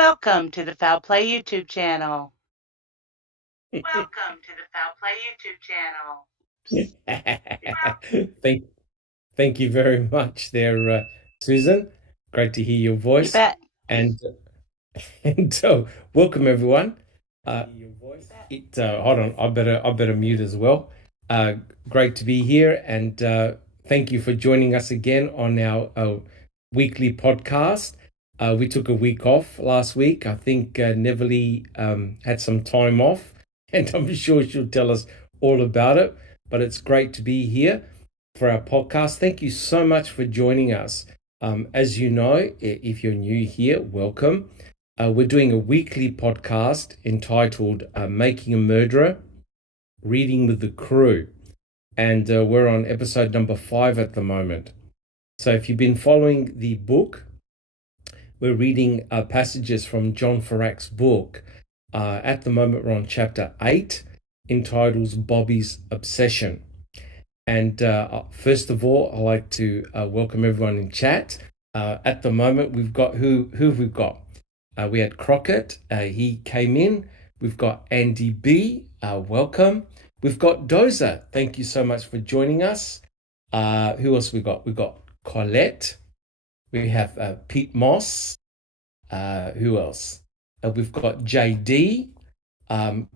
Welcome to the Foul Play YouTube channel. Welcome to the Foul Play YouTube channel. Thank you very much there, Susan. Great to hear your You voice. bet. And welcome everyone. Hold on, I better mute as well. Uh, Great to be here, and thank you for joining us again on our weekly podcast. We took a week off last week. I think Neverly had some time off, and I'm sure she'll tell us all about it. But it's great to be here for our podcast. Thank you so much for joining us. As you know, if you're new here, welcome. We're doing a weekly podcast entitled Making a Murderer, Reading with the Crew. And we're on episode number 5 at the moment. So if you've been following the book, we're reading passages from John Ferak's book. At the moment, we're on chapter 8, entitled Bobby's Obsession. And first of all, I'd like to welcome everyone in chat. At the moment, we've got who have we got? We had Crockett. He came in. We've got Andy B. Welcome. We've got Dozer. Thank you so much for joining us. Who else we got? We got Colette. We have Pete Moss. Who else? We've got JD.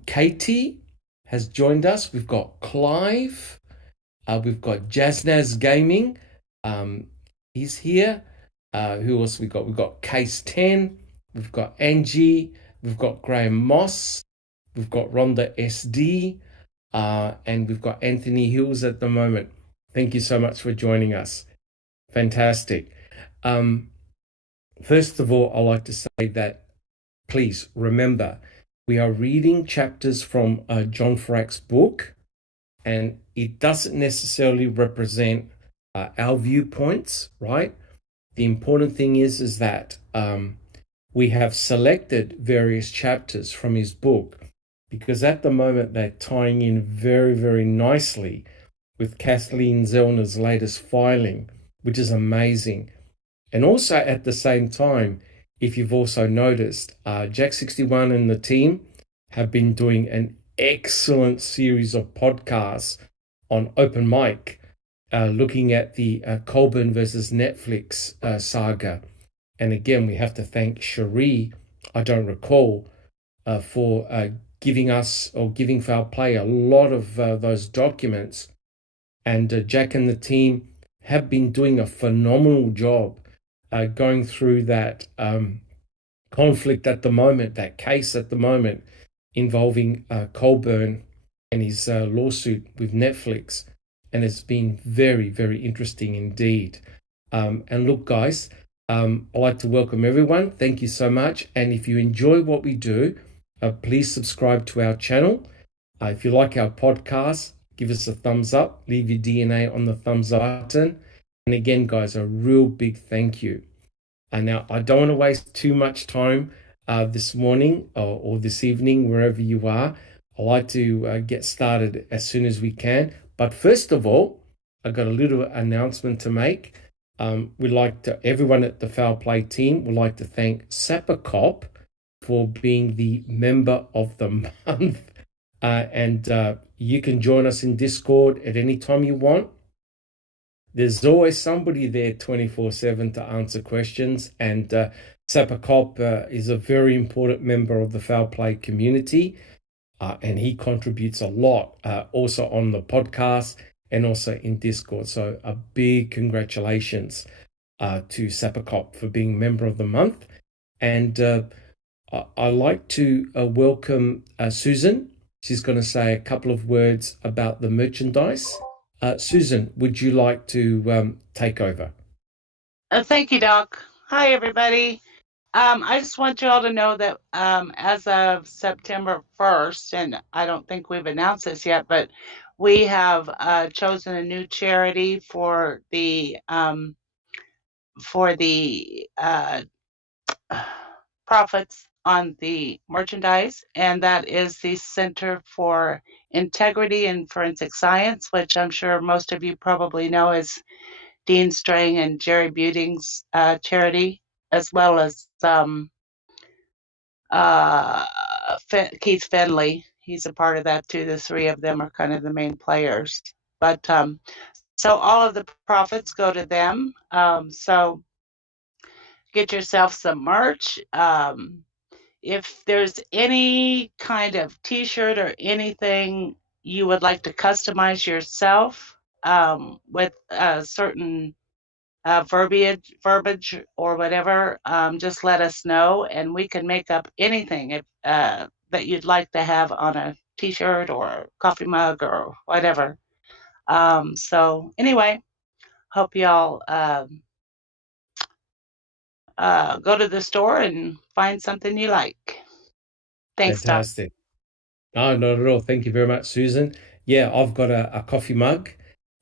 Katie has joined us. We've got Clive. We've got Jaznaz Gaming. He's here. Who else we got? We've got Case 10. We've got Angie. We've got Graham Moss. We've got Rhonda SD. And we've got Anthony Hills at the moment. Thank you so much for joining us. Fantastic. First of all, I'd like to say that please remember, we are reading chapters from John Ferak's book, and it doesn't necessarily represent our viewpoints, right? The important thing is that we have selected various chapters from his book because at the moment they're tying in very, very nicely with Kathleen Zellner's latest filing, which is amazing. And also at the same time, if you've also noticed, Jack61 and the team have been doing an excellent series of podcasts on open mic, looking at the Colburn versus Netflix saga. And again, we have to thank Cherie, I don't recall, for giving us or giving Foul Play a lot of those documents. And Jack and the team have been doing a phenomenal job going through that conflict at the moment, that case at the moment involving Colburn and his lawsuit with Netflix. And it's been very, very interesting indeed. And look, guys, I'd like to welcome everyone. Thank you so much. And if you enjoy what we do, please subscribe to our channel. If you like our podcast, give us a thumbs up, leave your DNA on the thumbs up button. And again, guys, a real big thank you. And now I don't want to waste too much time this morning or this evening, wherever you are. I like to get started as soon as we can. But first of all, I've got a little announcement to make. We'd like to, everyone at the Foul Play team would like to thank Sappercop for being the member of the month. And you can join us in Discord at any time you want. There's always somebody there 24/7 to answer questions. And Sappercop is a very important member of the Foul Play community. And he contributes a lot also on the podcast and also in Discord. So a big congratulations to Sappercop for being member of the month. And I'd like to welcome Susan. She's going to say a couple of words about the merchandise. Susan, would you like to take over? Thank you, Doc. Hi, everybody. I just want you all to know that as of September 1st, and I don't think we've announced this yet, but we have chosen a new charity for the profits on the merchandise, and that is the Center for Integrity in Forensic Science, which I'm sure most of you probably know is Dean Strang and Jerry Buting's charity, as well as Keith Finley. He's a part of that too. The three of them are kind of the main players. But so all of the profits go to them. So get yourself some merch. If there's any kind of t-shirt or anything you would like to customize yourself with a certain verbiage or whatever, just let us know and we can make up anything if, that you'd like to have on a t-shirt or a coffee mug or whatever. So anyway, hope y'all go to the store and find something you like. Thanks, Doc. Fantastic. No, not at all. Thank you very much, Susan. Yeah, I've got a coffee mug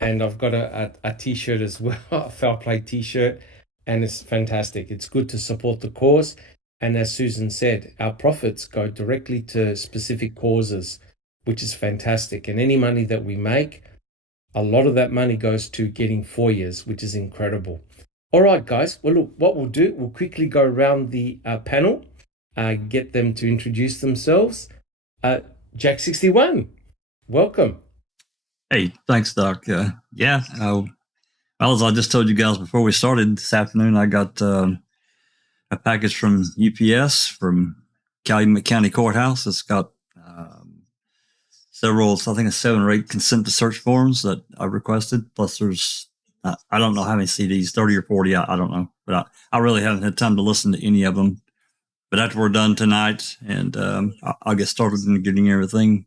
and I've got a t-shirt as well, a foul play t-shirt, and it's fantastic. It's good to support the cause. And as Susan said, our profits go directly to specific causes, which is fantastic. And any money that we make, a lot of that money goes to getting FOIAs, which is incredible. All right, guys. Well, look, what we'll do, we'll quickly go around the panel, get them to introduce themselves. Jack 61, welcome. Hey, thanks, Doc. Well, as I just told you guys before we started this afternoon, I got a package from UPS from Calumet County Courthouse. It's got several, I think it's 7 or 8 consent to search forms that I requested. Plus, there's I don't know how many CDs, 30 or 40, I don't know, but I really haven't had time to listen to any of them. But after we're done tonight, and I'll get started in getting everything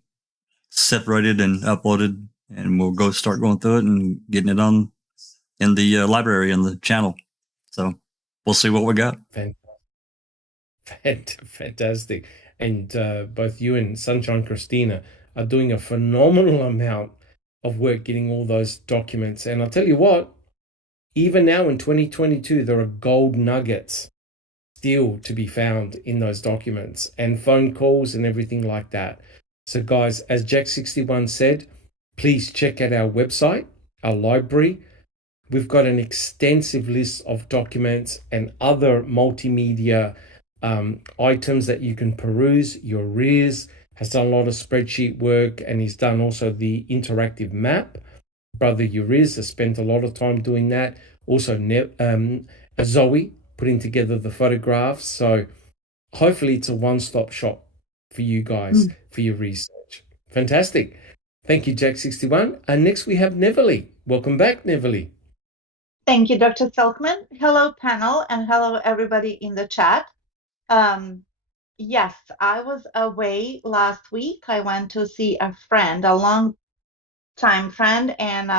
separated and uploaded, and we'll start going through it and getting it on in the library and the channel. So we'll see what we got. Fantastic. And both you and Sunshine Christina are doing a phenomenal amount of work getting all those documents. And I'll tell you what, even now in 2022, there are gold nuggets still to be found in those documents and phone calls and everything like that. So guys, as Jack 61 said, please check out our website, our library. We've got an extensive list of documents and other multimedia items that you can peruse. Your Riz has done a lot of spreadsheet work, and he's done also the interactive map. Brother Uriz has spent a lot of time doing that. Also, Zoe putting together the photographs. So hopefully it's a one-stop shop for you guys for your research. Fantastic. Thank you, Jack 61. And next we have Neverly. Welcome back, Neverly. Thank you, Dr. Silkman. Hello, panel, and hello, everybody in the chat. Yes, I was away last week. I went to see a friend, a long-time friend, and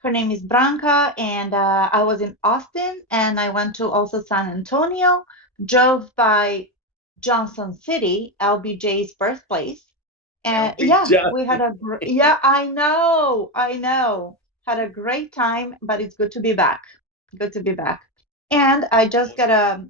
her name is Branca, and I was in Austin, and I went to also San Antonio, drove by Johnson City, LBJ's birthplace. And yeah, we had I know. Had a great time, but it's good to be back. Good to be back. And I just got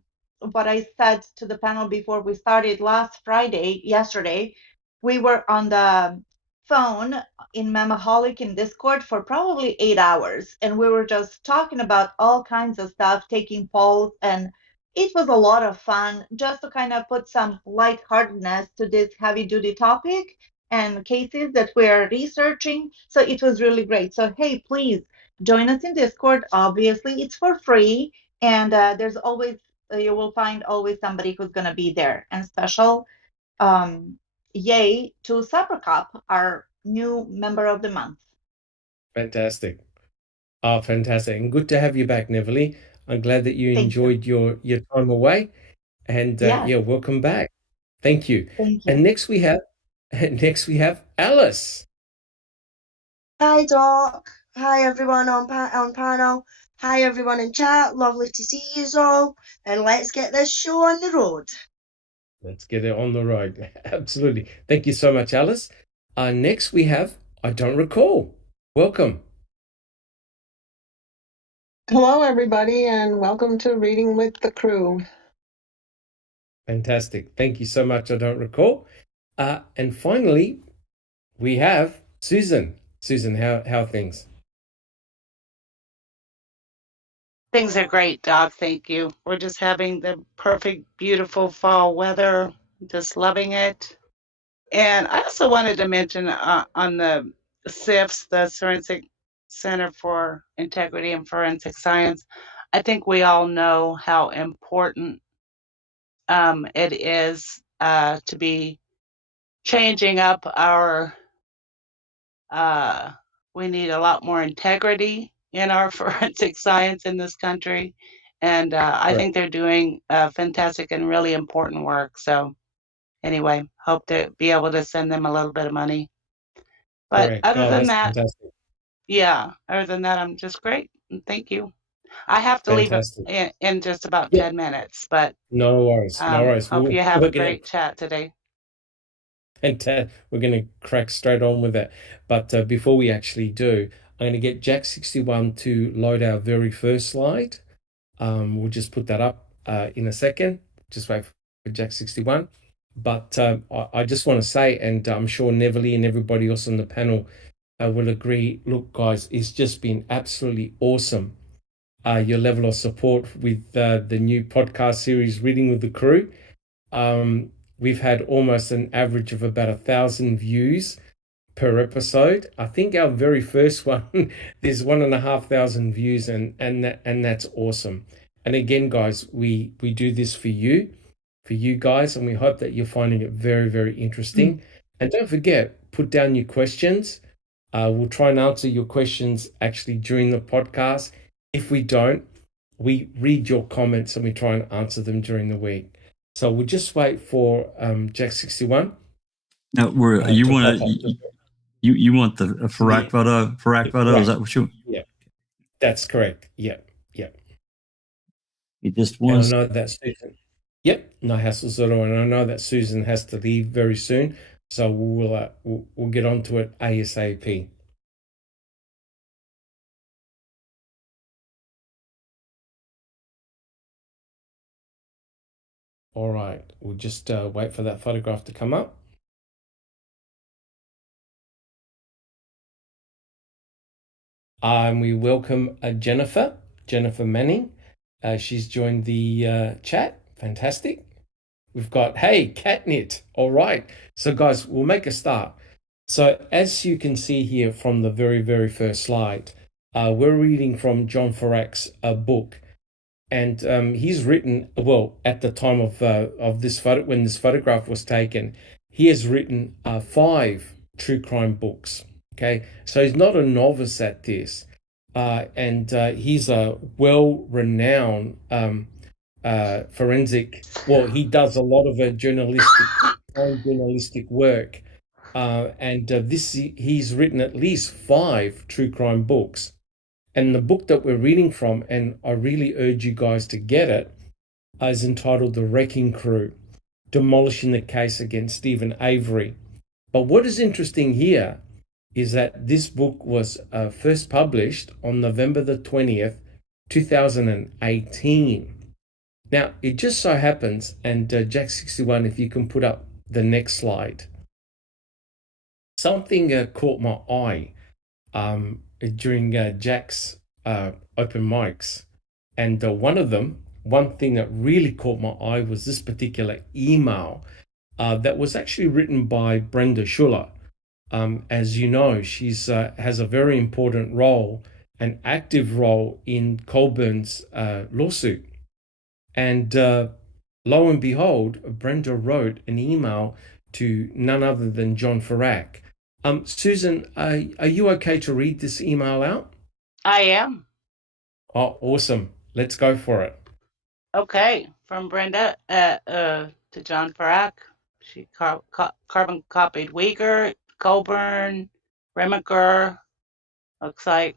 what I said to the panel before we started yesterday, we were on the phone in Memaholic in Discord for probably 8 hours. And we were just talking about all kinds of stuff, taking polls, and it was a lot of fun just to kind of put some lightheartedness to this heavy duty topic and cases that we are researching. So it was really great. So, hey, please join us in Discord. Obviously, it's for free. And there's always, you will find always somebody who's going to be there. And special yay to Supper Cup, our new member of the month. Fantastic. Fantastic. And good to have you back, Neverly. I'm glad that you enjoyed your time away. And yeah, welcome back. Thank you. Thank you. And next we have Alice. Hi, Doc. Hi, everyone on panel. Hi, everyone in chat. Lovely to see you all. And let's get this show on the road. Let's get it on the road. Absolutely. Thank you so much, Alice. Next we have I Don't Recall. Welcome. Hello, everybody, and welcome to Reading with the Crew. Fantastic. Thank you so much. I Don't Recall. And finally, we have Susan. Susan, how are things? Things are great, Doc. Thank you. We're just having the perfect, beautiful fall weather. Just loving it. And I also wanted to mention on the CIFS, the Forensic Center for Integrity and Forensic Science, I think we all know how important it is to be changing up our, we need a lot more integrity in our forensic science in this country. And I think they're doing fantastic and really important work. So anyway, hope to be able to send them a little bit of money. But Correct. other than That's that, fantastic. yeah, other than that, I'm just great. And thank you. I have to Fantastic. leave in just about Yeah. 10 minutes, but No worries. No worries. hope you have we're a great chat today. And we're going to crack straight on with it. But before we actually do, I'm going to get Jack61 to load our very first slide. We'll just put that up in a second. Just wait for Jack61. But I just want to say, and I'm sure Neverly and everybody else on the panel will agree, look, guys, it's just been absolutely awesome. Your level of support with the new podcast series, Reading with the Crew. We've had almost an average of about 1,000 views per episode. I think our very first one, there's 1,500 views, and that's awesome. And again, guys, we do this for you guys, and we hope that you're finding it very, very interesting. And don't forget, put down your questions. We'll try and answer your questions actually during the podcast. If we don't, we read your comments and we try and answer them during the week. So we'll just wait for Jack61. Now, you want the Ferak photo? Ferak photo? Right. Is that what you? Yeah, that's correct. Yeah. It just wants. And I know that Susan. Yep, no hassles at all. And I know that Susan has to leave very soon, so we'll get onto it ASAP. All right, we'll just wait for that photograph to come up. And we welcome Jennifer Manning. She's joined the chat. Fantastic. We've got, hey, Catnit. All right. So, guys, we'll make a start. So, as you can see here from the very, very first slide, we're reading from John Ferak's book. And he's written, well, at the time of this photo, when this photograph was taken, he has written 5 true crime books. Okay, so he's not a novice at this, and he's a well-renowned forensic. Well, he does a lot of journalistic work, and he's written at least 5 true crime books. And the book that we're reading from, and I really urge you guys to get it, is entitled The Wrecking Crew, Demolishing the Case Against Stephen Avery. But what is interesting here is that this book was first published on November the 20th, 2018. Now, it just so happens, and Jack61, if you can put up the next slide, something caught my eye during Jack's open mics. And one thing that really caught my eye was this particular email that was actually written by Brenda Schuler. As you know, she's has a very important role, an active role in Colburn's lawsuit. And lo and behold, Brenda wrote an email to none other than John Ferak. Susan, are you okay to read this email out? I am. Oh, awesome. Let's go for it. Okay, from Brenda to John Ferak. She carbon copied Uyghur, Coburn, Remaker, looks like.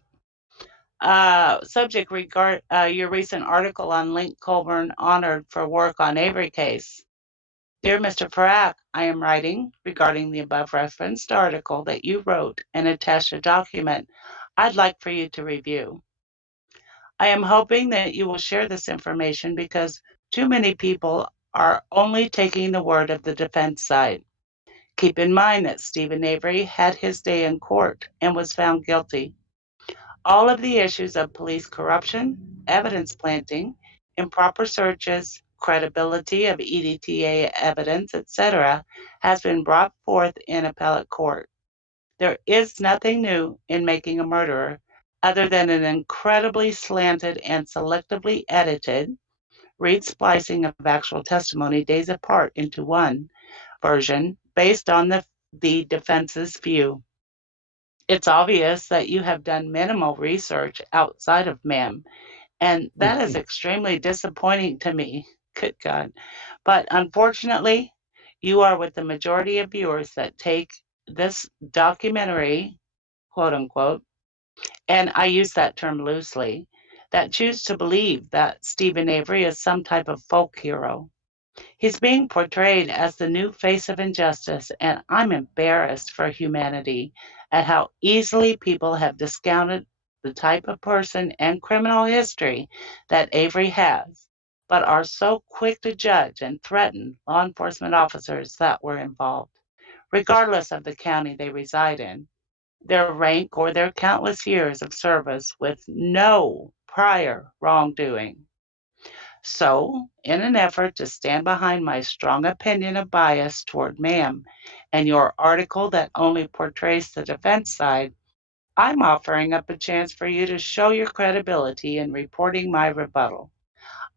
Subject regard your recent article on Link Coburn honored for work on Avery case. Dear Mr. Ferak, I am writing regarding the above referenced article that you wrote and attached a document I'd like for you to review. I am hoping that you will share this information because too many people are only taking the word of the defense side. Keep in mind that Stephen Avery had his day in court and was found guilty. All of the issues of police corruption, evidence planting, improper searches, credibility of EDTA evidence, etc., has been brought forth in appellate court. There is nothing new in Making a Murderer other than an incredibly slanted and selectively edited read splicing of actual testimony days apart into one version based on the defense's view. It's obvious that you have done minimal research outside of MAM, and that is extremely disappointing to me. Good God. But unfortunately, you are with the majority of viewers that take this documentary, quote unquote, and I use that term loosely, that choose to believe that Stephen Avery is some type of folk hero. He's being portrayed as the new face of injustice, and I'm embarrassed for humanity at how easily people have discounted the type of person and criminal history that Avery has, but are so quick to judge and threaten law enforcement officers that were involved, regardless of the county they reside in, their rank, or their countless years of service with no prior wrongdoing. So, in an effort to stand behind my strong opinion of bias toward MAM and your article that only portrays the defense side, I'm offering up a chance for you to show your credibility in reporting my rebuttal.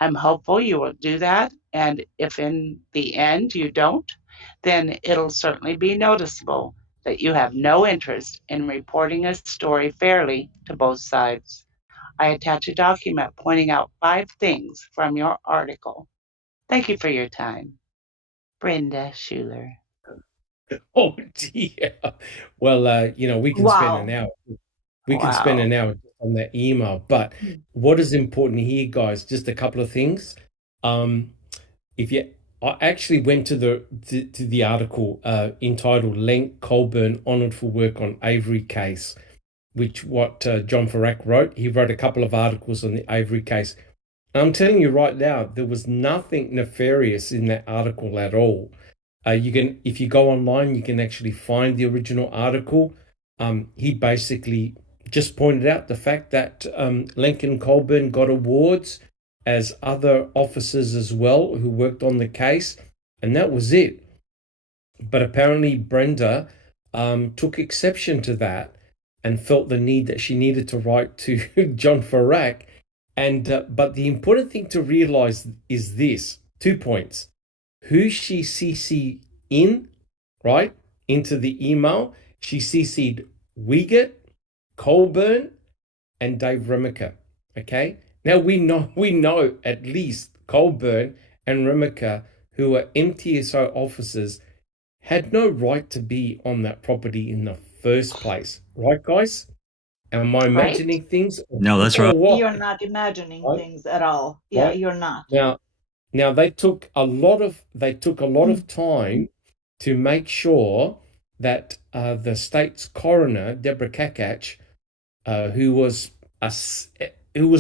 I'm hopeful you will do that, and if in the end you don't, then it'll certainly be noticeable that you have no interest in reporting a story fairly to both sides. I attach a document pointing out 5 things from your article. Thank you for your time. Brenda Schuler. Oh dear. Well, we can spend an hour. We can spend an hour on that email. But what is important here, guys? Just a couple of things. I actually went to the article entitled "Lenk Colburn Honored for Work on Avery Case," which John Ferak wrote. He wrote a couple of articles on the Avery case. And I'm telling you right now, there was nothing nefarious in that article at all. If you go online, you can actually find the original article. He basically just pointed out the fact that Lincoln Colburn got awards as other officers as well who worked on the case, and that was it. But apparently Brenda took exception to that and felt the need that she needed to write to John Ferak. But the important thing to realize is this: 2 points. Who she CC'd in, right, into the email. She CC'd Wiegert, Colburn, and Dave Remiker. Okay? Now we know at least Colburn and Remiker, who are MTSO officers, had no right to be on that property in the first place. Right, guys? Am I imagining things? No, that's right. You're not imagining things at all. Yeah, Right? you're not. Now they took a lot of time to make sure that the state's coroner, Deborah Kakach, who was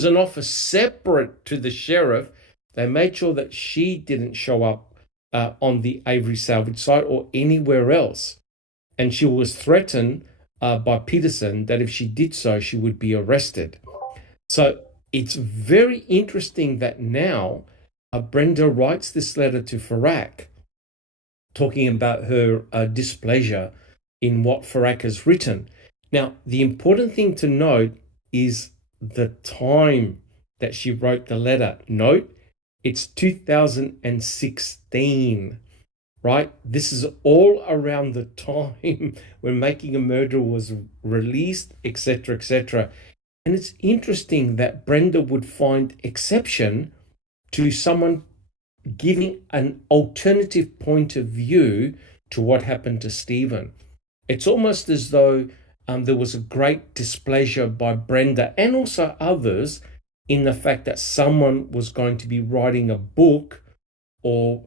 an office separate to the sheriff, they made sure that she didn't show up on the Avery salvage site or anywhere else. And she was threatened by Peterson that if she did so, she would be arrested. So it's very interesting that now Brenda writes this letter to Ferak talking about her displeasure in what Ferak has written. Now, the important thing to note is the time that she wrote the letter. Note, it's 2016, right? This is all around the time when Making a Murderer was released, etc., etc. And it's interesting that Brenda would find exception to someone giving an alternative point of view to what happened to Stephen. It's almost as though there was a great displeasure by Brenda and also others in the fact that someone was going to be writing a book or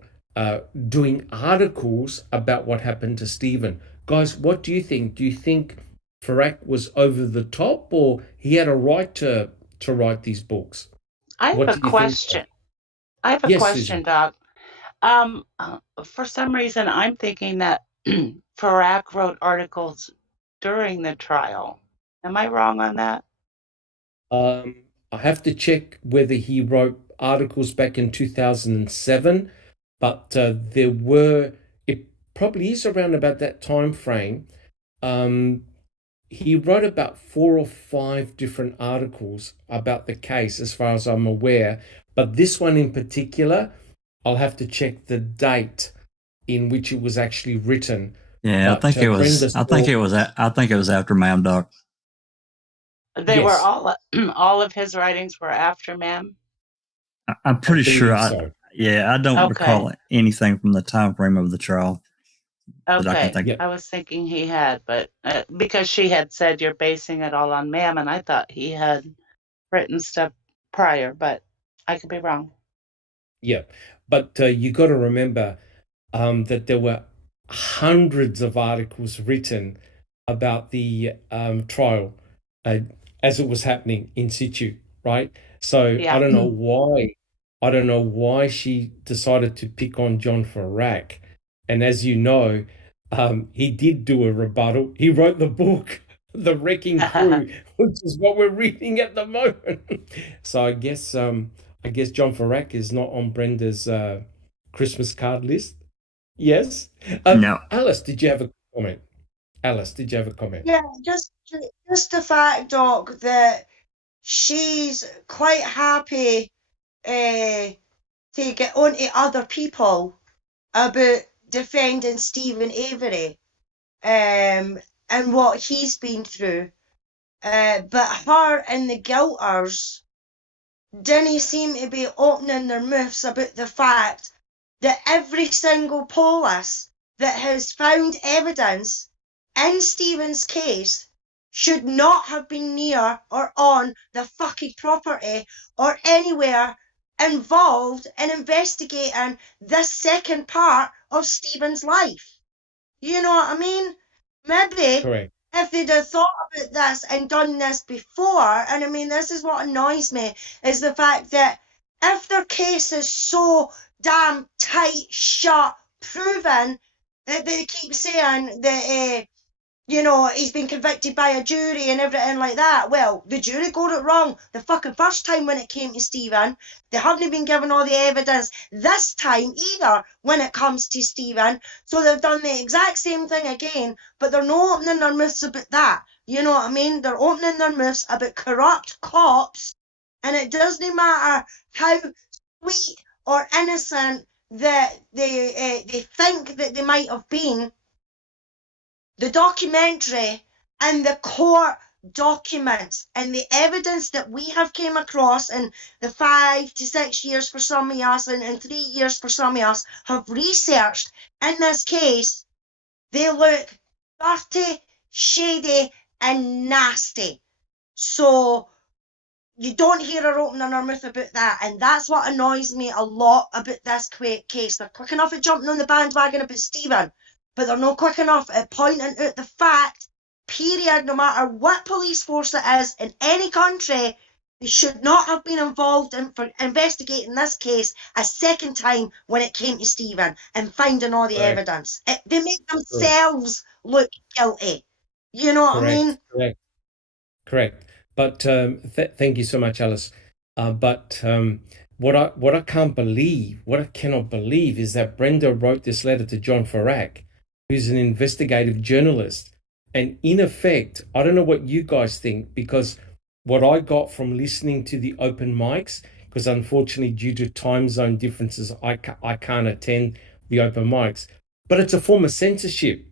doing articles about what happened to Stephen. Guys, what do you think? Do you think Ferak was over the top, or he had a right to write these books? I have a question. Susan. Doc. For some reason, I'm thinking that Ferak wrote articles during the trial. Am I wrong on that? I have to check whether he wrote articles back in 2007, but there were, it probably is around about that time frame. He wrote about 4 or 5 different articles about the case, as far as I'm aware. But this one in particular, I'll have to check the date in which it was actually written. Yeah, But, I think it was. Brenda I think Schuler- it was. I think it was after Ma'am Doc. They were Yes. all of his writings were after Ma'am. I'm pretty sure. believe so. Yeah, I don't Okay. recall anything from the time frame of the trial that I Okay, can think Yeah. of. I was thinking he had, but because she had said you're basing it all on Ma'am, and I thought he had written stuff prior, but I could be wrong. Yeah, but you got to remember that there were hundreds of articles written about the trial as it was happening in situ, right? So Yeah. I don't know why. I don't know why she decided to pick on John Ferak. And as you know, he did do a rebuttal. He wrote the book, The Wrecking Crew, which is what we're reading at the moment. So I guess John Ferak is not on Brenda's Christmas card list. Yes. No. Alice, did you have a comment? Alice, did you have a comment? Yeah, just the fact, Doc, that she's quite happy to get on to other people about defending Stephen Avery and what he's been through. But her and the guilters didn't seem to be opening their mouths about the fact that every single police that has found evidence in Stephen's case should not have been near or on the fucking property or anywhere involved in investigating this second part of Stephen's life. You know what I mean? Maybe Correct. if they'd have thought about this and done this before, and I mean, this is what annoys me, is the fact that if their case is so damn tight, shut, proven, that they keep saying that, he's been convicted by a jury and everything like that. Well, the jury got it wrong the fucking first time when it came to Stephen. They haven't been given all the evidence this time either when it comes to Stephen. So they've done the exact same thing again, but they're not opening their mouths about that. You know what I mean? They're opening their mouths about corrupt cops, and it doesn't matter how sweet or innocent that they think that they might have been. The documentary and the court documents and the evidence that we have came across in the 5 to 6 years for some of us and 3 years for some of us have researched in this case, they look dirty, shady and nasty. So you don't hear her opening her mouth about that, and that's what annoys me a lot about this case. They're quick enough at jumping on the bandwagon about Stephen, but they're not quick enough at pointing out the fact, period, no matter what police force it is in any country, they should not have been involved in for investigating this case a second time when it came to Stephen and finding all the Correct. evidence. They make themselves look guilty. You know what I mean? Correct. But thank you so much, Alice. But what I cannot believe is that Brenda wrote this letter to John Ferak, who's an investigative journalist. And in effect, I don't know what you guys think, because what I got from listening to the open mics, because unfortunately due to time zone differences, I can't attend the open mics, but it's a form of censorship.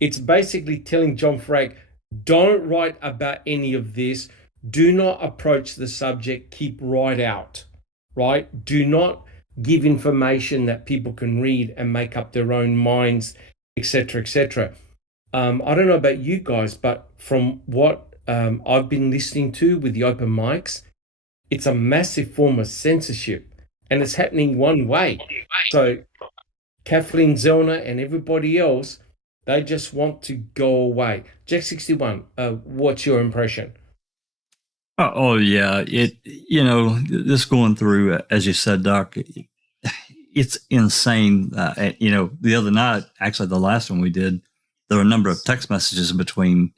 It's basically telling John Ferak, don't write about any of this. Do not approach the subject. Keep right out, right? Do not give information that people can read and make up their own minds, etc., etc. I don't know about you guys, but from what I've been listening to with the open mics, it's a massive form of censorship, and it's happening one way. So Kathleen Zellner and everybody else, they just want to go away. Jack 61, what's your impression? Oh yeah, this going through, as you said, Doc, it's insane. The other night, actually the last one we did, there were a number of text messages between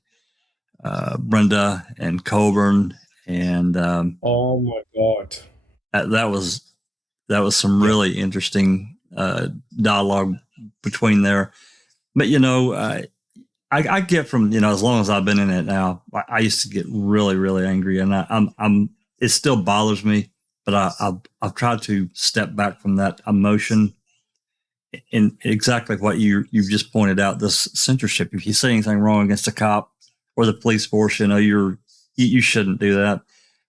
Brenda and Coburn, and Oh my God. That was some really interesting dialogue between there. But I get from as long as I've been in it now, I used to get really, really angry, and I'm it still bothers me. But I've tried to step back from that emotion. In exactly what you've just pointed out, this censorship. If you say anything wrong against a cop or the police force, you shouldn't do that.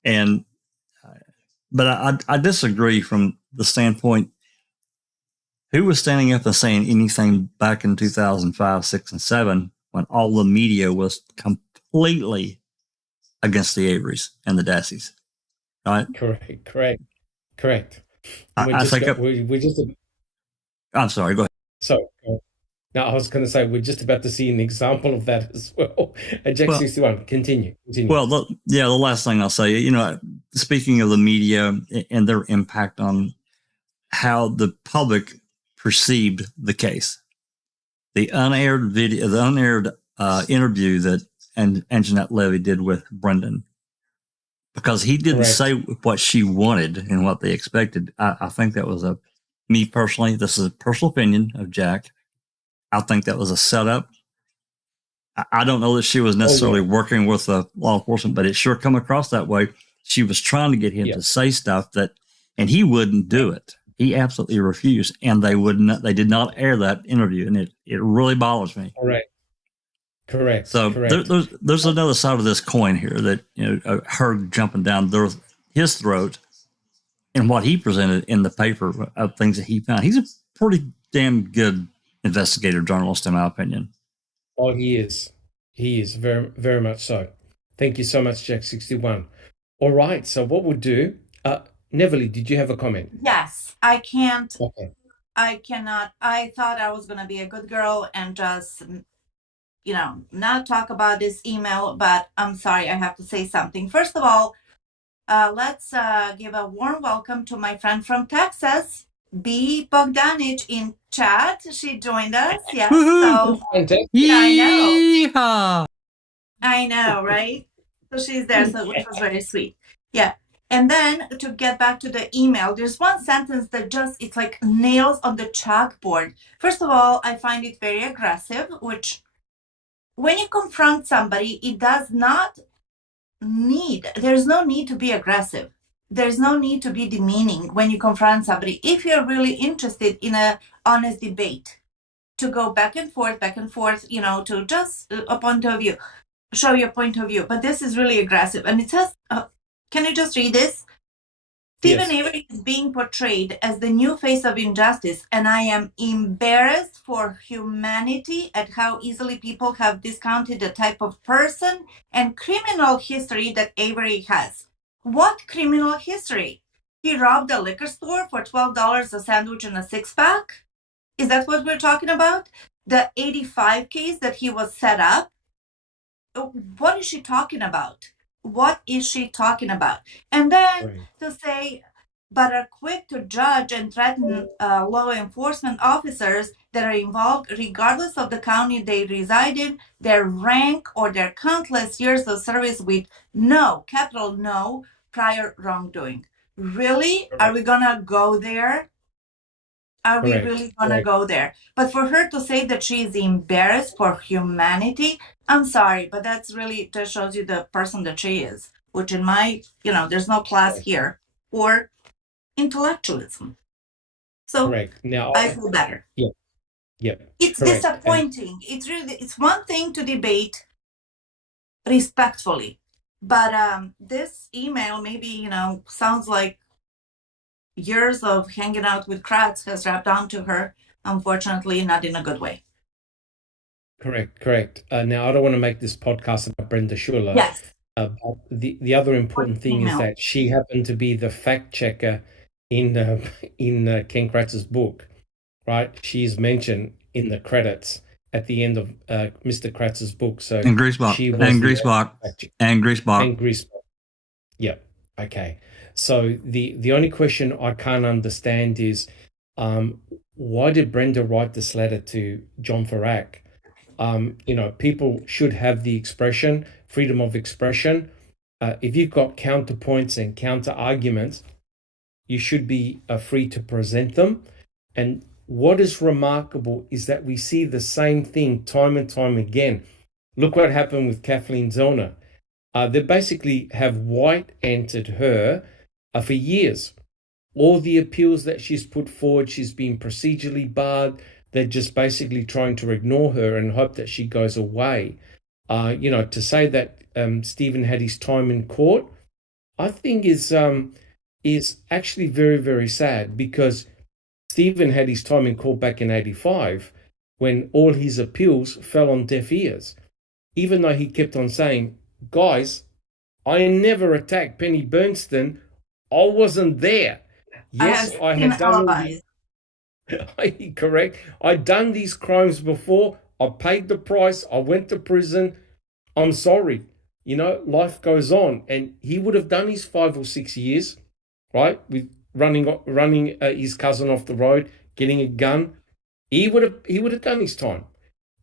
And but I disagree from the standpoint. Who was standing up and saying anything back in 2005, 6, and 7 when all the media was completely against the Averys and the Dasseys? Right? Correct. I'm sorry. Go ahead. So now I was going to say we're just about to see an example of that as well. Jack 61, continue. Well, the last thing I'll say, speaking of the media and their impact on how the public perceived the case, the unaired interview that Anjanette Levy did with Brendan, because he didn't say what she wanted and what they expected. I think that was me personally, this is a personal opinion of Jack. I think that was a setup. I don't know that she was necessarily working with law enforcement, but it sure come across that way. She was trying to get him to say stuff and he wouldn't do it. He absolutely refused, and they did not air that interview, and it really bothers me. Correct. So there's another side of this coin here that her jumping down his throat and what he presented in the paper of things that he found. He's a pretty damn good investigative journalist, in my opinion. Oh, he is very, very much so. Thank you so much, Jack 61. All right. So what we'll do, Neville, did you have a comment? Yes, I can't. Okay. I cannot. I thought I was going to be a good girl and just, not talk about this email, but I'm sorry, I have to say something. First of all, let's give a warm welcome to my friend from Texas, B. Bogdanich in chat. She joined us. Yes. So yeah, I know, right? So she's there, which was very sweet. Yeah. And then to get back to the email, there's one sentence that it's like nails on the chalkboard. First of all, I find it very aggressive, which when you confront somebody, there's no need to be aggressive. There's no need to be demeaning when you confront somebody. If you're really interested in an honest debate, to go back and forth, to just a point of view, show your point of view. But this is really aggressive. And it says, can you just read this? Stephen Avery is being portrayed as the new face of injustice, and I am embarrassed for humanity at how easily people have discounted the type of person and criminal history that Avery has. What criminal history? He robbed a liquor store for $12 a sandwich and a six-pack? Is that what we're talking about? The 85 case that he was set up? What is she talking about? What is she talking about? And then to say, but are quick to judge and threaten law enforcement officers that are involved, regardless of the county they reside in, their rank, or their countless years of service with capital no, prior wrongdoing. Really? Are we going to go there? Are we really going to go there? But for her to say that she is embarrassed for humanity, I'm sorry, but that shows you the person that she is, which in my, there's no class here or intellectualism. So now I feel better. Yeah. It's disappointing. It's one thing to debate respectfully, but this email maybe, sounds like years of hanging out with crowds has wrapped onto her, unfortunately, not in a good way. Correct. Now, I don't want to make this podcast about Brenda Schuler. Yes. The other important thing is that she happened to be the fact checker in Ken Kratz's book, right? She's mentioned in the credits at the end of Mr. Kratz's book. So and Greasebach. Yeah. Okay. So the only question I can't understand is why did Brenda write this letter to John Ferak? People should have the freedom of expression. If you've got counterpoints and counter arguments, you should be free to present them. And what is remarkable is that we see the same thing time and time again. Look what happened with Kathleen Zellner. They basically have white-anted her for years. All the appeals that she's put forward, she's been procedurally barred. They're just basically trying to ignore her and hope that she goes away. To say that Stephen had his time in court, I think is actually very, very sad, because Stephen had his time in court back in 85 when all his appeals fell on deaf ears, even though he kept on saying, guys, I never attacked Penny Bernstein. I wasn't there. Yes, I had done all these, correct. I'd done these crimes before. I paid the price. I went to prison. I'm sorry. Life goes on. And he would have done his 5 or 6 years, right? With running his cousin off the road, getting a gun. He would have done his time.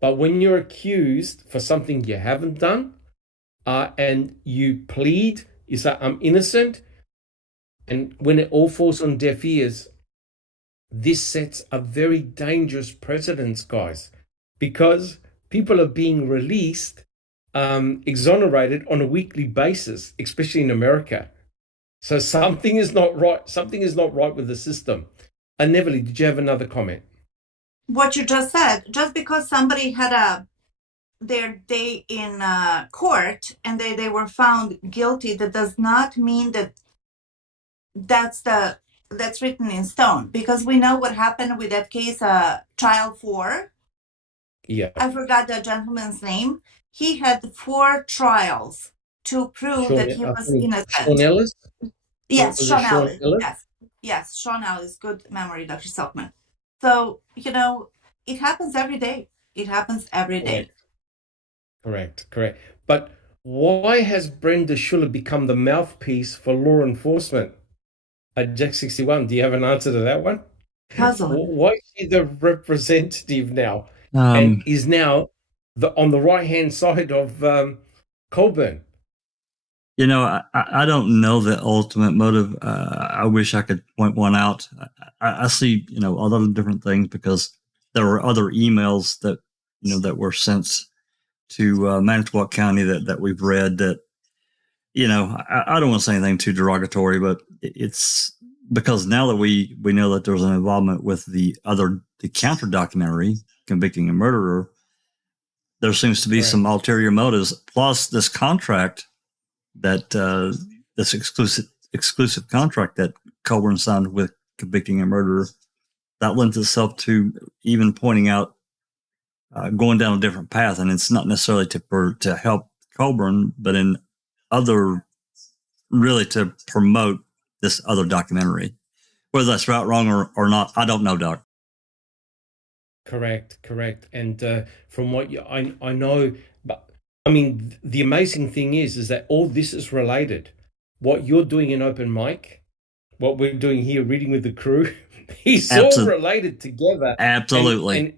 But when you're accused for something you haven't done, and you plead, you say, I'm innocent, and when it all falls on deaf ears, this sets a very dangerous precedent, guys, because people are being released, exonerated on a weekly basis, especially in America. So something is not right. Something is not right with the system. And Neverly, did you have another comment? What you just said, just because somebody had their day in court and they were found guilty, that does not mean that that's written in stone, because we know what happened with that case, trial 4. Yeah. I forgot the gentleman's name. He had 4 trials to prove that he was innocent. Sean Ellis? Yes, Sean Ellis. Yes, Sean Ellis. Good memory, Dr. Silkman. So, it happens every day. It happens every day. Correct. But why has Brenda Schuler become the mouthpiece for law enforcement at Jack 61? Do you have an answer to that one? Puzzling. Why is she the representative now, and is now on the right-hand side of Colburn? I don't know the ultimate motive. I wish I could point one out. I see, a lot of different things, because there were other emails that, that were sent to Manitowoc County that we've read that, I don't want to say anything too derogatory, but it's because now that we know that there's an involvement with the counter documentary, Convicting a Murderer, there seems to be some ulterior motives, plus this contract that this exclusive contract that Colburn signed with Convicting a Murderer, that lends itself to even pointing out going down a different path. And it's not necessarily to help Colburn, but really to promote this other documentary. Whether that's right, wrong, or not, I don't know, Doc. Correct. And from what I know, but I mean, the amazing thing is that all this is related. What you're doing in open mic, what we're doing here, reading with the crew, it's all related together. Absolutely.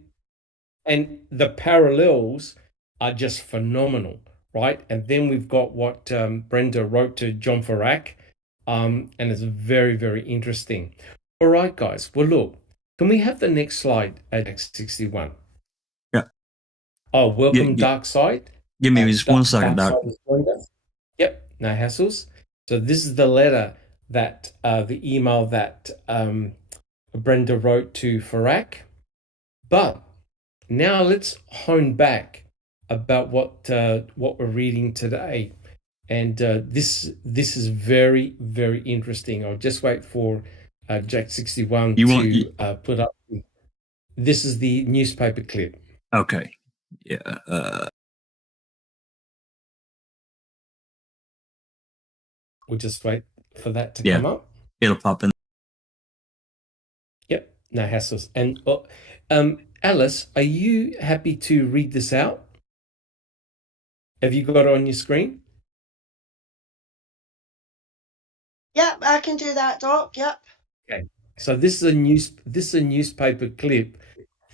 And the parallels are just phenomenal, right? And then we've got what Brenda wrote to John Ferak, and it's very, very interesting. All right, guys. Well, look, can we have the next slide at X61? Yeah. Oh, welcome, Dark Side. Give me just 1 second, Doc. Yep, no hassles. So this is the letter that, the email that Brenda wrote to Ferak. But now let's hone back about what we're reading today. And this is very, very interesting. I'll just wait for Jack 61 to put up. This is the newspaper clip. Okay. Yeah. We'll just wait for that to come up. It'll pop in. Yep, no hassles. And Alice, are you happy to read this out? Have you got it on your screen? Yep, I can do that, Doc. Yep. Okay. So this is a newspaper clip,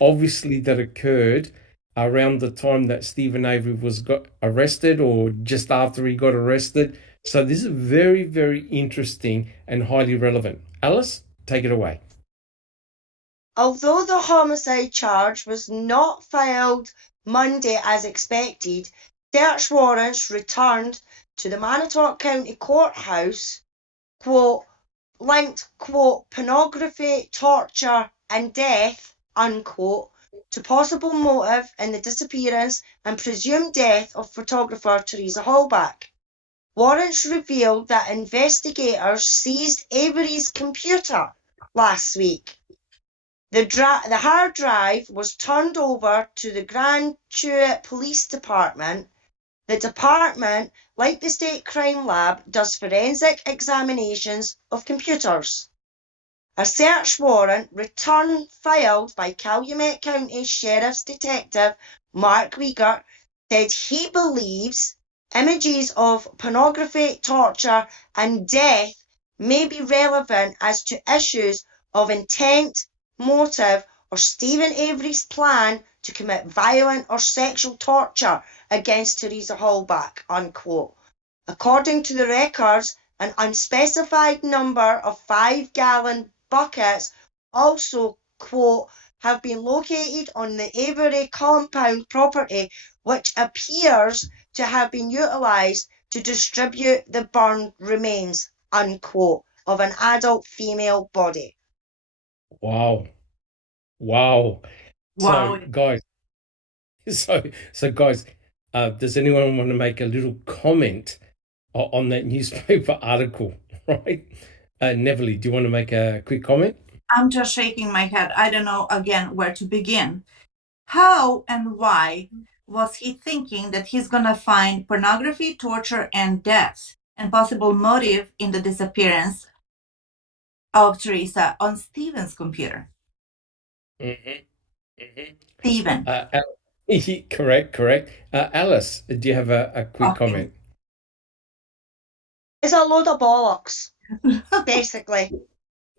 obviously that occurred around the time that Stephen Avery got arrested, or just after he got arrested. So this is very, very interesting and highly relevant. Alice, take it away. Although the homicide charge was not filed Monday as expected, search warrants returned to the Manitowoc County Courthouse, quote, linked, quote, pornography, torture, and death, unquote, to possible motive in the disappearance and presumed death of photographer Teresa Hallback. Warrants revealed that investigators seized Avery's computer last week. The hard drive was turned over to the Grand Chute Police Department. The department, like the State Crime Lab, does forensic examinations of computers. A search warrant return filed by Calumet County Sheriff's Detective Mark Wiegert said he believes images of pornography, torture, and death may be relevant as to issues of intent, motive, or Stephen Avery's plan to commit violent or sexual torture against Teresa Hallback, unquote. According to the records, an unspecified number of 5-gallon buckets also, quote, have been located on the Avery compound property, which appears to have been utilised to distribute the burned remains, unquote, of an adult female body. Wow. Wow. Wow. So guys, does anyone want to make a little comment on that newspaper article, right? Neville, do you want to make a quick comment? I'm just shaking my head. I don't know, again, where to begin. How and why was he thinking that he's going to find pornography, torture, and death and possible motive in the disappearance of Teresa on Stephen's computer? Stephen. Correct. Alice, do you have a quick comment? It's a load of bollocks, basically.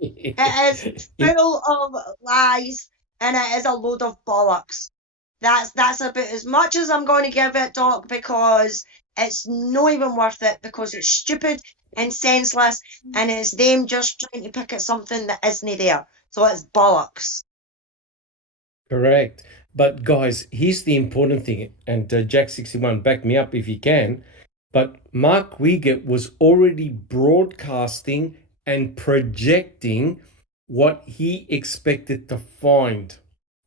It is full of lies, and it is a load of bollocks. That's about as much as I'm going to give it, Doc, because it's not even worth it, because it's stupid and senseless, and it's them just trying to pick at something that isn't there. So it's bollocks. Correct. But guys, here's the important thing, and Jack61, back me up if you can, but Mark Wiegert was already broadcasting and projecting what he expected to find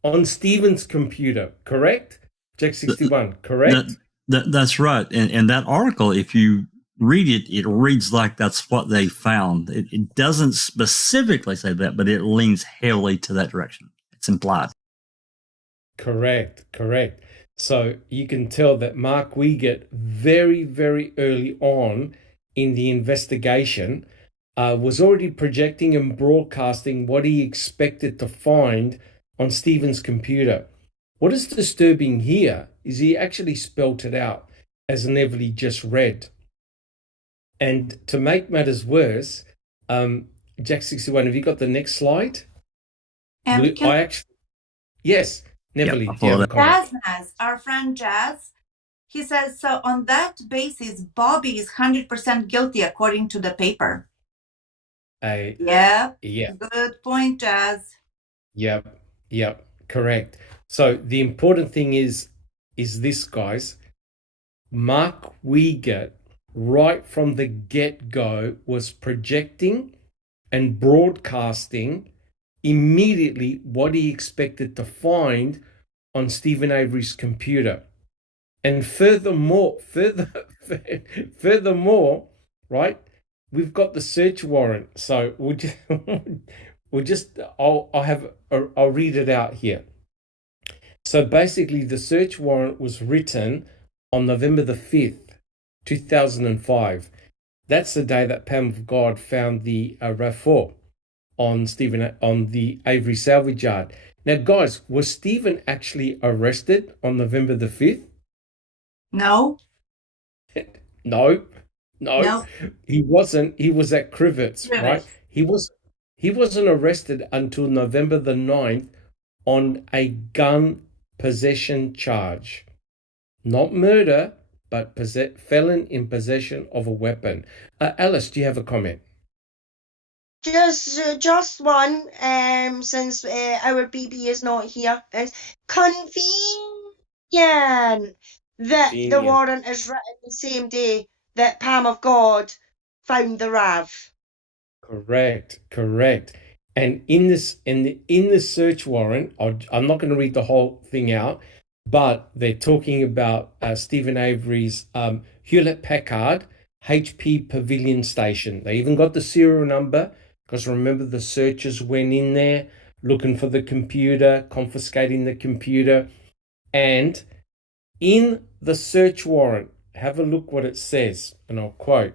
on Stephen's computer, correct? Jack61, correct? That's right. And that article, if you read it, it reads like that's what they found. It doesn't specifically say that, but it leans heavily to that direction. It's implied. Correct. So you can tell that Mark Wiegert very, very early on in the investigation was already projecting and broadcasting what he expected to find on Stephen's computer. What is disturbing here is he actually spelt it out, as Neville just read. And to make matters worse, Jack61, have you got the next slide? And yes, Neville, yep, do you have a comment? Jazz, our friend Jazz, he says, so on that basis, Bobby is 100% guilty according to the paper. Yeah. Good point, Jazz. Yep, correct. So the important thing is this, guys. Mark Wiegert, right from the get-go, was projecting and broadcasting immediately what he expected to find on Stephen Avery's computer. And furthermore, right, we've got the search warrant. So I'll read it out here. So basically the search warrant was written on November the 5th, 2005. That's the day that Pam of God found the RAV4 on the Avery salvage yard. Now, guys, was Stephen actually arrested on November the 5th? No. No. He wasn't. He was at Crivets, right? He wasn't arrested until November the 9th on a gun possession charge. Not murder, but felon in possession of a weapon. Alice, do you have a comment? Just one, since our BB is not here. It's convenient that the Convenient. warrant is written the same day that Pam of God found the RAV. Correct. And in the search warrant, I'm not going to read the whole thing out, but they're talking about Stephen Avery's Hewlett Packard HP Pavilion Station. They even got the serial number, because remember the searchers went in there looking for the computer, confiscating the computer. And in the search warrant, have a look what it says, and I'll quote.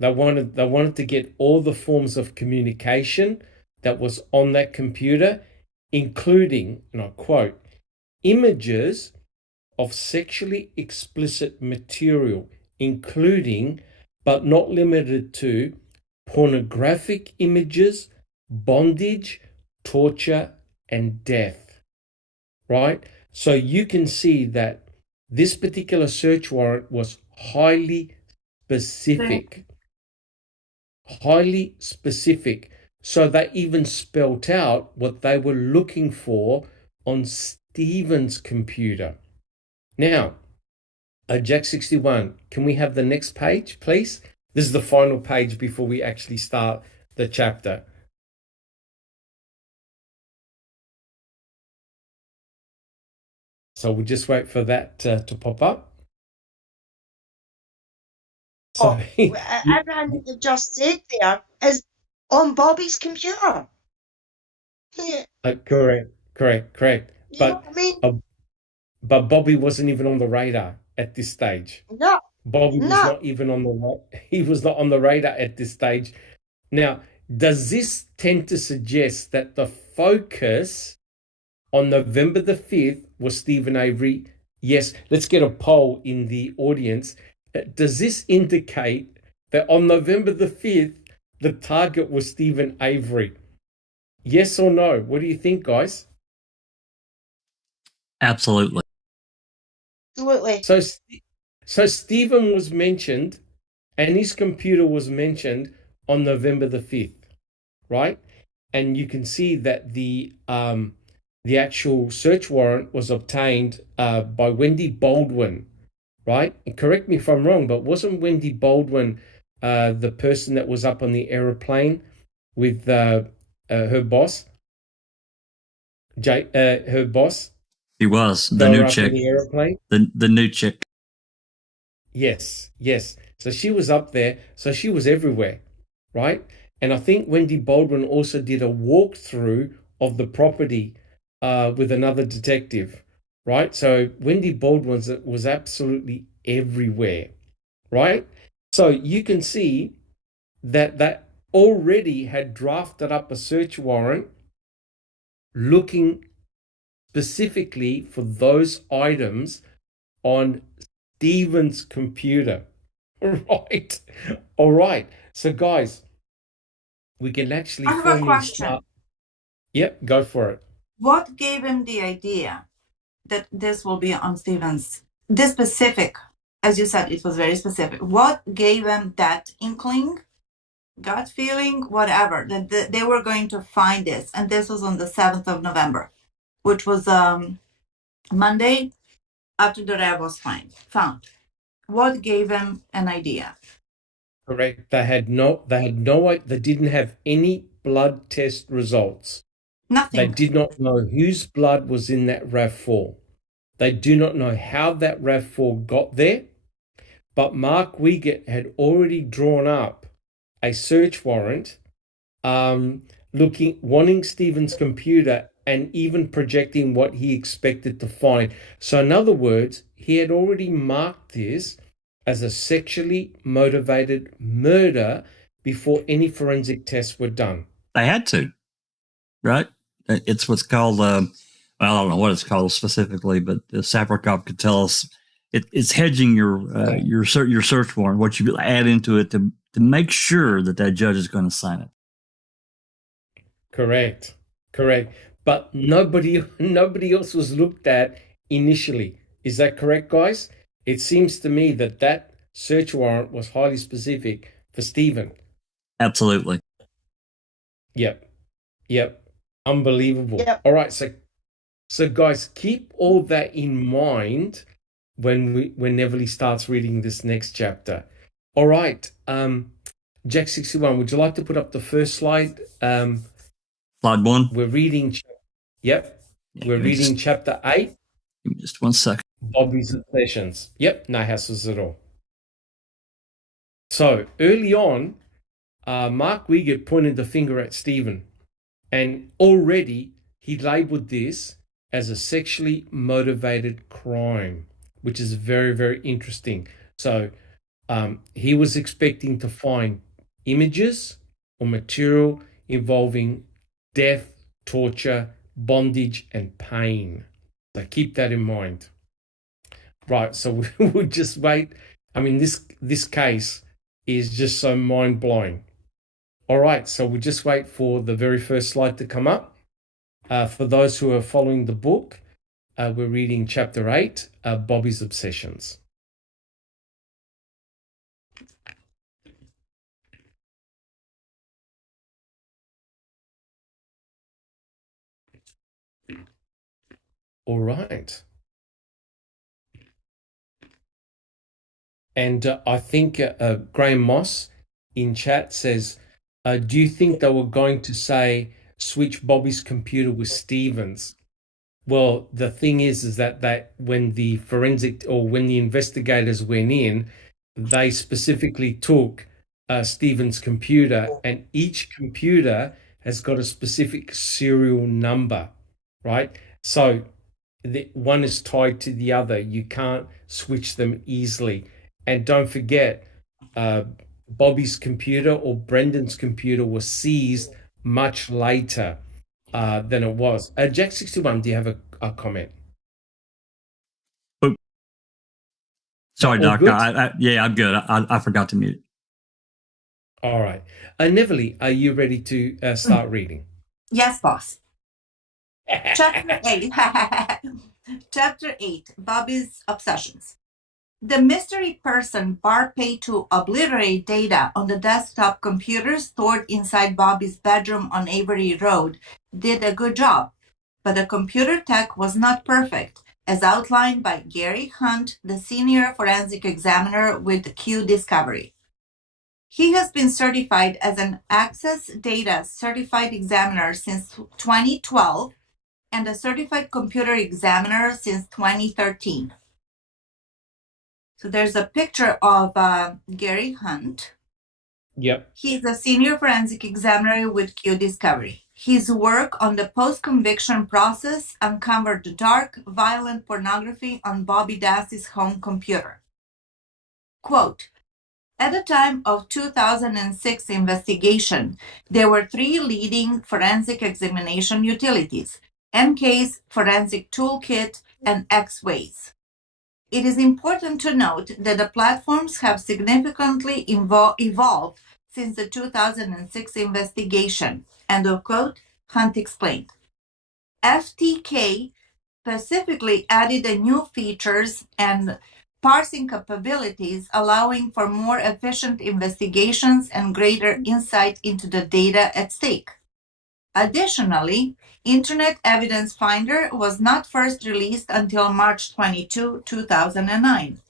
They wanted to get all the forms of communication that was on that computer, including, and I quote, images of sexually explicit material, including but not limited to pornographic images, bondage, torture, and death. Right? So you can see that this particular search warrant was highly specific. Highly specific. So they even spelt out what they were looking for on Stephen's computer. Now, Jack 61, can we have the next page, please? This is the final page before we actually start the chapter. So we'll just wait for that to pop up. So, Everything that you just said there is on Bobby's computer. Yeah. Correct. You know what I mean? But Bobby wasn't even on the radar at this stage. No. Bobby was not even on he was not on the radar at this stage. Now, does this tend to suggest that the focus on November the 5th was Stephen Avery? Yes, let's get a poll in the audience. Does this indicate that on November the 5th, the target was Stephen Avery? Yes or no? What do you think, guys? Absolutely. So Stephen was mentioned and his computer was mentioned on November the 5th, right? And you can see that the actual search warrant was obtained by Wendy Baldwin, right? And correct me if I'm wrong, but wasn't Wendy Baldwin the person that was up on the aeroplane with her boss? Her boss? She was the new chick. The aeroplane? The new chick. Yes. So she was up there. So she was everywhere, right? And I think Wendy Baldwin also did a walkthrough of the property with another detective, right? So Wendy Baldwin was absolutely everywhere, right? So you can see that already had drafted up a search warrant looking specifically for those items on Stephen's computer. Right. All right. So guys, we can actually I have a question. Yep, go for it. What gave him the idea that this will be on Stephen's? This specific, as you said, it was very specific. What gave him that inkling, gut feeling, whatever, that they were going to find this? And this was on the 7th of November, which was Monday after the RAV was found. What gave him an idea? Correct. They didn't have any blood test results. Nothing. They did not know whose blood was in that RAV4. They do not know how that RAV4 got there, but Mark Wiegert had already drawn up a search warrant wanting Stephen's computer and even projecting what he expected to find. So in other words, he had already marked this as a sexually motivated murder before any forensic tests were done. They had to, right? It's what's called, I don't know what it's called specifically, but the Sapricop could tell us it's hedging your search warrant, what you add into it to make sure that judge is going to sign it. Correct. But nobody else was looked at initially. Is that correct, guys? it seems to me that that search warrant was highly specific for Stephen. Absolutely. Yep. Unbelievable. Yep. All right, so guys, keep all that in mind when Everly starts reading this next chapter. All right, Jack 61, would you like to put up the first slide? Slide 1. We're reading. Yep, we're reading chapter 8. Give me just 1 second. Bobby's obsessions. Yep, no hassles at all. So early on, Mark Wiegert pointed the finger at Stephen, and already he labeled this as a sexually motivated crime, which is very, very interesting. So he was expecting to find images or material involving death, torture, bondage, and pain. So keep that in mind. Right, so we'll just wait. I mean, this case is just so mind-blowing. All right, so we'll just wait for the very first slide to come up. For those who are following the book, we're reading chapter 8, Bobby's Obsessions. All right. And I think Graham Moss in chat says, do you think they were going to say switch Bobby's computer with Stephen's? Well, the thing is that when the forensic or when the investigators went in, they specifically took Stephen's computer, and each computer has got a specific serial number, right? So the one is tied to the other. You can't switch them easily. And don't forget, Bobby's computer or Brendan's computer was seized much later than it was. Jack 61, do you have a comment? Oh. Sorry, Doc. good? Yeah, I'm good. I forgot to mute. All right. Neverly, are you ready to start reading? Yes, boss. Chapter 8. Chapter 8, Bobby's Obsessions. The mystery person Barr paid to obliterate data on the desktop computer stored inside Bobby's bedroom on Avery Road did a good job, but the computer tech was not perfect, as outlined by Gary Hunt, the senior forensic examiner with Q Discovery. He has been certified as an Access Data Certified Examiner since 2012 and a Certified Computer Examiner since 2013. So there's a picture of Gary Hunt. Yep. He's a senior forensic examiner with Q Discovery. His work on the post-conviction process uncovered dark, violent pornography on Bobby Dassey's home computer. Quote, at the time of 2006 investigation, there were 3 leading forensic examination utilities, MK's Forensic Toolkit and X-Ways. It is important to note that the platforms have significantly evolved since the 2006 investigation, end of quote, Hunt explained. FTK specifically added the new features and parsing capabilities, allowing for more efficient investigations and greater insight into the data at stake. Additionally, Internet Evidence Finder was not first released until March 22, 2009.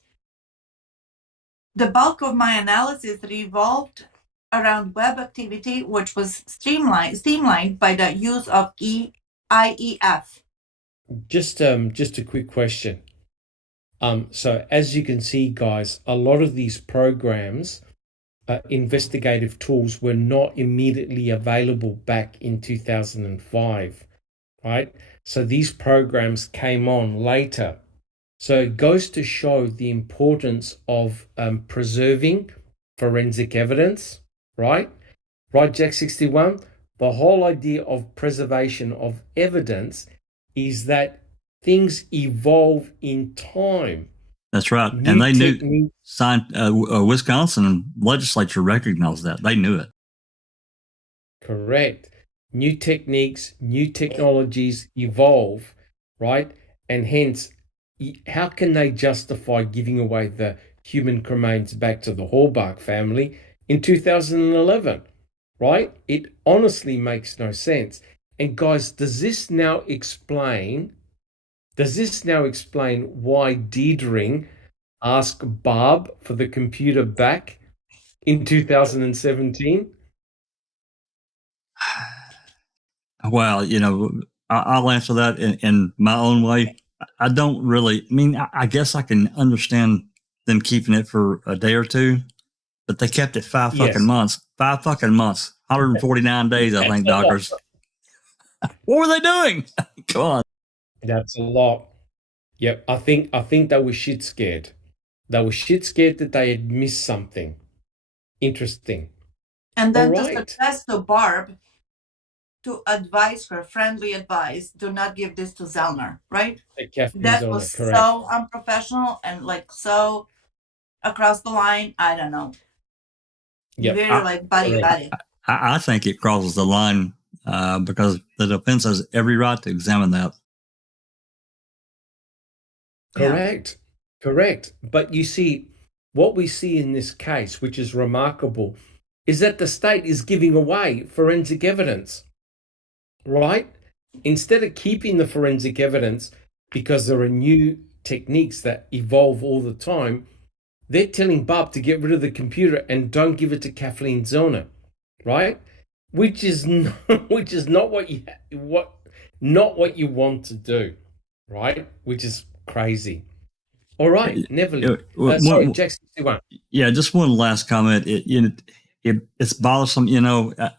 The bulk of my analysis revolved around web activity, which was streamlined by the use of IEF. Just a quick question. So as you can see, guys, a lot of these programs, investigative tools, were not immediately available back in 2005, right? So these programs came on later. So it goes to show the importance of preserving forensic evidence, right? Right, Jack 61? The whole idea of preservation of evidence is that things evolve in time. That's right. And they knew, Wisconsin legislature recognized that. They knew it. Correct. New techniques, new technologies evolve, right? And hence, how can they justify giving away the human cremains back to the Hallbark family in 2011? Right? It honestly makes no sense. And guys, does this now explain why Diedring asked Barb for the computer back in 2017? Well, I'll answer that in my own way. I don't really. I mean, I guess I can understand them keeping it for a day or two, but they kept it five fucking months. 149 days, I think, doctors. What were they doing? Come on. That's a lot. Yep, I think they were shit scared. They were shit scared that they had missed something interesting. And then to suggest to Barb to advise her, friendly advice, do not give this to Zellner, right? That was so unprofessional and like so across the line. I don't know. Yep. Very like buddy. I think it crosses the line because the defense has every right to examine that. Correct. But you see, what we see in this case, which is remarkable, is that the state is giving away forensic evidence, right? Instead of keeping the forensic evidence, because there are new techniques that evolve all the time, they're telling Barb to get rid of the computer and don't give it to Kathleen Zellner, right? Which is not what you want to do, right? Which is crazy. All right, Neville. Sorry, Jackson. Yeah, just one last comment. It's bothersome,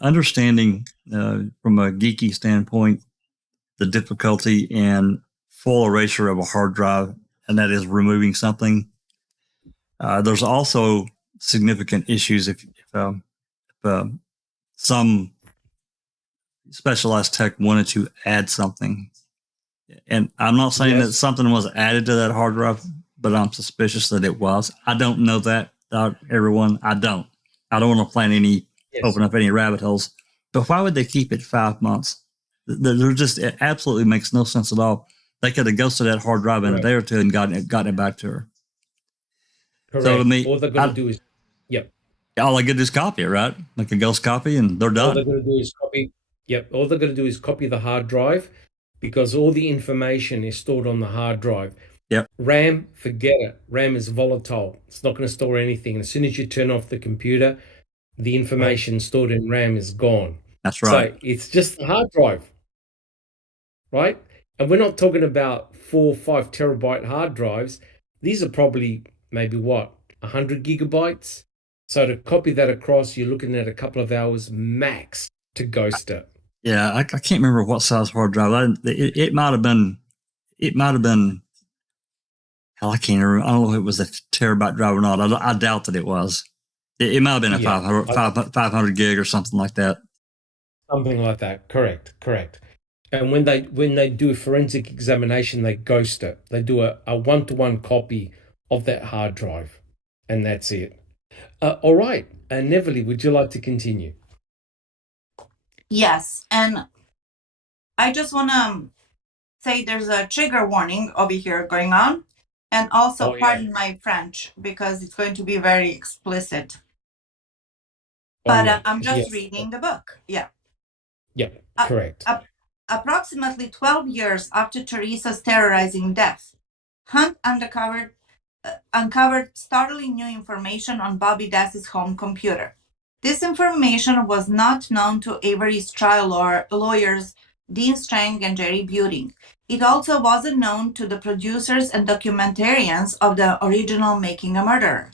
understanding from a geeky standpoint the difficulty in full erasure of a hard drive, and that is removing something. There's also significant issues if some specialized tech wanted to add something. And I'm not saying that something was added to that hard drive, but I'm suspicious that it was. I don't know that, everyone. I don't want to open up any rabbit holes. But why would they keep it 5 months? It absolutely makes no sense at all. They could have ghosted that hard drive in a day or two and gotten it back to her. Correct. So to me, all they're going to do is, all they get is copy it, right? Like a ghost copy, and they're done. All they're going to do is copy. Yep. All they're going to do is copy the hard drive, because all the information is stored on the hard drive. Yep. RAM, forget it. RAM is volatile. It's not going to store anything. As soon as you turn off the computer, the information stored in RAM is gone. That's right. So it's just the hard drive, right? And we're not talking about 4 or 5 terabyte hard drives. These are probably maybe 100 gigabytes. So to copy that across, you're looking at a couple of hours max to ghost it. Yeah, I can't remember what size hard drive. It might have been. Hell, I can't remember. I don't know if it was a terabyte drive or not. I doubt that it was. It might have been a 500 gig or something like that. Something like that. Correct. And when they do a forensic examination, they ghost it. They do a 1-to-1 copy of that hard drive, and that's it. All right. Neville, would you like to continue? Yes, and I just want to say there's a trigger warning over here going on, and also pardon my French because it's going to be very explicit. But I'm just reading the book. Yeah. Yeah, correct. Approximately 12 years after Teresa's terrorizing death, Hunt uncovered startling new information on Bobby Dassey's home computer. This information was not known to Avery's trial lawyers, Dean Strang and Jerry Buting. It also wasn't known to the producers and documentarians of the original Making a Murderer.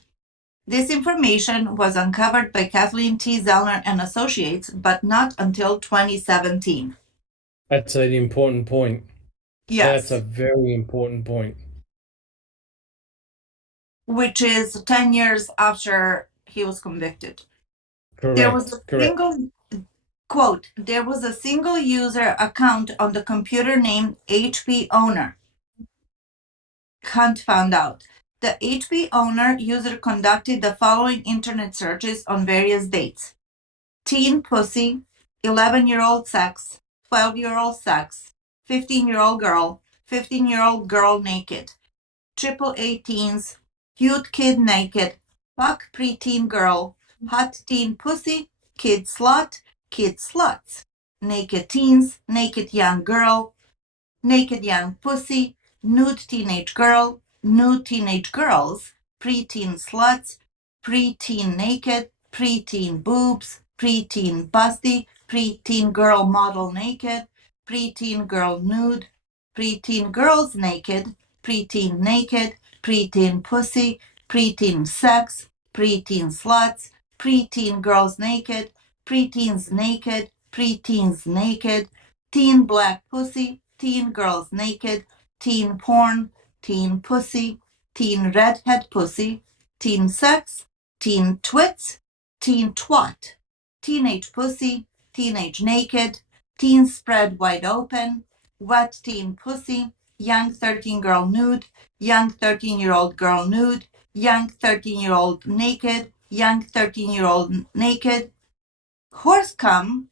This information was uncovered by Kathleen T. Zellner and Associates, but not until 2017. That's an important point. Yes. That's a very important point. Which is 10 years after he was convicted. Correct. There was a single user account on the computer named HP Owner. Hunt found out. The HP Owner user conducted the following internet searches on various dates: teen pussy, 11-year-old sex, 12-year-old sex, 15-year-old girl, 15-year-old girl naked, AAA teens, cute kid naked, fuck preteen girl, hot teen pussy, kid slut, kid sluts, naked teens, naked young girl, naked young pussy, nude teenage girl, nude teenage girls, preteen sluts, preteen naked, preteen boobs, preteen busty, preteen girl model naked, preteen girl nude, preteen girls naked, preteen pussy, preteen sex, preteen sluts, preteen girls naked, preteens naked, preteens naked, teen black pussy, teen girls naked, teen porn, teen pussy, teen redhead pussy, teen sex, teen twits, teen twat, teenage pussy, teenage naked, teen spread wide open, wet teen pussy, young 13 girl nude, young 13-year-old girl nude, young 13-year-old naked, young 13-year-old naked, horse cum,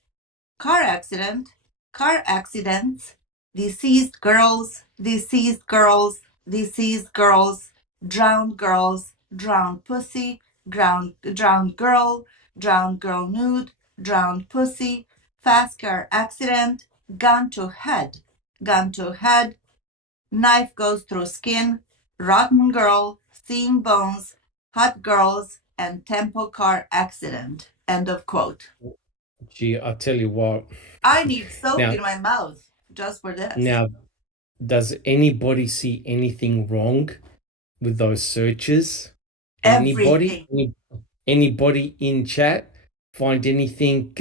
car accident, car accidents, deceased girls, deceased girls, deceased girls, drowned pussy, drowned girl nude, drowned pussy, fast car accident, gun to head, knife goes through skin, rotten girl, seeing bones, hot girls, and tempo car accident. End of quote. Gee, I'll tell you what. I need soap Now- in my mouth just for this. Now, does anybody see anything wrong with those searches? Everything. Anybody in chat find anything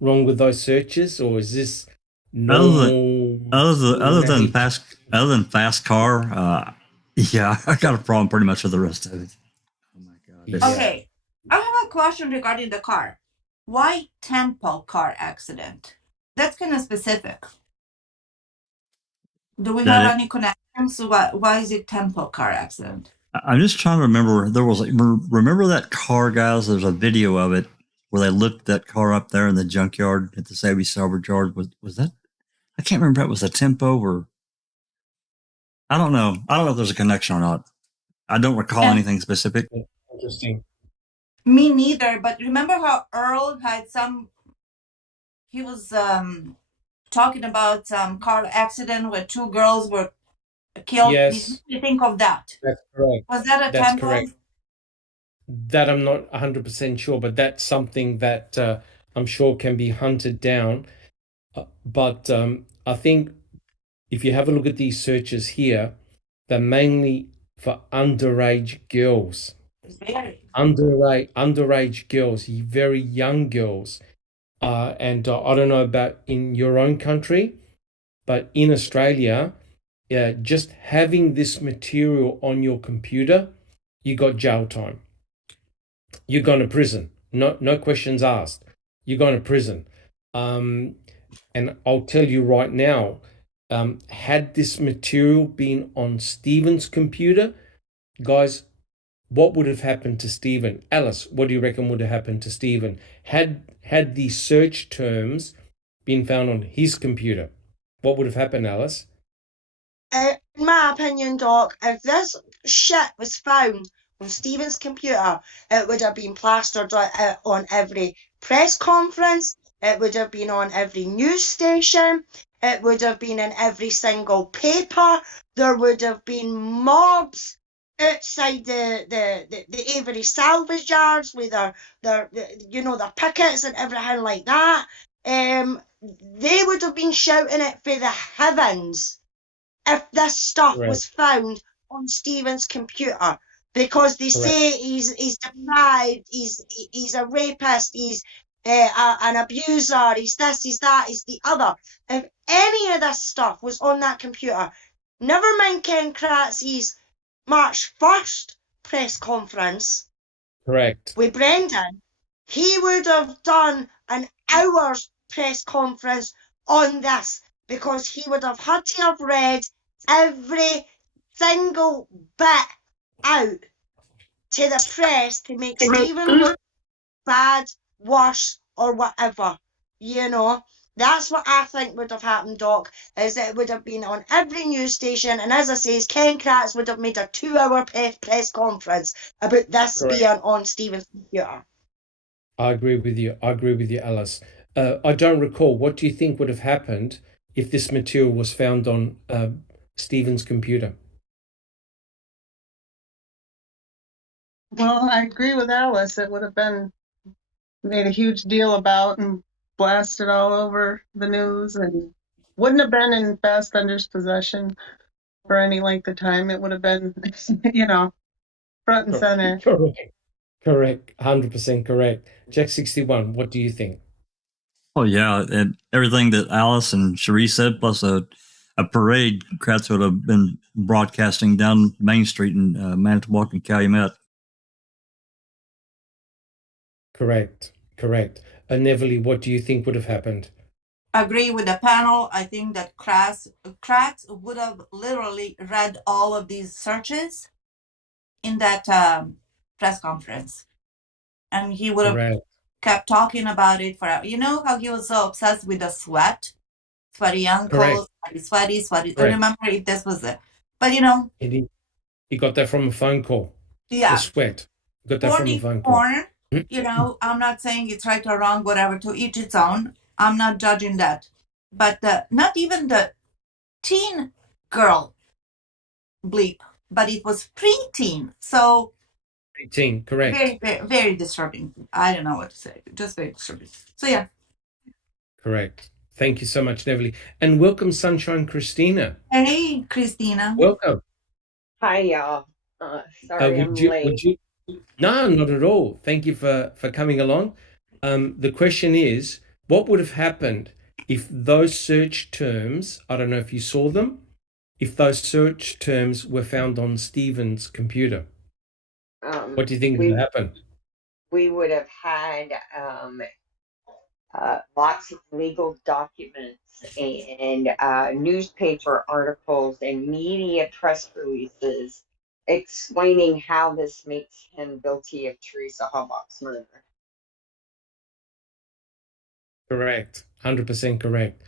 wrong with those searches, or is this normal? Other than fast car, yeah, I got a problem pretty much with the rest of it. Oh my god. Yeah. Okay, I have a question regarding the car. Why tempo car accident? That's kind of specific. Do we have any connections? Why is it tempo car accident? I'm just trying to remember. There was remember that car, guys. There's a video of it where they looked that car up there in the junkyard at the Savvy salvage yard. Was that? I can't remember if it was a tempo or I don't know. I don't know if there's a connection or not. I don't recall anything specific. Interesting. Me neither. But remember how Earl had he was talking about some car accident where two girls were killed. Yes. You think of that? That's correct. Was that a That's tempo? correct. That I'm not 100% sure, but that's something that I'm sure can be hunted down. But I think if you have a look at these searches here, they're mainly for underage girls. Very. Underage girls, very young girls. And I don't know about in your own country, but in Australia, just having this material on your computer, you got jail time. You're going to prison. No questions asked. You're going to prison. And I'll tell you right now, had this material been on Stephen's computer, guys, what would have happened to Stephen? Alice, what do you reckon would have happened to Stephen? Had the search terms been found on his computer, what would have happened, Alice? In my opinion, Doc, if this shit was found on Stephen's computer, it would have been plastered on every press conference, it would have been on every news station, it would have been in every single paper, there would have been mobs outside the Avery salvage yards with their pickets and everything like that. They would have been shouting it for the heavens if this stuff was found on Stephen's computer, because they say he's deprived, he's a rapist, he's an abuser, he's this, he's that, he's the other. If any of this stuff was on that computer, never mind Ken Kratz's March 1st press conference with Brendan, he would have done an hour's press conference on this, because he would have had to have read every single bit out to the press to make Stephen look bad, worse, or whatever, you know. That's what I think would have happened, Doc, is that it would have been on every news station, and as I say, Ken Kratz would have made a 2-hour press conference about this Correct. being on Stephen's computer. I agree with you. I agree with you, Alice. I don't recall. What do you think would have happened if this material was found on Stephen's computer? Well, I agree with Alice. It would have been made a huge deal about and blasted all over the news, and wouldn't have been in Fassbender's possession for any length of time. It would have been, front and center. Correct. 100% correct. Jack 61, what do you think? Oh yeah, and everything that Alice and Cherie said, plus a parade, Kratz would have been broadcasting down Main Street in Manitowoc and Calumet. Correct. Neville, what do you think would have happened? Agree with the panel. I think that Kratz would have literally read all of these searches in that press conference, and he would have kept talking about it forever. You know how he was so obsessed with the sweaty uncles, sweaty. I remember if this was it, but he got that from a phone call. Yeah, the sweat got that from a phone call. I'm not saying it's right or wrong, whatever. To each its own. I'm not judging that, but not even the teen girl bleep, but it was preteen. So preteen, correct. Very, very, very disturbing. I don't know what to say. Just very disturbing. So yeah. Correct. Thank you so much, Neville. And welcome, Sunshine Christina. Hey, Christina. Welcome. Hi, y'all. Sorry I'm late. No, not at all. Thank you for coming along. The question is, what would have happened if those search terms, I don't know if you saw them, if those search terms were found on Stephen's computer? What do you think would happen? We would have had lots of legal documents and newspaper articles and media press releases explaining how this makes him guilty of Teresa Halbach's murder. Correct. 100% correct.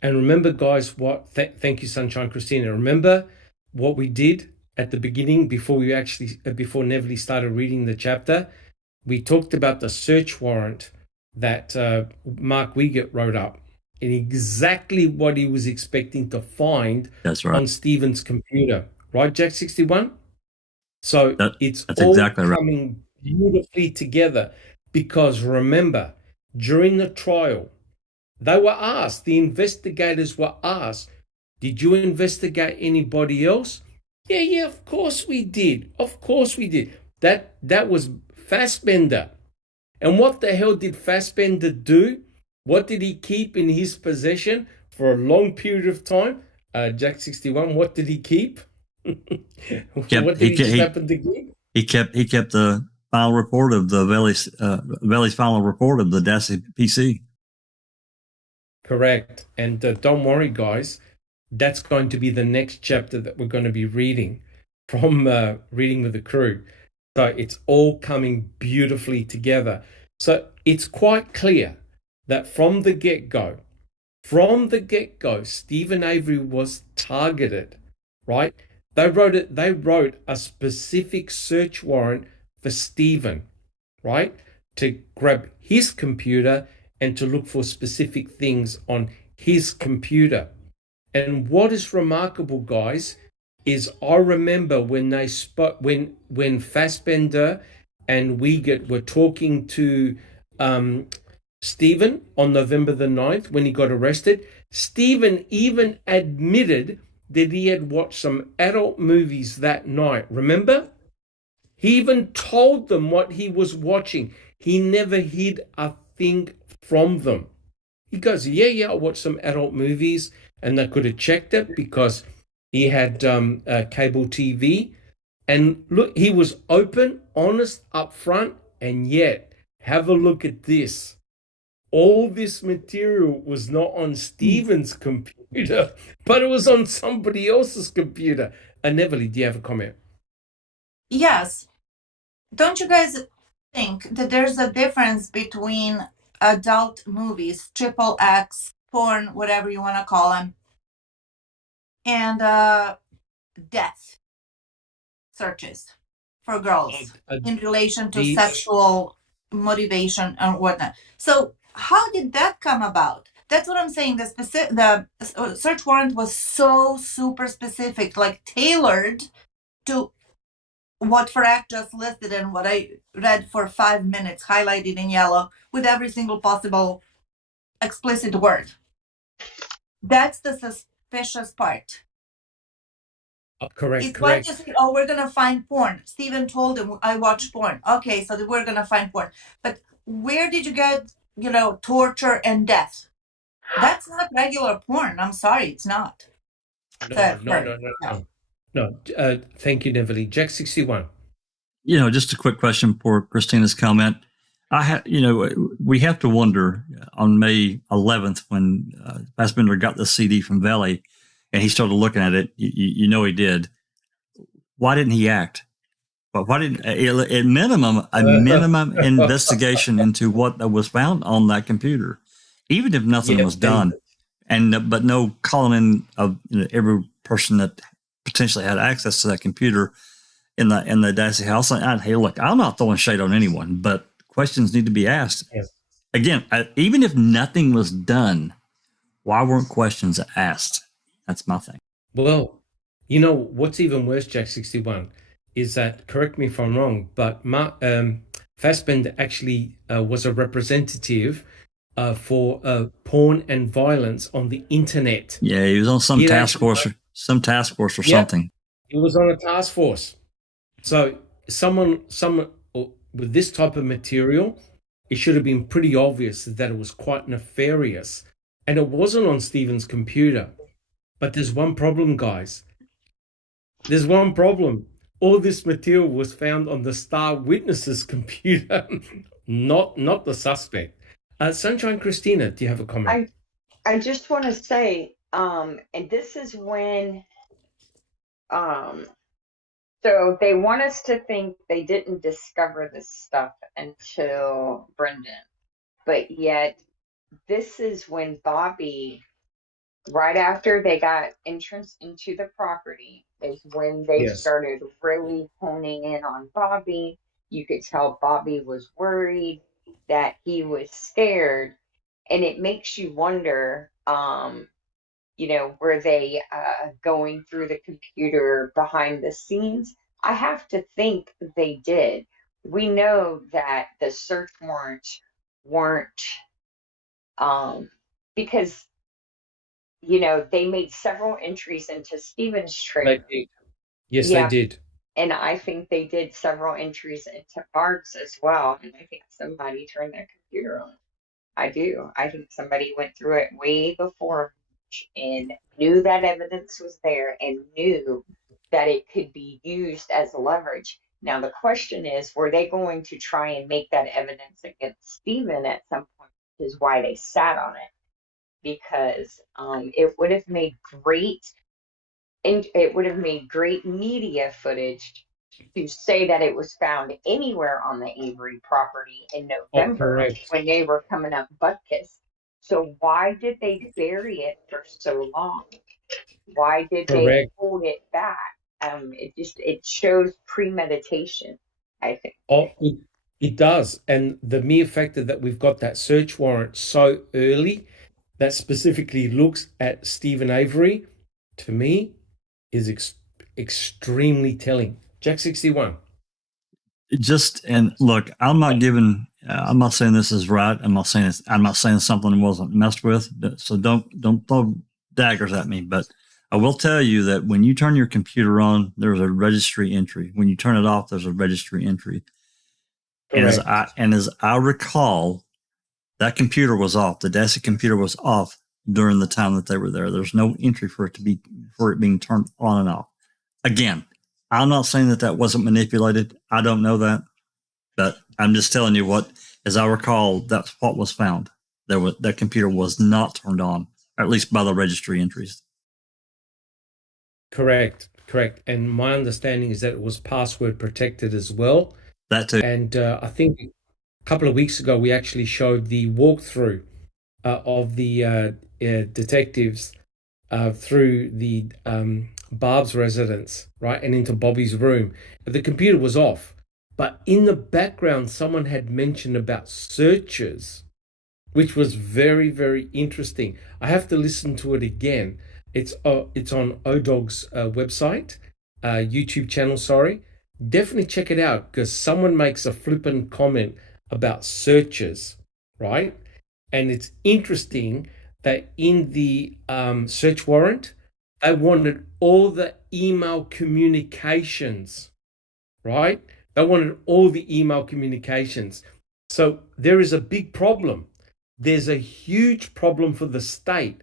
And remember, guys, thank you, Sunshine Christina. Remember what we did at the beginning before Neville started reading the chapter? We talked about the search warrant that Mark Wiegert wrote up and exactly what he was expecting to find on Stephen's computer. Right, Jack 61? So it's all exactly coming beautifully together because remember, during the trial, they were asked, the investigators were asked, did you investigate anybody else? Yeah, of course we did. That was Fassbender. And what the hell did Fassbender do? What did he keep in his possession for a long period of time? Jack 61, what did he keep? What did he happen to keep? He kept the final report of the Valley's final report of the Dassey PC. Correct. And don't worry, guys. That's going to be the next chapter that we're going to be reading from Reading with the Crew. So it's all coming beautifully together. So it's quite clear that from the get-go, Stephen Avery was targeted, right? They wrote a specific search warrant for Stephen, right? To grab his computer and to look for specific things on his computer. And what is remarkable, guys, is I remember when they spoke, when Fassbender and Wiegert were talking to Stephen on November the 9th when he got arrested, Stephen even admitted that he had watched some adult movies that night. Remember? He even told them what he was watching. He never hid a thing from them. He goes, yeah, I watched some adult movies, and they could have checked it because he had cable TV. And look, he was open, honest, upfront, and yet, have a look at this. All this material was not on Stephen's computer, but it was on somebody else's computer. Neville, do you have a comment? Yes. Don't you guys think that there's a difference between adult movies, triple X, porn, whatever you want to call them, and death searches for girls in relation to sexual motivation and whatnot. So how did that come about? That's what I'm saying. The search warrant was so super specific, like tailored to what Ferak just listed and what I read for 5 minutes, highlighted in yellow with every single possible explicit word. That's the suspicious part. Correct. It's one to say, oh, we're going to find porn. Stephen told him, I watch porn. Okay, so we're going to find porn. But where did you get, torture and death? That's not regular porn. I'm sorry, it's not. No. Thank you, Neverly. Jack 61. Just a quick question for Christina's comment. We have to wonder on May 11th when Fassbender got the CD from Valley and he started looking at it. He did. Why didn't he act? But why didn't at minimum investigation into what was found on that computer, even if nothing was done, but no calling in of every person that potentially had access to that computer in the Dassey house. Hey, look, I'm not throwing shade on anyone, but questions need to be asked. Yes. Again, even if nothing was done, why weren't questions asked? That's my thing. Well, what's even worse, Jack 61, is that, correct me if I'm wrong, but Fassbender actually was a representative for porn and violence on the internet. Yeah, he was on some task force or something. He was on a task force. So someone with this type of material, it should have been pretty obvious that it was quite nefarious. And it wasn't on Stephen's computer. But there's one problem, guys. There's one problem. All this material was found on the star witness's computer, not the suspect. Sunshine Christina, do you have a comment? I just want to say, and this is when, so they want us to think they didn't discover this stuff until Brendan, but yet this is when Bobby, right after they got entrance into the property, is when they started really honing in on Bobby. You could tell Bobby was worried, that he was scared, and it makes you wonder, were they going through the computer behind the scenes? I have to think they did. We know that the search warrants weren't, because they made several entries into Stephen's trailer. They did. Yes, they did. And I think they did several entries into Mark's as well. And I think somebody turned their computer on. I do. I think somebody went through it way before and knew that evidence was there and knew that it could be used as leverage. Now, the question is, were they going to try and make that evidence against Stephen at some point, which is why they sat on it. Because it would have made great media footage to say that it was found anywhere on the Avery property in November when they were coming up Butkus. So why did they bury it for so long? Why did they hold it back? It shows premeditation, I think. Oh, it does. And the mere fact that we've got that search warrant so early that specifically looks at Stephen Avery, to me, is extremely telling. Jack 61. And look, I'm not saying this is right. I'm not saying something wasn't messed with. So don't throw daggers at me. But I will tell you that when you turn your computer on, there's a registry entry. When you turn it off, there's a registry entry. And as I recall, that computer was off. The Dassey computer was off during the time that they were there. There's no entry for it being turned on and off. Again, I'm not saying that wasn't manipulated. I don't know that, but I'm just telling you what, as I recall, that's what was found. That computer was not turned on, or at least by the registry entries. Correct. And my understanding is that it was password protected as well. That too. And I think a couple of weeks ago, we actually showed the walkthrough of the detectives through the Barb's residence, right, and into Bobby's room. The computer was off, but in the background, someone had mentioned about searches, which was very, very interesting. I have to listen to it again. It's on ODog's website, YouTube channel, sorry. Definitely check it out because someone makes a flippant comment about searches, right? And it's interesting that in the search warrant, they wanted all the email communications, right? They wanted all the email communications. So there is a big problem. There's a huge problem for the state.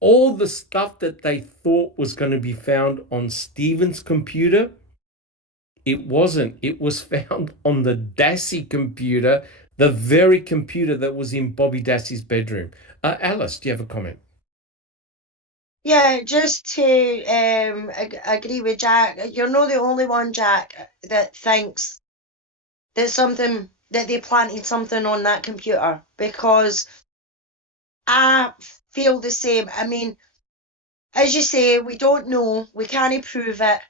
All the stuff that they thought was going to be found on Stephen's computer, it wasn't. It was found on the Dassey computer, the very computer that was in Bobby Dassey's bedroom. Alice, do you have a comment? Yeah, just to agree with Jack, you're not the only one, Jack, that thinks that they planted something on that computer, because I feel the same. I mean, as you say, we don't know, we can't prove it.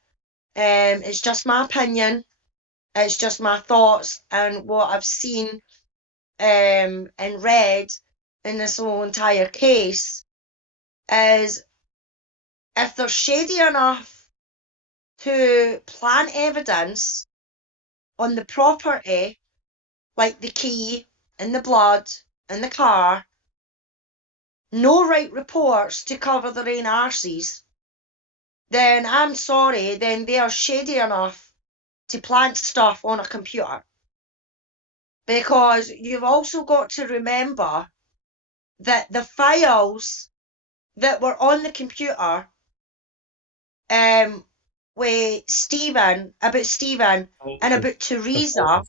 It's just my opinion, it's just my thoughts and what I've seen and read in this whole entire case is, if they're shady enough to plant evidence on the property, like the key and the blood and the car, no write reports to cover their own arses, then I'm sorry, then they are shady enough to plant stuff on a computer. Because you've also got to remember that the files that were on the computer with Stephen, about Stephen and about Teresa.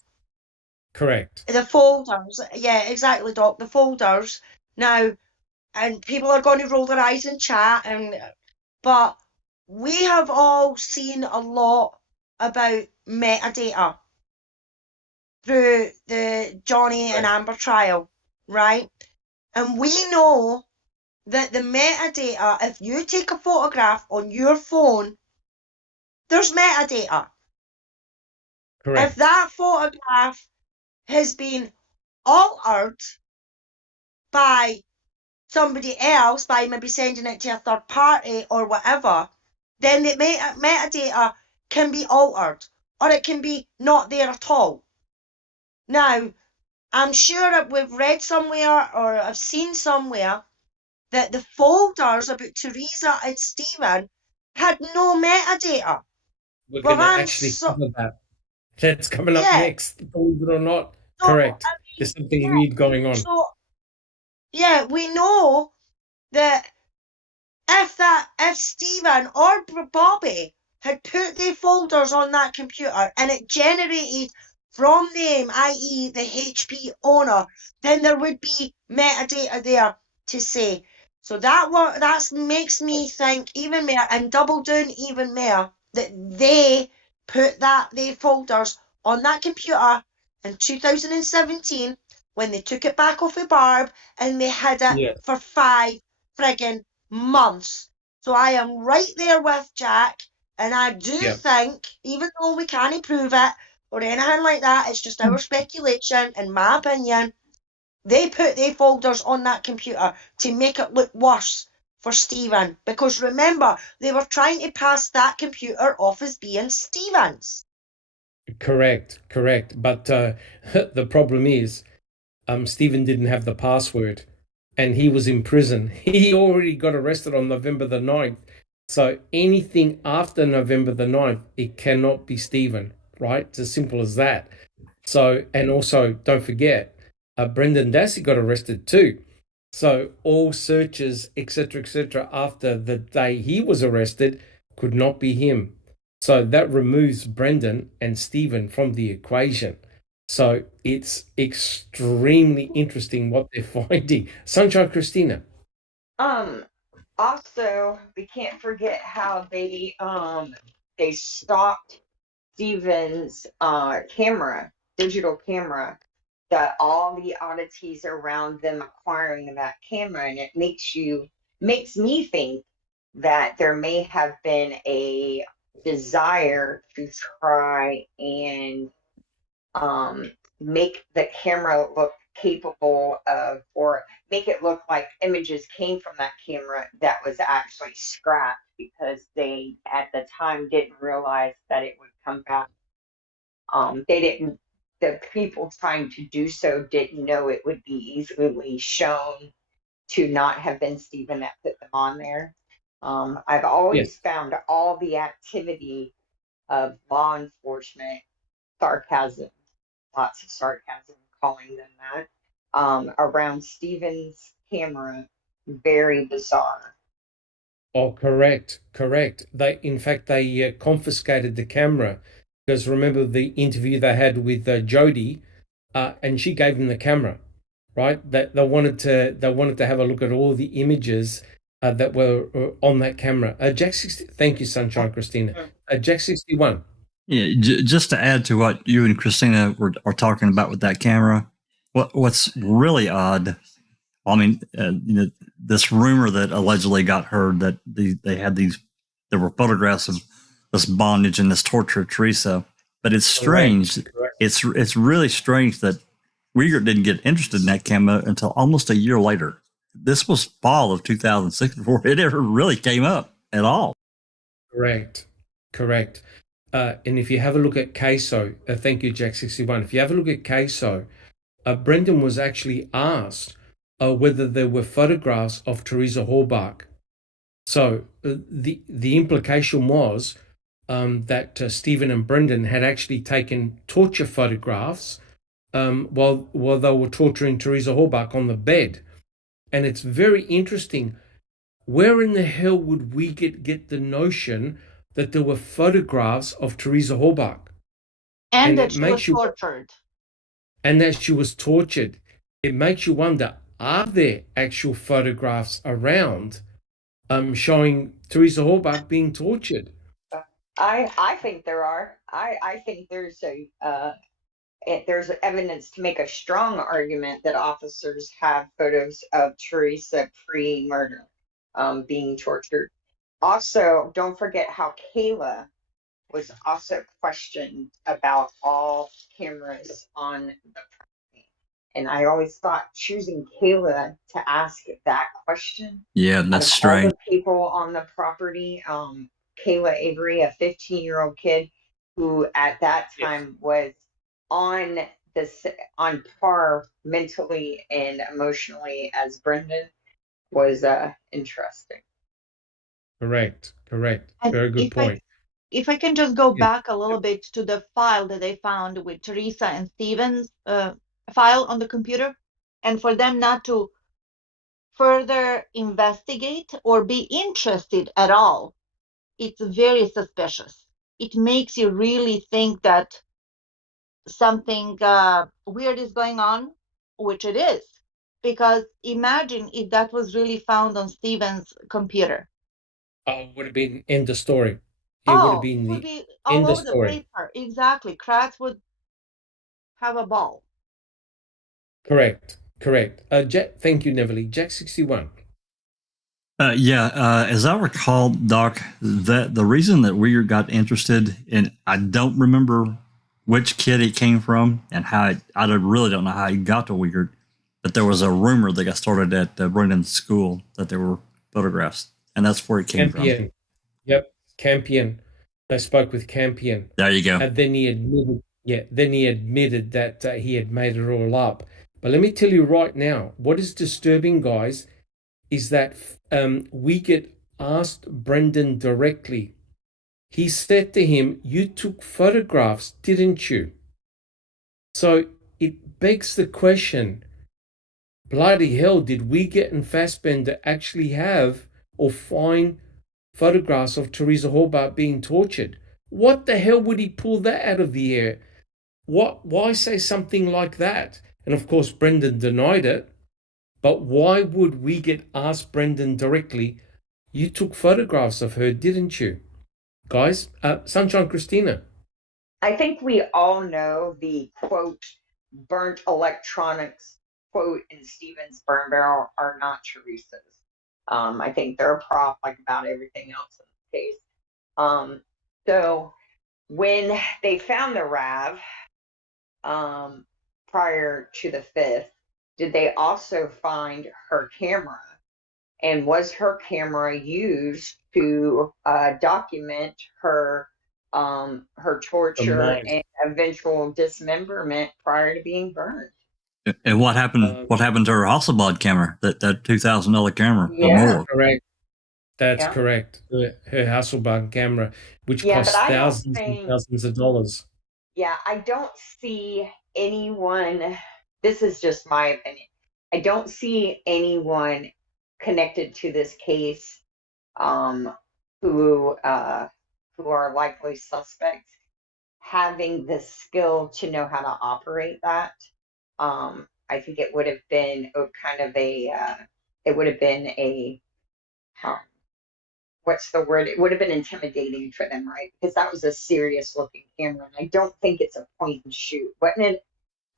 Correct. The folders, yeah, exactly, Doc, the folders. Now, and people are going to roll their eyes in chat, but we have all seen a lot about metadata through the Johnny and Amber trial, right? And we know that the metadata, if you take a photograph on your phone, there's metadata. Correct. If that photograph has been altered by somebody else, by maybe sending it to a third party or whatever, then the metadata can be altered, or it can be not there at all. Now, I'm sure we've read somewhere or I've seen somewhere that the folders about Teresa and Stephen had no metadata. We're going to actually cover that. That's coming up next, believe it or not. So, correct. I mean, there's something weird going on. So, yeah, we know that if Stephen or Bobby had put the folders on that computer and it generated from them, i.e. the HP owner, then there would be metadata there to say. So that makes me think even more and double down even more that they put the folders on that computer in 2017 when they took it back off of Barb and they had it for 5 friggin' months. So I am right there with Jack, and I do think, even though we can't prove it or anything like that, it's just our speculation, in my opinion, they put their folders on that computer to make it look worse for Stephen. Because remember, they were trying to pass that computer off as being Stephen's. Correct. But the problem is, Stephen didn't have the password and he was in prison. He already got arrested on November the 9th. So anything after November the 9th, it cannot be Stephen, right? It's as simple as that. So, and also don't forget, Brendan Dassey got arrested too. So all searches, etc., after the day he was arrested could not be him. So that removes Brendan and Stephen from the equation. So it's extremely interesting what they're finding. Sunshine Christina. Also, we can't forget how they stopped Stephen's digital camera, all the oddities around them acquiring that camera, and it makes me think that there may have been a desire to try and make the camera look capable of, or make it look like images came from that camera that was actually scrapped, because they at the time didn't realize that it would come back. They didn't, the people trying to do so didn't know it would be easily shown to not have been Stephen that put them on there. I've always Yes. found all the activity of law enforcement sarcasm, lots of sarcasm, calling them that, around Stephen's camera, very bizarre. Oh, correct. They, in fact, they confiscated the camera because remember the interview they had with Jody, and she gave them the camera, right? That they wanted to have a look at all the images that were on that camera. Jack 60, thank you, Sunshine Christina. Jack 61. Yeah, just to add to what you and Christina are talking about with that camera, what's really odd, I mean, this rumor that allegedly got heard that there were photographs of this bondage and this torture of Teresa, but it's strange. Correct. It's really strange that Uyghur didn't get interested in that camera until almost a year later. This was fall of 2006 before it ever really came up at all. Correct. And if you have a look at CASO, thank you, Jack 61. If you have a look at CASO, Brendan was actually asked whether there were photographs of Teresa Halbach. So the implication was that Stephen and Brendan had actually taken torture photographs while they were torturing Teresa Halbach on the bed. And it's very interesting. Where in the hell would we get the notion that there were photographs of Teresa Halbach? And that she was tortured. And that she was tortured. It makes you wonder, are there actual photographs around showing Teresa Halbach being tortured? I think there are. I think there's evidence to make a strong argument that officers have photos of Teresa pre-murder being tortured. Also, don't forget how Kayla was also questioned about all cameras on the property. And I always thought choosing Kayla to ask that question. Yeah, that's strange. All the people on the property, Kayla Avery, a 15-year-old kid who at that time was on par mentally and emotionally as Brendan, was interesting. Correct. And Very good point. If I can just go back a little bit to the file that they found with Teresa and Stephen's file on the computer, and for them not to further investigate or be interested at all, it's very suspicious. It makes you really think that something weird is going on, which it is. Because imagine if that was really found on Stephen's computer. Oh, would have been end of story. It would have been would the be all end of over the story. paper. Exactly. Cracks would have a ball. Correct. Jack, thank you, Neverly. Jack 61. As I recall, Doc, that the reason that we got interested in, I don't remember which kid it came from and how I really don't know how he got to Uyghur, but there was a rumor that got started at Brendan's school that there were photographs, and that's where it came from. Yep, Campion. I spoke with Campion. There you go. And then he admitted that he had made it all up. But let me tell you right now, what is disturbing, guys, is that we get asked Brendan directly. He said to him, "You took photographs, didn't you?" So it begs the question, bloody hell, did Uyghur and Fassbender actually have or find photographs of Teresa Halbach being tortured? What the hell would he pull that out of the air? Why say something like that? And of course, Brendan denied it. But why would we get asked Brendan directly, "You took photographs of her, didn't you?" Guys, Sunshine Christina. I think we all know the quote, burnt electronics, quote, in Stephen's burn barrel are not Teresa's. I think they're a prop, like about everything else in the case. So when they found the RAV prior to the 5th, did they also find her camera? And was her camera used to document her torture and eventual dismemberment prior to being burned? And what happened? What happened to her Hasselblad camera? That $2,000 camera? Yeah, correct. That's correct. Her Hasselblad camera, which cost thousands and thousands of dollars. Yeah, I don't see anyone. This is just my opinion. I don't see anyone connected to this case who are likely suspects having the skill to know how to operate that. I think it would have been it would have been what's the word? It would have been intimidating for them, right? Because that was a serious looking camera, and I don't think it's a point and shoot, wasn't it?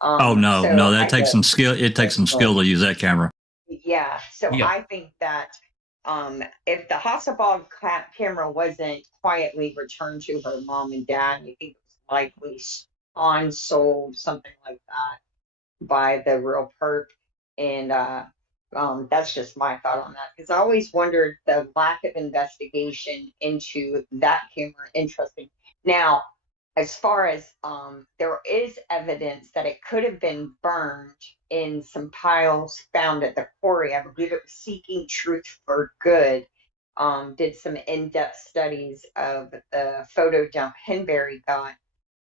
Oh no, that takes some skill. It takes some skill to use that camera. Yeah, so I think that if the Hasselblad camera wasn't quietly returned to her mom and dad, I think it was likely sold, something like that, by the real perp. And that's just my thought on that, because I always wondered the lack of investigation into that camera. Interesting. Now, as far as there is evidence that it could have been burned in some piles found at the quarry. I believe it was Seeking Truth for Good. Did some in-depth studies of the photo dump Henbury got,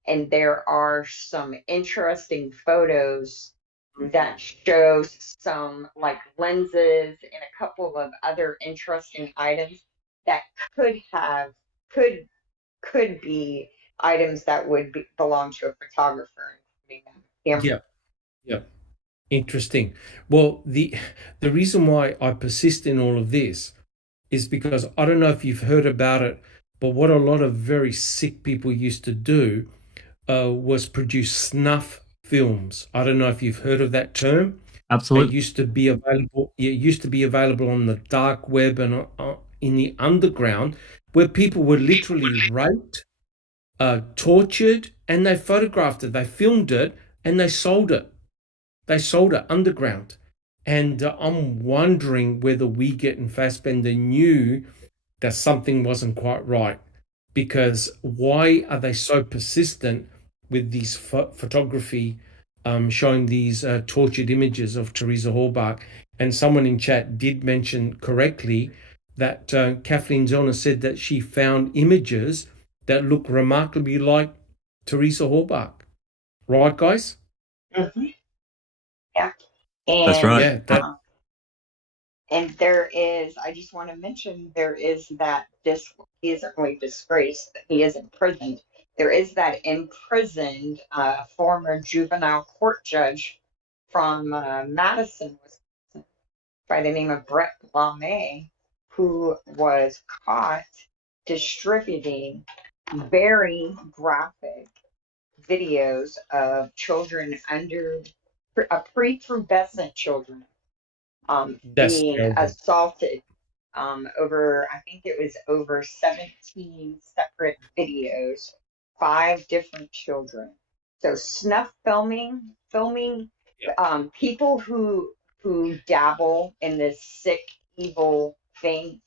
and there are some interesting photos that shows some like lenses and a couple of other interesting items that could be items that would belong to a photographer. Yeah. Interesting. Well, the reason why I persist in all of this is because I don't know if you've heard about it, but what a lot of very sick people used to do was produce snuff films. I don't know if you've heard of that term. Absolutely. It used to be available. It used to be available on the dark web and in the underground, where people were literally raped, tortured, and they photographed it. They filmed it and they sold it. They sold it underground. And I'm wondering whether Wiegert and Fassbender knew that something wasn't quite right. Because why are they so persistent with these photography showing these tortured images of Teresa Halbach? And someone in chat did mention correctly that Kathleen Zellner said that she found images that look remarkably like Teresa Halbach. Right, guys? Mm-hmm. Yeah. And, that's right. Yeah, and there is, I just want to mention, there is that he isn't really disgraced, he is imprisoned. There is that imprisoned former juvenile court judge from Madison, Wisconsin, by the name of Brett LaMay, who was caught distributing very graphic videos of children under prepubescent children being terrible. assaulted over, I think it was over 17 separate videos, 5 different children. So snuff filming, people who dabble in this sick, evil thing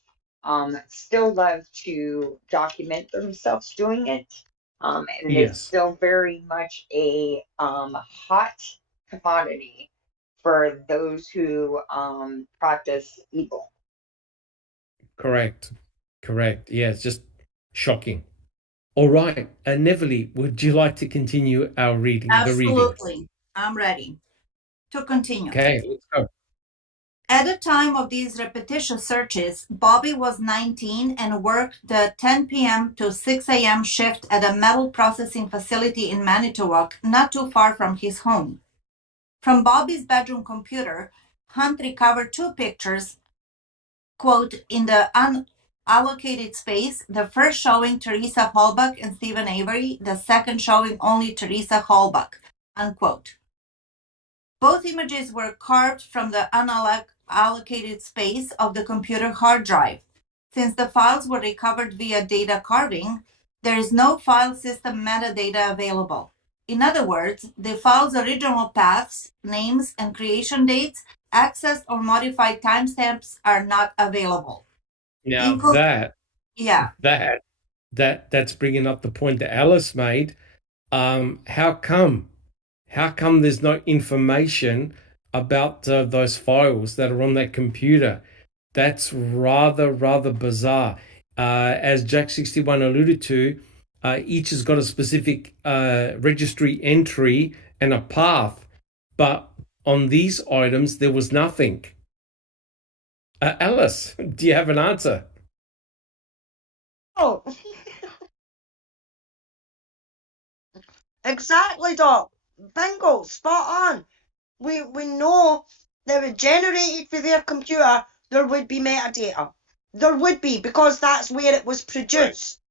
still love to document themselves doing it. And it's still very much a hot commodity for those who practice evil. Correct. Yeah, it's just shocking. All right. Neverly, would you like to continue our reading? Absolutely. I'm ready to continue. Okay, let's go. At the time of these repetition searches, Bobby was 19 and worked the 10 p.m. to 6 a.m. shift at a metal processing facility in Manitowoc, not too far from his home. From Bobby's bedroom computer, Hunt recovered 2 pictures, quote, in the unallocated space, the first showing Teresa Halbach and Stephen Avery, the second showing only Teresa Halbach, unquote. Both images were carved from the unallocated space of the computer hard drive. Since the files were recovered via data carving, there is no file system metadata available. In other words, the file's original paths, names, and creation dates, accessed or modified timestamps are not available. Now that's bringing up the point that Alice made. How come there's no information about those files that are on that computer? That's rather bizarre. As Jack 61 alluded to, each has got a specific registry entry and a path, but on these items there was nothing. Alice, do you have an answer? Oh, exactly, Doc. Bingo, spot on. We know that it generated for their computer, there would be metadata. There would be, because that's where it was produced.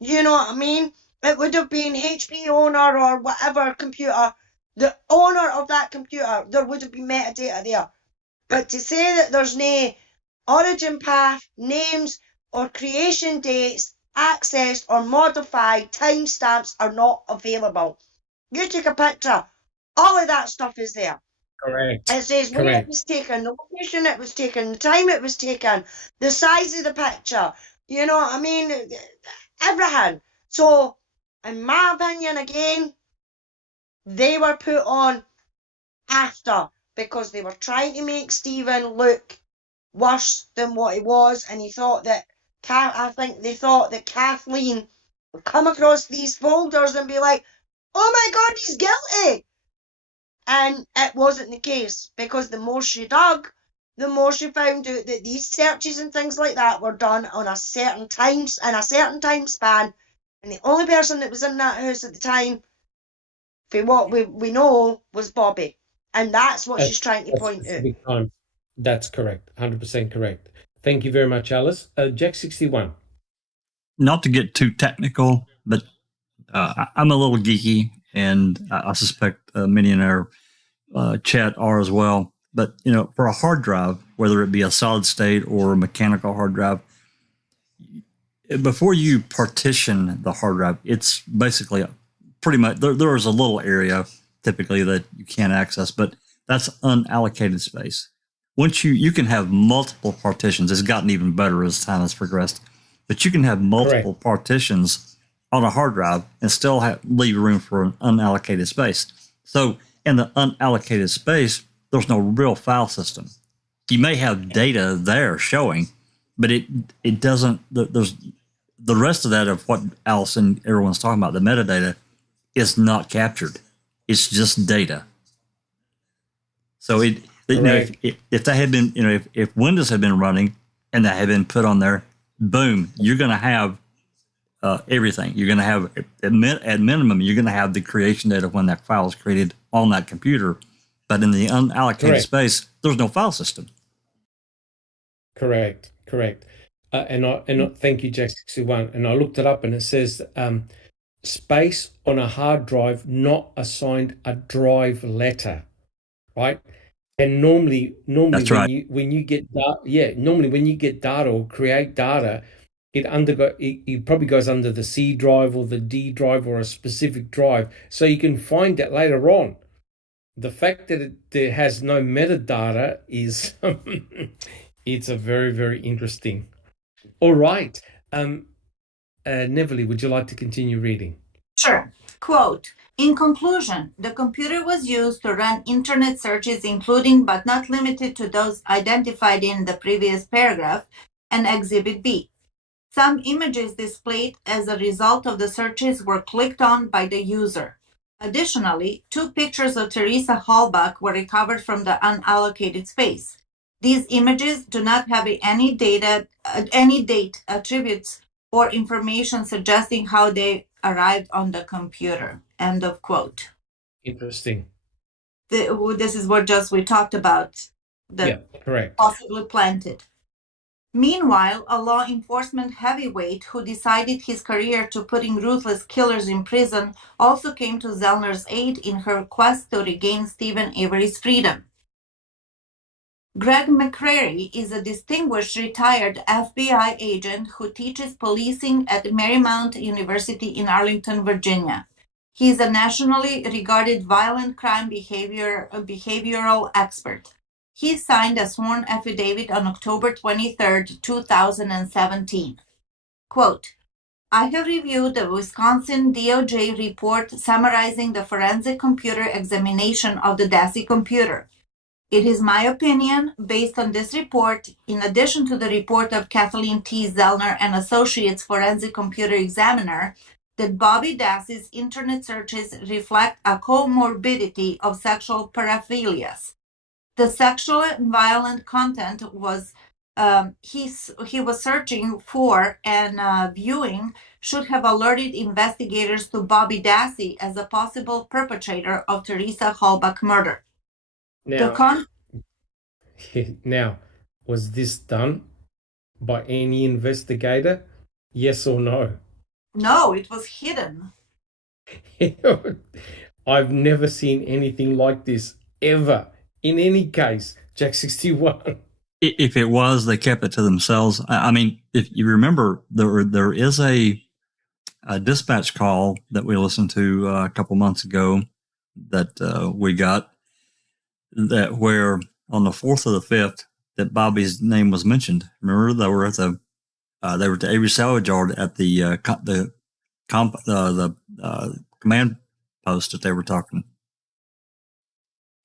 Right. You know what I mean? It would have been HP owner or whatever computer, the owner of that computer, there would have been metadata there. But to say that there's no origin path, names, or creation dates, accessed or modified timestamps are not available. You take a picture, all of that stuff is there. Correct. It says where it was taken, the location it was taken, the time it was taken, the size of the picture, you know what I mean? Everything. So, in my opinion, again, they were put on after because they were trying to make Stephen look worse than what he was, and he thought that I think they thought that Kathleen would come across these folders and be like, "Oh my God, he's guilty!" And it wasn't the case, because the more she dug, the more she found out that these searches and things like that were done on a certain time span, and the only person that was in that house at the time, for what we know, was Bobby. And that's what she's trying to point out. That's correct. 100% correct. Thank you very much, Alice. Jack 61. Not to get too technical, but I'm a little geeky, and I suspect many in our chat are as well. But, you know, for a hard drive, whether it be a solid state or a mechanical hard drive, before you partition the hard drive, it's basically pretty much, there is a little area typically that you can't access, but that's unallocated space. Once you can have multiple partitions. It's gotten even better as time has progressed, but you can have multiple partitions on a hard drive and still leave room for an unallocated space. So in the unallocated space, there's no real file system. You may have data there showing, but it doesn't, there's the rest of that of what Alice and everyone's talking about, the metadata, is not captured. It's just data. So you know, if that had been, you know, if Windows had been running and that had been put on there, boom, you're going to have everything. You're going to have, at minimum, you're going to have the creation date of when that file is created on that computer. But in the unallocated space, there's no file system. Correct. And thank you, Jack 61. And I looked it up, and it says space on a hard drive not assigned a drive letter, right? And normally That's right. when you get data or create data, it probably goes under the C drive or the D drive or a specific drive, so you can find it later on. The fact that there has no metadata is it's a very, very interesting. All right. Neville, would you like to continue reading? Sure. Quote, in conclusion, the computer was used to run internet searches, including but not limited to those identified in the previous paragraph and Exhibit B. Some images displayed as a result of the searches were clicked on by the user. Additionally, 2 pictures of Teresa Hallbach were recovered from the unallocated space. These images do not have any date attributes or information suggesting how they arrived on the computer. End of quote. Interesting. This is what we talked about. Correct. Possibly planted. Meanwhile, a law enforcement heavyweight who decided his career to putting ruthless killers in prison also came to Zellner's aid in her quest to regain Stephen Avery's freedom. Greg McCrary is a distinguished retired FBI agent who teaches policing at Marymount University in Arlington, Virginia. He is a nationally regarded violent crime behavioral expert. He signed a sworn affidavit on October 23, 2017. Quote, I have reviewed the Wisconsin DOJ report summarizing the forensic computer examination of the Dassey computer. It is my opinion, based on this report, in addition to the report of Kathleen T. Zellner and Associates Forensic Computer Examiner, that Bobby Dassey's internet searches reflect a comorbidity of sexual paraphilias. The sexual and violent content was he was searching for and viewing should have alerted investigators to Bobby Dassey as a possible perpetrator of Teresa Halbach murder. Now, was this done by any investigator? Yes or no? No, it was hidden. I've never seen anything like this ever. In any case, Jack 61. If it was, they kept it to themselves. I mean, if you remember, there is a dispatch call that we listened to a couple months ago that we got that where on the 4th of the 5th that Bobby's name was mentioned. Remember, they were at the Avery salvage yard at the command post that they were talking.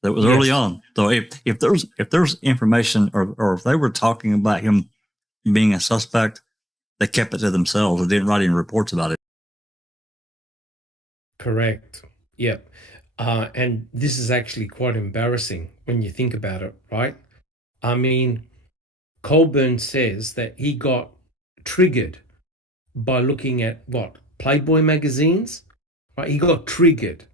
That was early on. So if there's information or if they were talking about him being a suspect, they kept it to themselves. They didn't write any reports about it. Correct. Yep. And this is actually quite embarrassing when you think about it, right? I mean, Colburn says that he got triggered by looking at Playboy magazines, right? He got triggered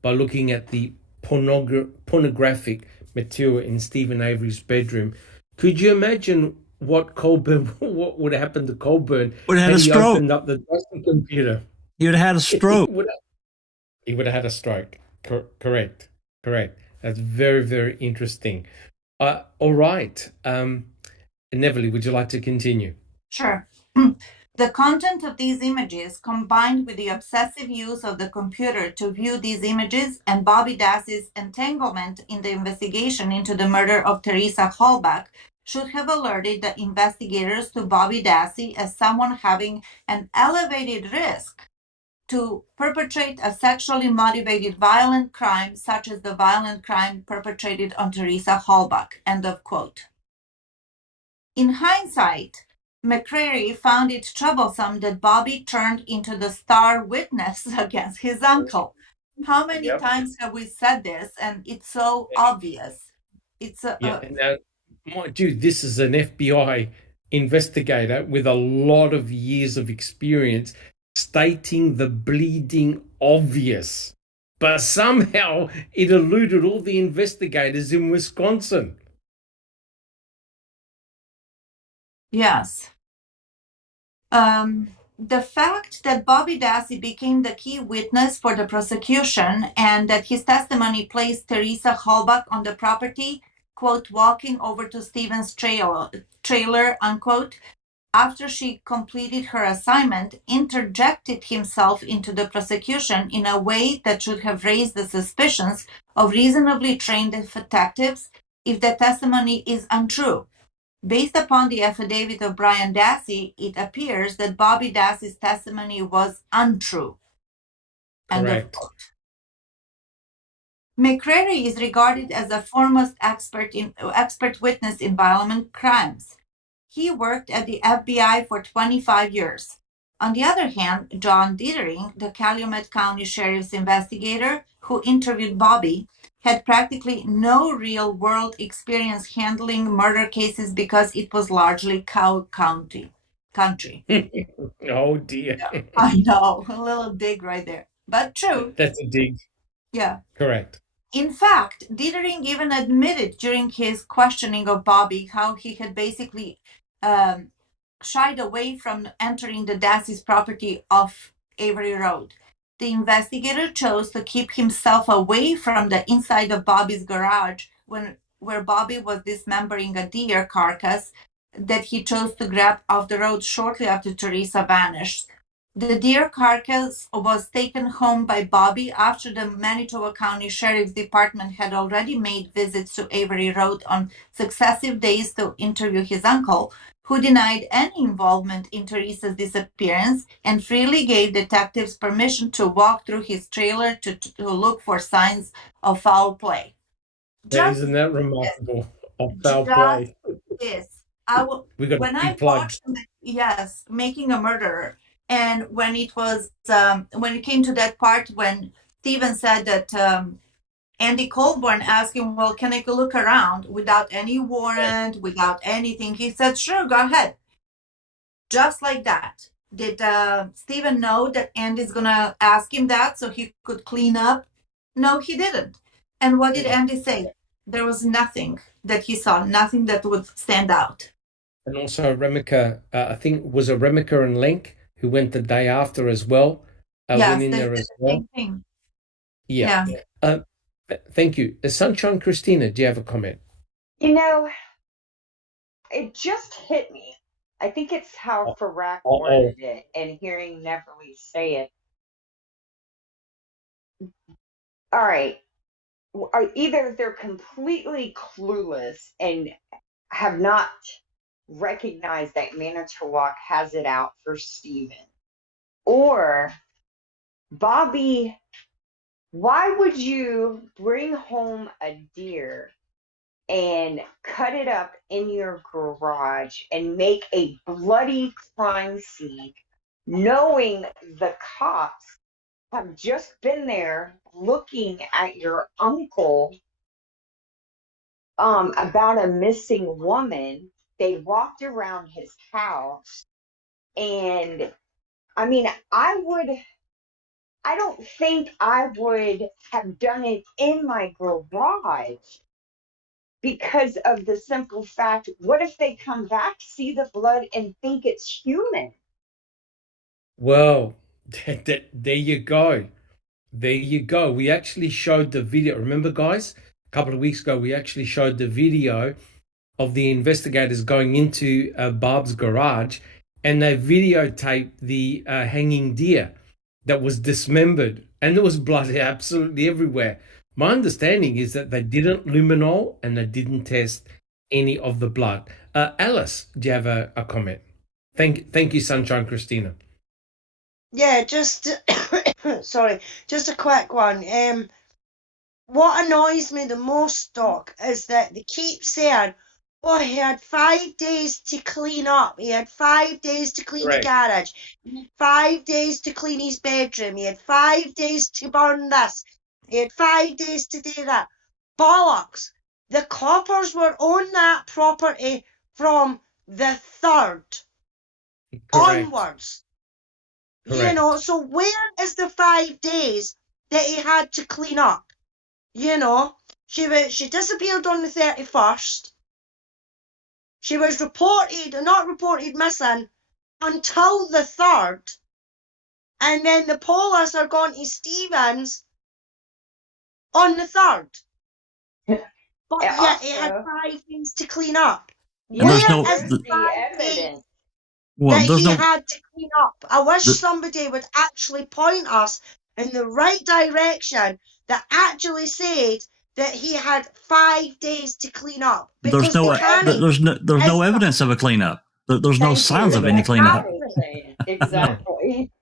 by looking at the pornographic material in Stephen Avery's bedroom. Could you imagine what would happen to Colburn had he opened up the Dassey computer? He would have had a stroke. He would have had a stroke. Correct. That's very, very interesting. All right. Neville, would you like to continue? Sure. The content of these images, combined with the obsessive use of the computer to view these images and Bobby Dassey's entanglement in the investigation into the murder of Teresa Halbach, should have alerted the investigators to Bobby Dassey as someone having an elevated risk to perpetrate a sexually motivated violent crime such as the violent crime perpetrated on Teresa Halbach. End of quote. In hindsight, McCrary found it troublesome that Bobby turned into the star witness against his uncle. How many times have we said this? And it's so obvious. It's dude, this is an FBI investigator with a lot of years of experience stating the bleeding obvious, but somehow it eluded all the investigators in Wisconsin. Yes. The fact that Bobby Dassey became the key witness for the prosecution and that his testimony placed Teresa Halbach on the property, quote, walking over to Stephen's trailer, unquote, after she completed her assignment, interjected himself into the prosecution in a way that should have raised the suspicions of reasonably trained detectives if the testimony is untrue. Based upon the affidavit of Brian Dassey, it appears that Bobby Dassey's testimony was untrue. End of quote. McCrary is regarded as a foremost expert witness in violent crimes. He worked at the FBI for 25 years. On the other hand, John Dietering, the Calumet County Sheriff's investigator who interviewed Bobby, had practically no real-world experience handling murder cases because it was largely cow country. Oh, dear. Yeah, I know, a little dig right there, but true. That's a dig. Yeah. Correct. In fact, Dietering even admitted during his questioning of Bobby how he had basically shied away from entering the Dassey's property off Avery Road. The investigator chose to keep himself away from the inside of Bobby's garage where Bobby was dismembering a deer carcass that he chose to grab off the road shortly after Teresa vanished. The deer carcass was taken home by Bobby after the Manitoba County Sheriff's Department had already made visits to Avery Road on successive days to interview his uncle, who denied any involvement in Teresa's disappearance and freely gave detectives permission to walk through his trailer to look for signs of foul play. Isn't that remarkable? Of foul Just play. this. When I watched, yes, Making a Murderer, and when it was when it came to that part when Stephen said that Andy Colborn asked him, well, can I go look around without any warrant, without anything? He said, sure, go ahead. Just like that. Did Stephen know that Andy's going to ask him that so he could clean up? No, he didn't. And what did Andy say? There was nothing that he saw, nothing that would stand out. And also Remika, I think was a Remika and Lenk who went the day after as well. Yes, went in there as well. Same thing. Yeah. Thank you. Sunshine Christina, do you have a comment? You know, it just hit me. I think it's how Ferak worded it, and hearing Neverly say it. All right. Either they're completely clueless and have not recognized that Manitowoc has it out for Stephen, or Bobby, why would you bring home a deer and cut it up in your garage and make a bloody crime scene, knowing the cops have just been there looking at your uncle about a missing woman? They walked around his house, and I mean, I don't think I would have done it in my garage, because of the simple fact, what if they come back, see the blood, and think it's human? Well, there you go. There you go. We actually showed the video. Remember, guys, a couple of weeks ago, we actually showed the video of the investigators going into Barb's garage, and they videotaped the hanging deer that was dismembered, and there was blood absolutely everywhere. My understanding is that they didn't luminol and they didn't test any of the blood. Alice, do you have a comment? Thank you, Sunshine Christina. Yeah, just sorry, just a quick one. What annoys me the most, Doc, is that they keep saying, oh, he had 5 days to clean up. He had 5 days to clean the garage. He had 5 days to clean his bedroom. He had 5 days to burn this. He had 5 days to do that. Bollocks! The coppers were on that property from the 3rd onwards. Correct. You know, so where is the 5 days that he had to clean up? You know, she disappeared on the 31st. She was not reported missing until the 3rd. And then the police are going to Stevens on the 3rd. But yet he had 5 days to clean up. And Where is the evidence that he had to clean up? I wish somebody would actually point us in the right direction that actually said that he had 5 days to clean up. There's no evidence of a cleanup. There's no signs of any cleanup. Exactly.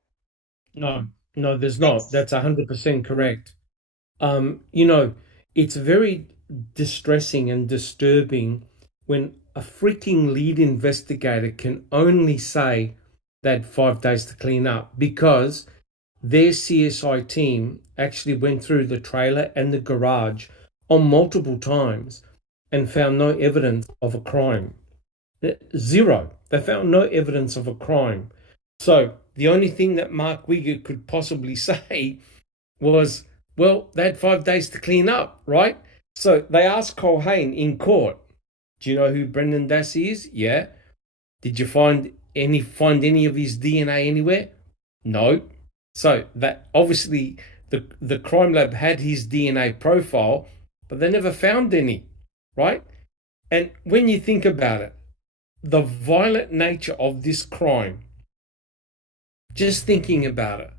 No, there's not. That's 100% correct. You know, it's very distressing and disturbing when a freaking lead investigator can only say that 5 days to clean up, because their CSI team actually went through the trailer and the garage on multiple times and found no evidence of a crime. Zero. They found no evidence of a crime. So the only thing that Mark Wigger could possibly say was, well, they had 5 days to clean up, right? So they asked Colhane in court, do you know who Brendan Dassey is? Yeah. Did you find any of his DNA anywhere? No. So that obviously the crime lab had his DNA profile, but they never found any, right? And when you think about it, the violent nature of this crime, just thinking about it,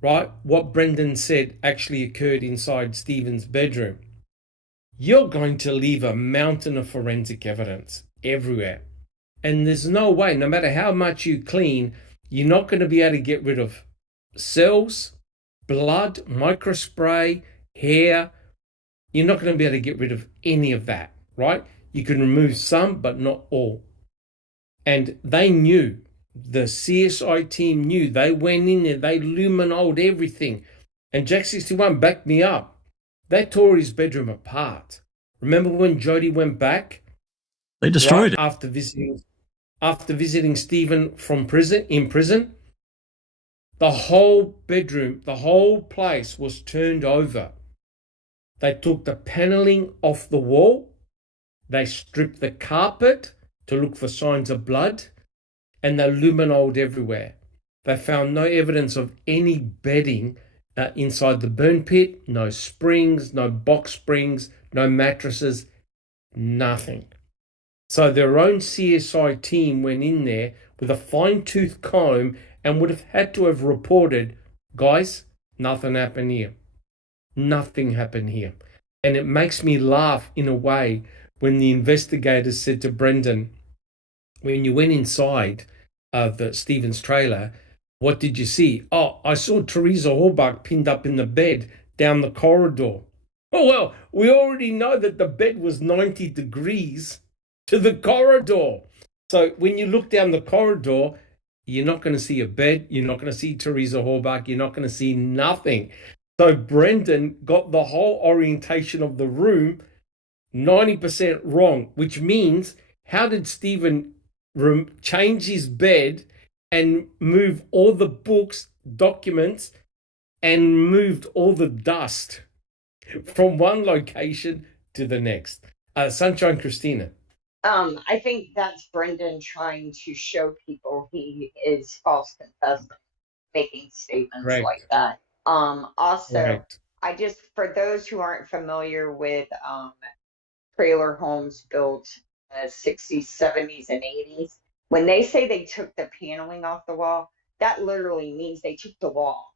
right? What Brendan said actually occurred inside Stephen's bedroom. You're going to leave a mountain of forensic evidence everywhere. And there's no way, no matter how much you clean, you're not going to be able to get rid of cells, blood, microspray, hair. You're not going to be able to get rid of any of that, right? You can remove some, but not all. And they knew, the CSI team knew. They went in there, they luminoled everything. And Jack 61 backed me up. They tore his bedroom apart. Remember when Jody went back? They destroyed it. After visiting Stephen from prison, the whole bedroom, the whole place was turned over. They took the paneling off the wall. They stripped the carpet to look for signs of blood, and they luminoled everywhere. They found no evidence of any bedding inside the burn pit, no springs, no box springs, no mattresses, nothing. So their own CSI team went in there with a fine-tooth comb and would have had to have reported, guys, nothing happened here. Nothing happened here. And it makes me laugh in a way when the investigators said to Brendan, when you went inside the Stevens trailer, what did you see? Oh, I saw Teresa Horbach pinned up in the bed down the corridor. Oh, well, we already know that the bed was 90 degrees to the corridor. So when you look down the corridor, you're not going to see a bed. You're not going to see Teresa Horbach. You're not going to see nothing. So Brendan got the whole orientation of the room 90% wrong, which means how did Stephen change his bed and move all the books, documents, and moved all the dust from one location to the next? Sunshine Christina. I think that's Brendan trying to show people he is false confessing, making statements Correct. like that. Also, Correct. I just, for those who aren't familiar with trailer homes built 60s, 70s, and 80s, when they say they took the paneling off the wall, that literally means they took the wall.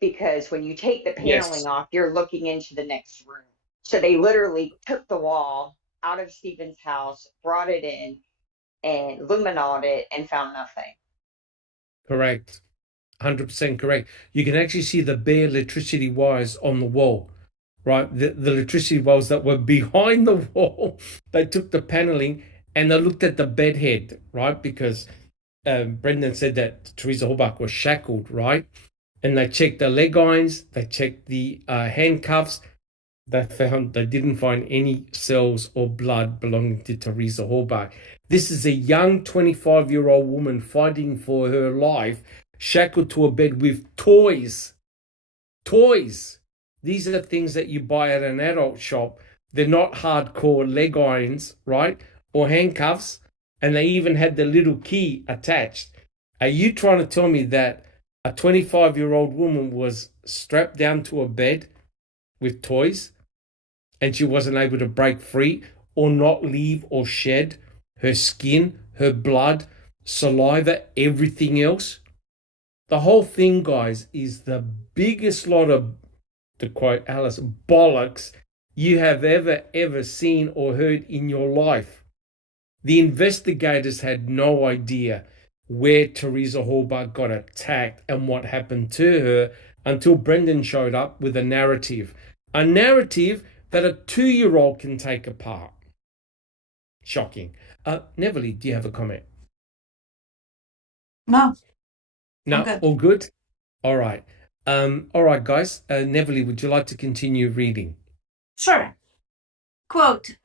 Because when you take the paneling off, you're looking into the next room. So they literally took the wall out of Stephen's house, brought it in, and luminoled it, and found nothing. Correct. 100% correct. You can actually see the bare electricity wires on the wall, right? The electricity wires that were behind the wall. They took the paneling and they looked at the bed head, right? Because Brendan said that Teresa Horbach was shackled, right? And they checked the leg irons, they checked the handcuffs. They didn't find any cells or blood belonging to Teresa Horbach. This is a young 25-year-old woman fighting for her life, shackled to a bed with toys. Toys. These are things that you buy at an adult shop. They're not hardcore leg irons, right? Or handcuffs. And they even had the little key attached. Are you trying to tell me that a 25-year-old woman was strapped down to a bed with toys and she wasn't able to break free or not leave or shed her skin, her blood, saliva, everything else? The whole thing, guys, is the biggest lot of, to quote Alice, bollocks you have ever seen or heard in your life. The investigators had no idea where Teresa Horbach got attacked and what happened to her until Brendan showed up with a narrative that a 2-year-old can take apart. Shocking. Neville, do you have a comment? No. No, Good. all good? All right. All right, guys. Neville, would you like to continue reading? Sure. Quote,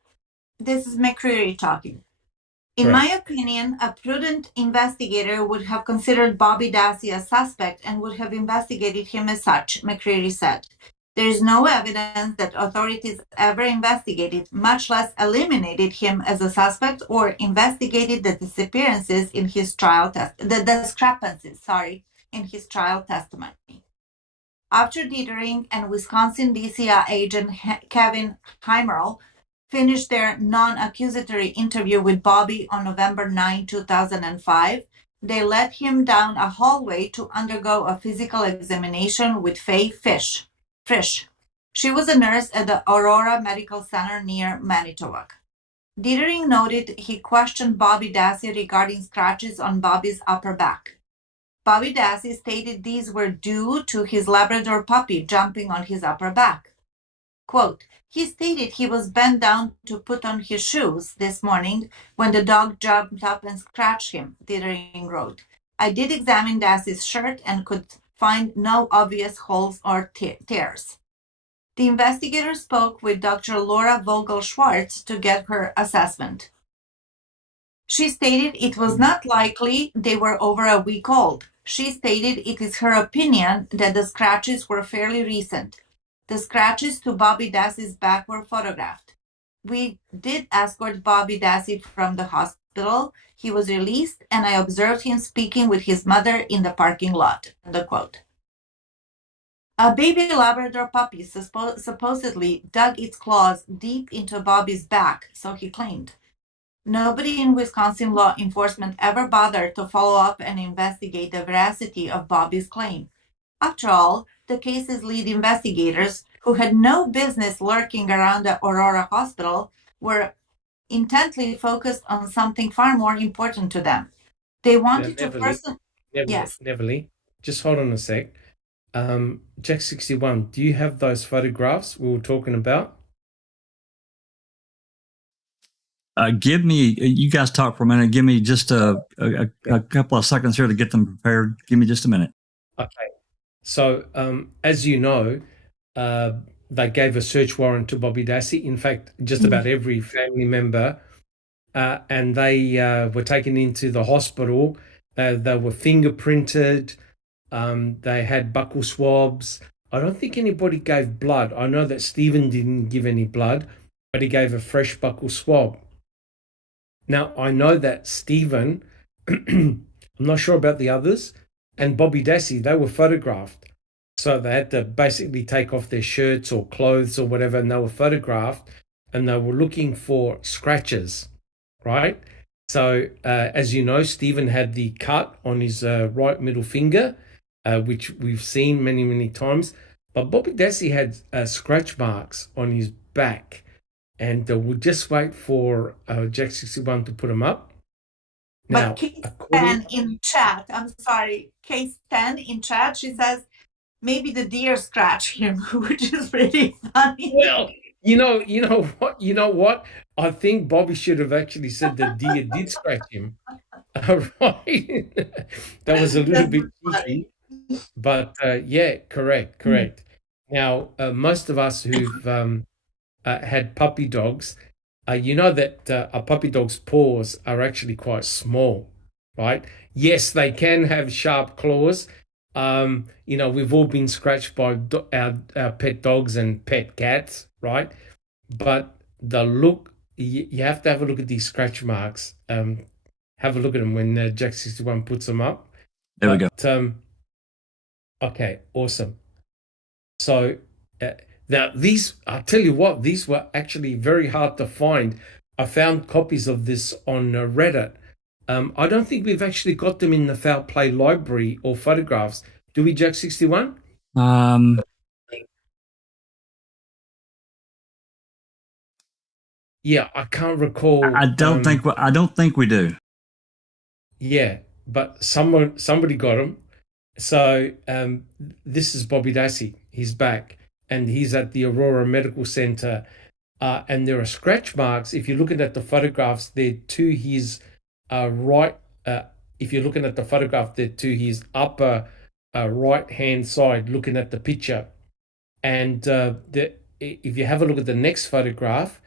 this is McCreary talking. In Correct. my opinion, a prudent investigator would have considered Bobby Dassey a suspect and would have investigated him as such, McCreary said. There is no evidence that authorities ever investigated, much less eliminated him as a suspect or investigated the discrepancies in his trial testimony. After Dietering and Wisconsin DCI agent Kevin Heimerl finished their non-accusatory interview with Bobby on November 9, 2005, they led him down a hallway to undergo a physical examination with Faye Frisch. She was a nurse at the Aurora Medical Center near Manitowoc. Dietering noted he questioned Bobby Dassey regarding scratches on Bobby's upper back. Bobby Dassey stated these were due to his Labrador puppy jumping on his upper back. Quote, he stated he was bent down to put on his shoes this morning when the dog jumped up and scratched him, Dietering wrote. I did examine Dassey's shirt and could find no obvious holes or tears. The investigator spoke with Dr. Laura Vogel-Schwartz to get her assessment. She stated it was not likely they were over a week old. She stated it is her opinion that the scratches were fairly recent. The scratches to Bobby Dassey's back were photographed. We did escort Bobby Dassey from the hospital. He was released, and I observed him speaking with his mother in the parking lot. End quote. A baby Labrador puppy supposedly dug its claws deep into Bobby's back, so he claimed. Nobody in Wisconsin law enforcement ever bothered to follow up and investigate the veracity of Bobby's claim. After all, the case's lead investigators, who had no business lurking around the Aurora Hospital, were intently focused on something far more important to them. They wanted to personally... Yes. Neverly, just hold on a sec. Jack 61, do you have those photographs we were talking about? You guys talk for a minute. Give me just a couple of seconds here to get them prepared. Give me just a minute. Okay. So, as you know, they gave a search warrant to Bobby Dassey. In fact, just about every family member, and they were taken into the hospital. They were fingerprinted. They had buccal swabs. I don't think anybody gave blood. I know that Stephen didn't give any blood, but he gave a fresh buccal swab. Now, I know that Stephen, I'm not sure about the others, and Bobby Dassey, they were photographed. So they had to basically take off their shirts or clothes or whatever, and they were photographed, and they were looking for scratches, right? So, as you know, Stephen had the cut on his right middle finger, which we've seen many, many times. But Bobby Dassey had scratch marks on his back. And we'll just wait for Jack 61 to put them up. Now, but Case 10 in chat, I'm sorry, Case 10 in chat, she says, maybe the deer scratched him, which is pretty funny. Well, you know what? I think Bobby should have actually said the deer did scratch him. Right? That was a little bit cheeky. But yeah, correct. Now, most of us who've had puppy dogs, you know that a puppy dog's paws are actually quite small, right? Yes, they can have sharp claws. We've all been scratched by our pet dogs and pet cats, right? But the look, you have to have a look at these scratch marks. Have a look at them when Jack 61 puts them up. There we go. Okay, awesome. So now these, I'll tell you what, these were actually very hard to find. I found copies of this on Reddit. I don't think we've actually got them in the Foul Play library or photographs. Do we, Jack 61? Yeah, I can't recall. I don't think we do. Yeah, but somebody got them. So this is Bobby Dassey. He's back, and he's at the Aurora Medical Center. And there are scratch marks. If you're looking at the photographs, they're to his right. If you're looking at the photograph, they're to his upper right-hand side, looking at the picture. And if you have a look at the next photograph,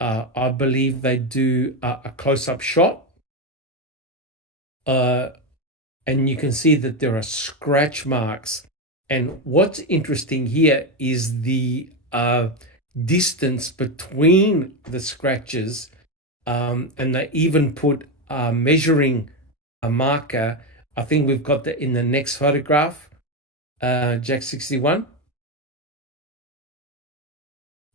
I believe they do a close-up shot. And you can see that there are scratch marks And what's interesting here is the distance between the scratches, and they even put measuring a marker. I think we've got that in the next photograph, Jack 61.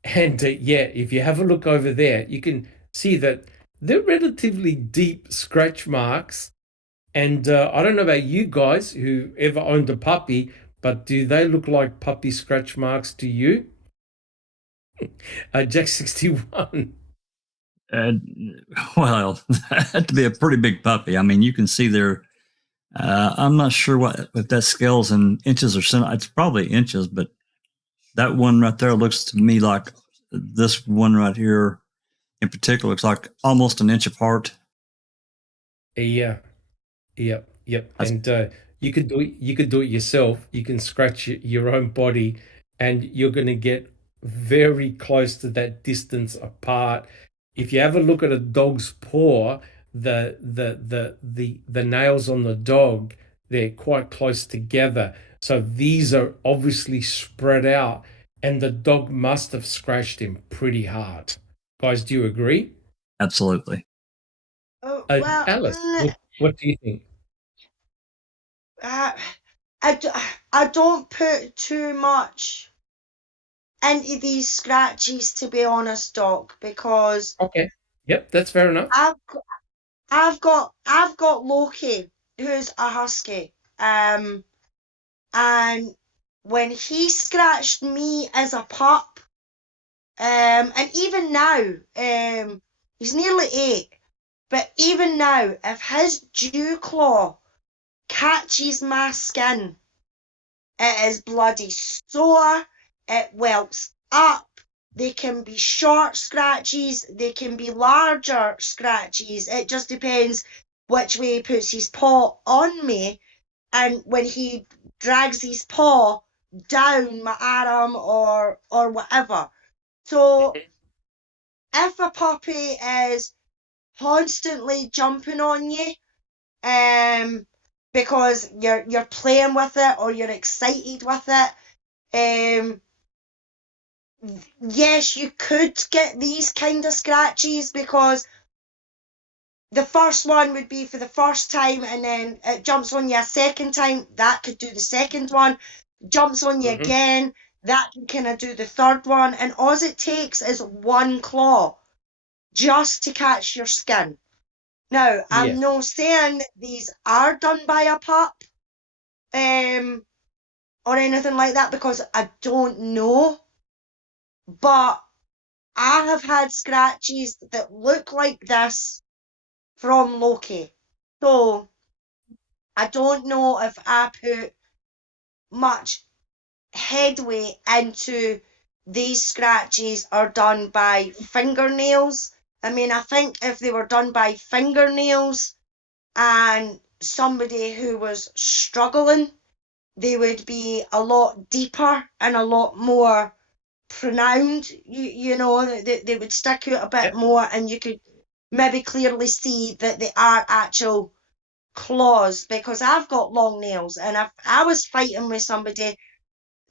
And yeah, if you have a look over there, you can see that they're relatively deep scratch marks. And I don't know about you guys who ever owned a puppy, but do they look like puppy scratch marks to you? Jack 61. Well, that had to be a pretty big puppy. I mean, you can see there. I'm not sure if that scales in inches or centimeters. It's probably inches, but that one right there looks to me like this one right here in particular looks like almost an inch apart. Yeah. Yep. And you could do it. You could do it yourself. You can scratch your own body, and you're going to get very close to that distance apart. If you have a look at a dog's paw, the nails on the dog, they're quite close together. So these are obviously spread out, and the dog must have scratched him pretty hard. Guys, do you agree? Absolutely. Well, Alice, what do you think? I don't put too much into these scratches, to be honest, Doc, because Okay. Yep, that's fair enough. I've got Loki, who's a husky, and when he scratched me as a pup, and even now, he's nearly 8, but even now, if his dew claw catches my skin, it is bloody sore, it welts up. They can be short scratches, they can be larger scratches. It just depends which way he puts his paw on me, and when he drags his paw down my arm or whatever. So if a puppy is constantly jumping on you, because you're playing with it or you're excited with it, yes, you could get these kind of scratches, because the first one would be for the first time, and then it jumps on you a second time, that could do the second one, jumps on you again, that can kind of do the third one, and all it takes is one claw just to catch your skin. Now, I'm not saying that these are done by a pup, or anything like that, because I don't know, but I have had scratches that look like this from Loki. So I don't know if I put much headway into these scratches are done by fingernails. I mean, I think if they were done by fingernails and somebody who was struggling, they would be a lot deeper and a lot more pronounced. You know, they would stick out a bit more, and you could maybe clearly see that they are actual claws, because I've got long nails, and if I was fighting with somebody,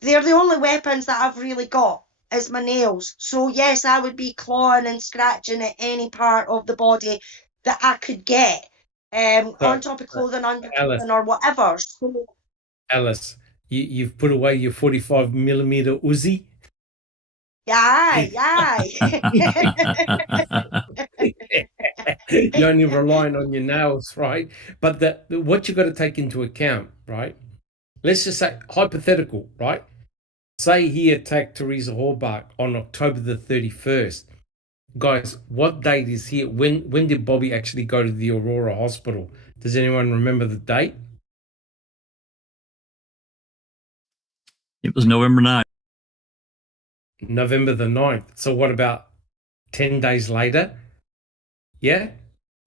they're the only weapons that I've really got is my nails. So yes, I would be clawing and scratching at any part of the body that I could get, on top of clothing, under clothing, or whatever. So, Alice, you've put away your 45mm Uzi? aye. You're only relying on your nails, right? But what you've got to take into account, right? Let's just say, hypothetical, right? Say he attacked Teresa Horbach on October the 31st. Guys, what date is here? When did Bobby actually go to the Aurora Hospital? Does anyone remember the date? It was November 9th. November the 9th. So what about 10 days later? Yeah?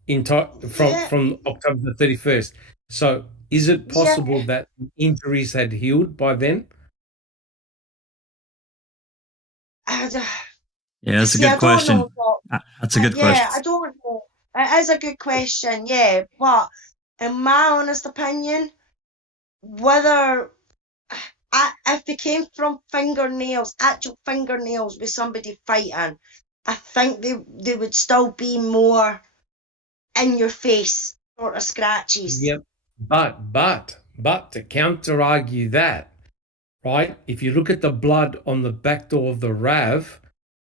From October the 31st. So is it possible that injuries had healed by then? Yeah, that's a good question. That's a good question. Yeah, I don't know. It is a good question, yeah. But in my honest opinion, whether if they came from fingernails, actual fingernails with somebody fighting, I think they would still be more in your face sort of scratches. Yep. But to counter argue that, right? If you look at the blood on the back door of the RAV,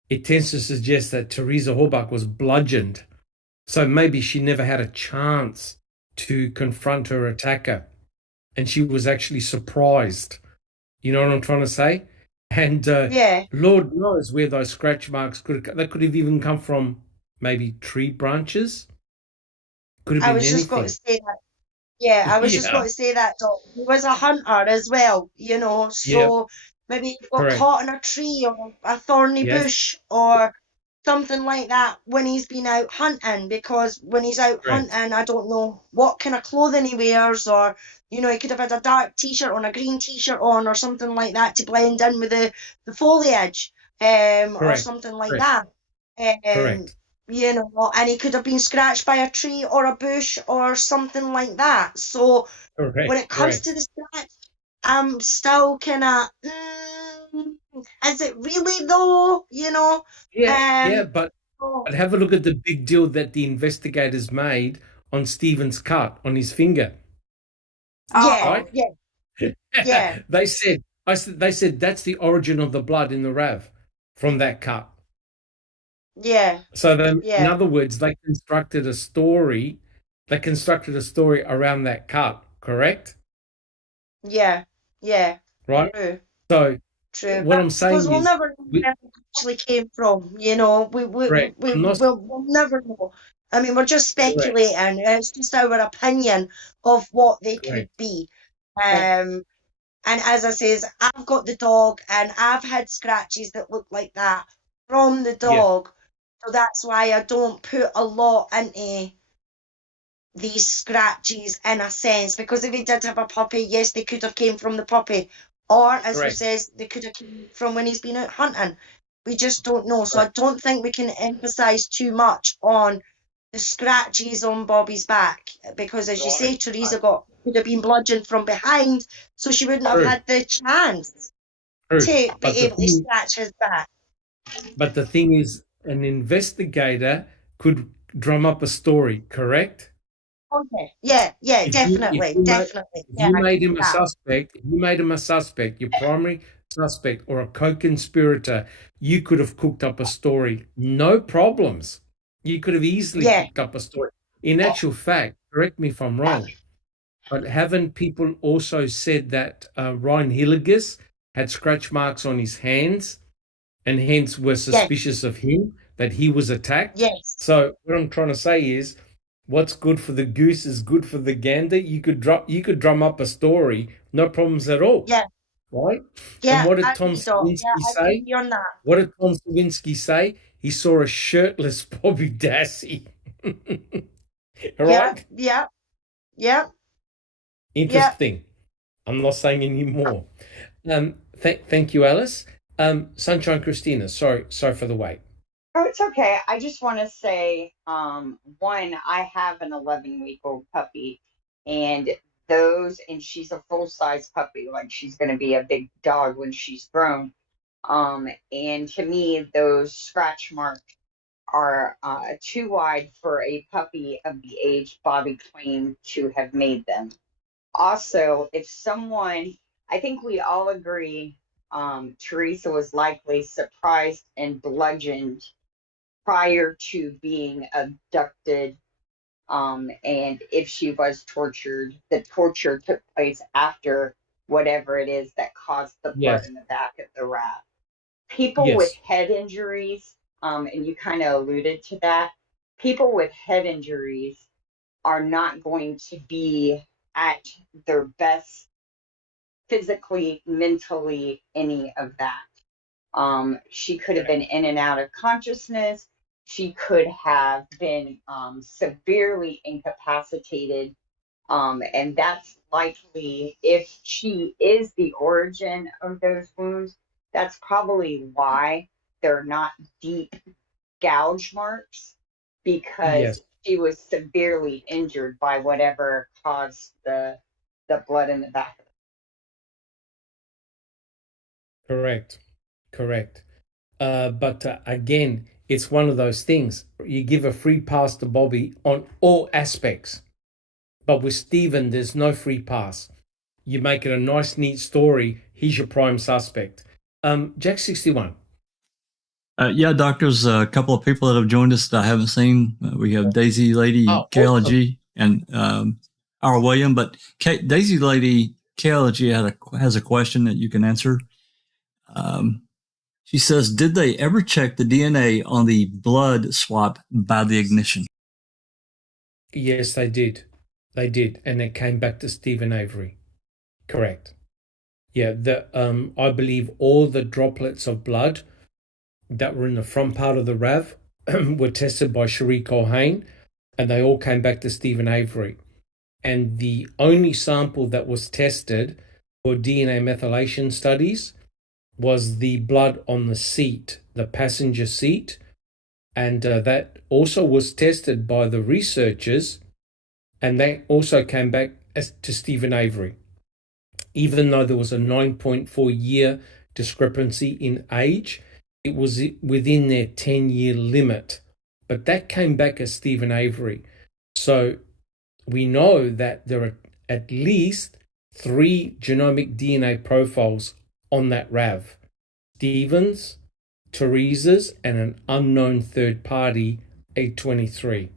it tends to suggest that Teresa Horbach was bludgeoned. So maybe she never had a chance to confront her attacker. And she was actually surprised. You know what I'm trying to say? And Yeah. Lord knows where those scratch marks they could have even come from, maybe tree branches. Could have I been was just going to anything. say that. Yeah, I was just Yeah, going to say that, Doc. He was a hunter as well, you know, yeah, so maybe he got correct. caught in a tree or a thorny Yes, bush or something like that when he's been out hunting, because when he's out correct, hunting, I don't know what kind of clothing he wears, or, you know, he could have had a dark t-shirt on, a green t-shirt on, or something like that to blend in with the foliage, or correct, something like correct, that. Um, correct, you know, and he could have been scratched by a tree or a bush or something like that. So when correct, it comes to correct. the scratch, I'm still kind of, is it really though? You know, Yeah, um, but so, have a look at the big deal that the investigators made on Stephen's cut on his finger, yeah, Oh, right? yeah, yeah, They said that's the origin of the blood in the RAV from that cut. yeah, So then, in yeah, other words, they constructed a story. They constructed a story around that cut, correct? yeah, yeah. Right. True. So True, what but I I'm suppose saying we'll is, never know we, where it actually came from. You know, correct. I'm not we'll never know. I mean, we're just correct. speculating. It's just our opinion of what they could Correct. be. And as I says, I've got the dog, and I've had scratches that look like that from the Yes. dog. So that's why I don't put a lot into these scratches in a sense, because if he did have a puppy, yes, they could have came from the puppy, or as we Correct. says, they could have come from when he's been out hunting. We just don't know. So I Correct. don't think we can emphasize too much on the scratches on Bobby's back, because as you Right. say, Teresa could have been bludgeoned from behind, so she wouldn't have True. had the chance True. to be But the able to thing, scratch his back. but the thing is, an investigator could drum up a story, correct? Okay. Yeah, yeah, definitely, definitely. If Yeah, you I made agree with him a that. suspect, if you made him a suspect, your primary suspect or a co-conspirator, you could have cooked up a story, no problems. You could have easily Yeah, cooked up a story. In actual fact, correct me if I'm wrong, but haven't people also said that Ryan Hilligus had scratch marks on his hands and hence were yeah, suspicious of him, that he was attacked? yes. So what I'm trying to say is, what's good for the goose is good for the gander. You could drum up a story, no problems at all, Yeah, right? And yeah, what did I Tom agree, Doc. Yeah, Sawinski I agree say? with you on that. What did Tom Sawinski say? He saw a shirtless Bobby Dassey. All Yeah, right? yeah, yeah, yeah. Interesting. I'm not saying any more. Thank you, Alice. Sunshine Christina, sorry for the wait. Oh, it's okay. I just want to say, one, I have an 11-week-old puppy, and and she's a full-size puppy, like she's going to be a big dog when she's grown. And to me, those scratch marks are too wide for a puppy of the age Bobby claimed to have made them. Also, if someone, I think we all agree, Teresa was likely surprised and bludgeoned prior to being abducted. And if she was tortured, the torture took place after whatever it is that caused the blood Yes, in the back of the rat. People with yes, head injuries, and you kind of alluded to that, people with head injuries are not going to be at their best physically, mentally, any of that. She could have been in and out of consciousness. She could have been severely incapacitated. And that's likely, if she is the origin of those wounds, that's probably why they're not deep gouge marks, because yes. she was severely injured by whatever caused the blood in the back. Correct. Correct. But again, it's one of those things. You give a free pass to Bobby on all aspects. But with Stephen, there's no free pass. You make it a nice, neat story. He's your prime suspect. Jack 61. Yeah, Doc, there's a couple of people that have joined us that I haven't seen. We have Daisy Lady, KLG, and our William. But Daisy Lady, KLG has a question that you can answer. She says, did they ever check the DNA on the blood swap by the ignition? Yes, they did. They did. And it came back to Stephen Avery. Correct. Yeah, I believe all the droplets of blood that were in the front part of the RAV were tested by Cherie Colhane, and they all came back to Stephen Avery. And the only sample that was tested for DNA methylation studies was the blood on the seat, the passenger seat, and that also was tested by the researchers, and they also came back to Stephen Avery. Even though there was a 9.4-year discrepancy in age, it was within their 10-year limit. But that came back as Stephen Avery. So we know that there are at least 3 genomic DNA profiles on that RAV. Stephen's, Teresa's, and an unknown third party, 823.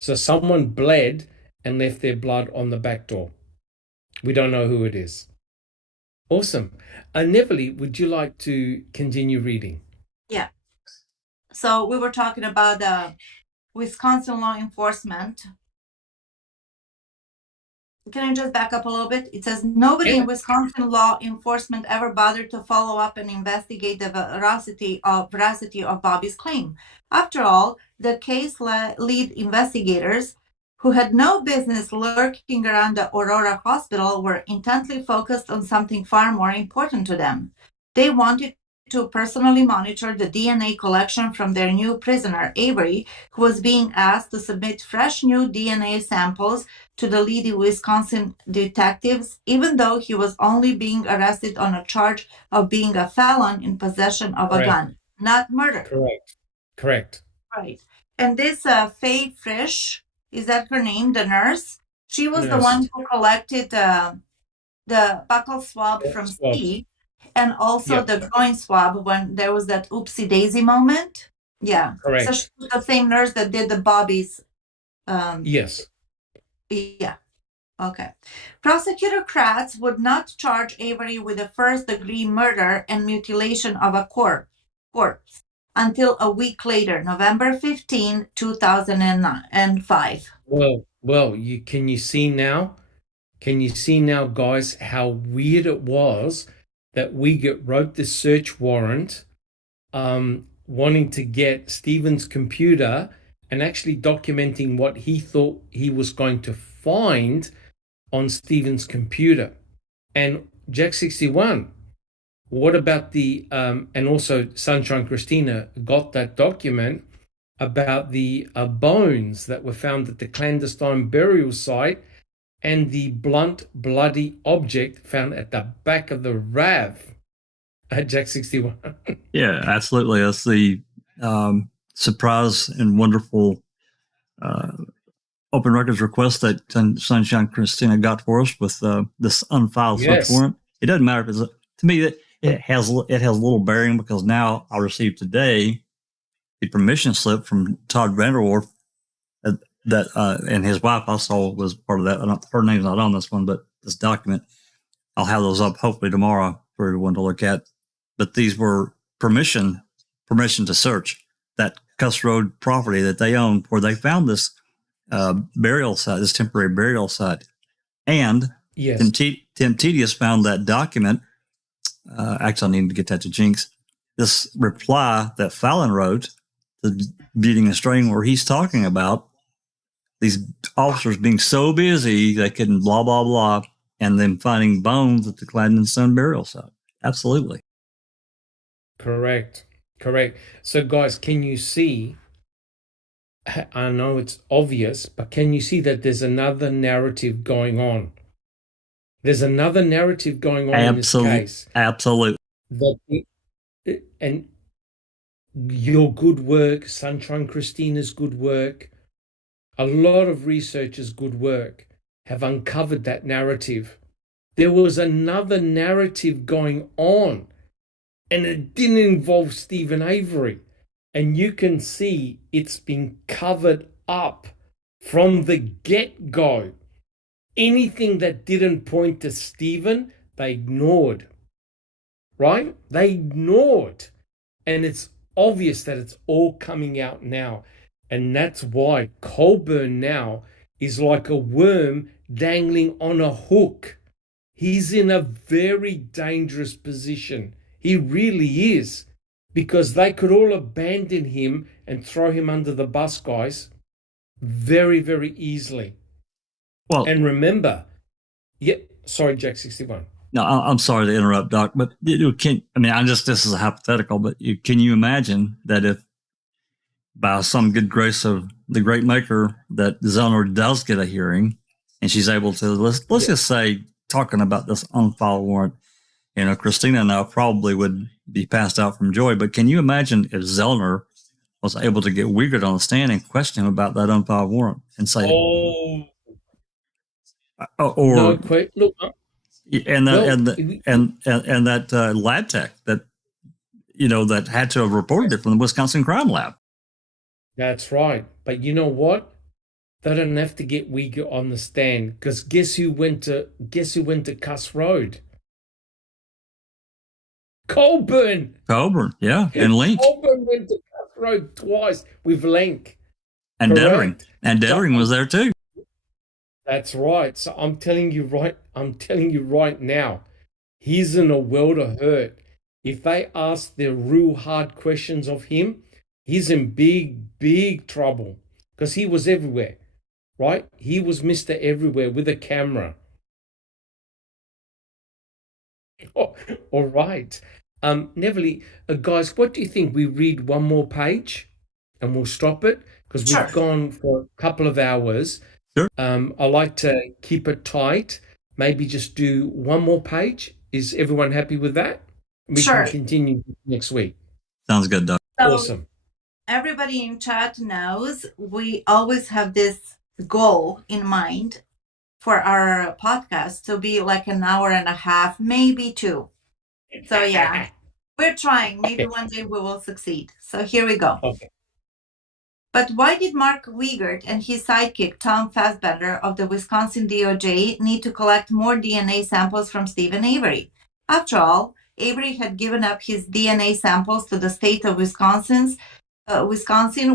So someone bled and left their blood on the back door. We don't know who it is. Awesome. Neverly, would you like to continue reading? Yeah. So we were talking about Wisconsin law enforcement. Can I just back up a little bit? It says nobody in Wisconsin law enforcement ever bothered to follow up and investigate the veracity of Bobby's claim. After all, the case lead investigators, who had no business lurking around the Aurora Hospital, were intently focused on something far more important to them. They wanted to personally monitor the DNA collection from their new prisoner, Avery, who was being asked to submit fresh new DNA samples to the lead Wisconsin detectives, even though he was only being arrested on a charge of being a felon in possession of a gun, not murder. Correct. Right. And this Faye Frisch, is that her name, the nurse? She was the one who collected the buccal swab from Steve, and also the groin swab when there was that oopsie daisy moment. Yeah. Correct. So she's the same nurse that did the Bobby's. Yes. Yeah. Okay. Prosecutor Kratz would not charge Avery with the first-degree murder and mutilation of a corpse until a week later, November 15, 2005. Well, can you see now? Can you see now, guys, how weird it was that we wrote this search warrant wanting to get Stephen's computer and actually documenting what he thought he was going to find on Stephen's computer. And Jack 61, what about and also Sunshine Christina got that document about the bones that were found at the clandestine burial site and the blunt, bloody object found at the back of the RAV at Jack 61. Yeah, absolutely. That's the surprise and wonderful open records request that Sunshine Christina got for us with this unfiled search warrant. It doesn't matter if it's to me it has little bearing, because now I received today the permission slip from Todd Vanderwerf that and his wife I saw was part of that. Her name's not on this one, but this document, I'll have those up hopefully tomorrow for everyone to look at. But these were permission to search that Cuss Road property that they owned, where they found this burial site, this temporary burial site. And Tim Tedious found that document. Actually, I need to get that to Jinx. This reply that Fallon wrote, the Beating and Straying, where he's talking about these officers being so busy they couldn't blah, blah, blah, and then finding bones at the clandestine burial site. Absolutely. Correct. So, guys, can you see? I know it's obvious, but can you see that there's another narrative going on? There's another narrative going on in this case. Absolutely. that and your good work, Sunshine Christina's good work, a lot of researchers' good work have uncovered that narrative. There was another narrative going on, and it didn't involve Stephen Avery. And you can see it's been covered up from the get-go. Anything that didn't point to Stephen, they ignored, right? They ignored. And it's obvious that it's all coming out now. And that's why Colburn now is like a worm dangling on a hook. He's in a very dangerous position. He really is. Because they could all abandon him and throw him under the bus, guys, very, very easily. Well, And remember, sorry, Jack 61. No, I'm sorry to interrupt, Doc, but this is a hypothetical, but can you imagine that if by some good grace of the great maker that Zellner does get a hearing and she's able to, let's just say, talking about this unfiled warrant, Christina and I probably would be passed out from joy, but can you imagine if Zellner was able to get Wiegert on the stand and question him about that unfiled warrant and say, Look, and that lab tech that that had to have reported it from the Wisconsin Crime Lab. That's right. But you know what? They don't have to get Wiegert on the stand, because guess who went to Cuss Road? Colburn, yeah, and Link. Colburn went to Cuss Road twice with Link. And Dettering was there too. That's right. So I'm telling you right now, he's in a world of hurt. If they ask the real hard questions of him, he's in big, big trouble, because he was everywhere, right? He was Mr. Everywhere with a camera. Oh, all right. Neville, guys, what do you think? We read one more page and we'll stop it, because we've gone for a couple of hours. Sure. I like to keep it tight. Maybe just do one more page. Is everyone happy with that? We can continue next week. Sounds good, Doc. Awesome. Everybody in chat knows we always have this goal in mind for our podcast to be like an hour and a half, maybe 2. So yeah, we're trying. Maybe one day we will succeed. So here we go. Okay. But why did Mark Wiegert and his sidekick Tom Fassbender of the Wisconsin DOJ need to collect more DNA samples from Stephen Avery? After all, Avery had given up his DNA samples to the state of Wisconsin,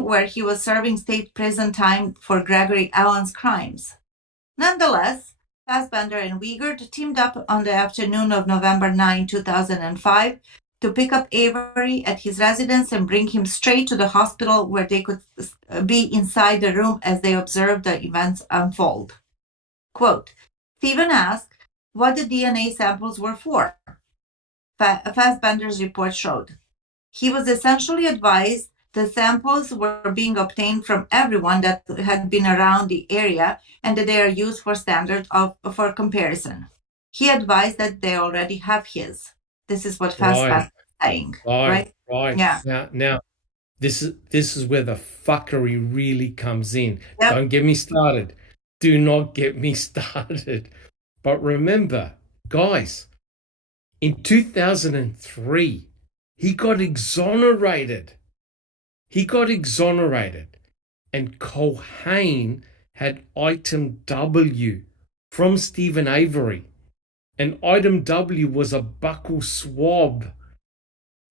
where he was serving state prison time for Gregory Allen's crimes. Nonetheless, Fassbender and Wiegert teamed up on the afternoon of November 9, 2005, to pick up Avery at his residence and bring him straight to the hospital, where they could be inside the room as they observed the events unfold. Quote, Stephen asked what the DNA samples were for. Fassbender's report showed. He was essentially advised the samples were being obtained from everyone that had been around the area and that they are used for for comparison. He advised that they already have his. This is what Fassbender is saying. Right. Yeah. Now, this is where the fuckery really comes in. Yep. Don't get me started. Do not get me started. But remember, guys, in 2003, he got exonerated. And Culhane had item W from Stephen Avery. And item W was a buccal swab,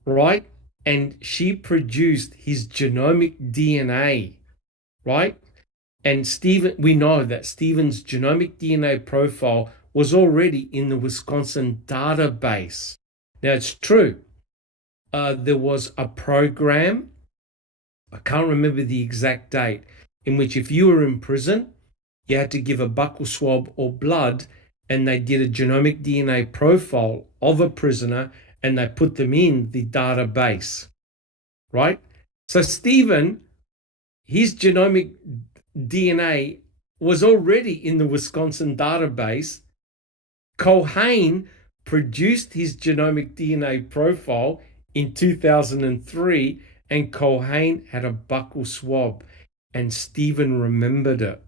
right? And she produced his genomic DNA, right? And we know that Stephen's genomic DNA profile was already in the Wisconsin database. Now, it's true. There was a program, I can't remember the exact date, in which if you were in prison, you had to give a buccal swab or blood, and they did a genomic DNA profile of a prisoner and they put them in the database, right? So Stephen, his genomic DNA was already in the Wisconsin database. Culhane produced his genomic DNA profile in 2003, and Culhane had a buccal swab, and Stephen remembered it.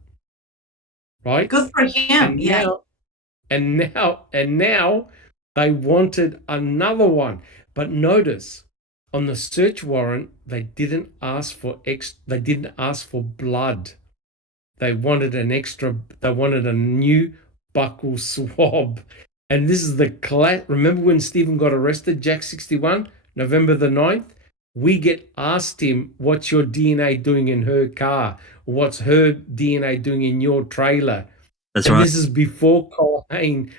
Right? Good for him. And Yeah. now they wanted another one. But notice, on the search warrant, they didn't ask for blood. They wanted a new buccal swab. And this is remember when Stephen got arrested, Jack 61, November the 9th? We get asked him, what's your DNA doing in her car? What's her DNA doing in your trailer? That's right. This is before Culhane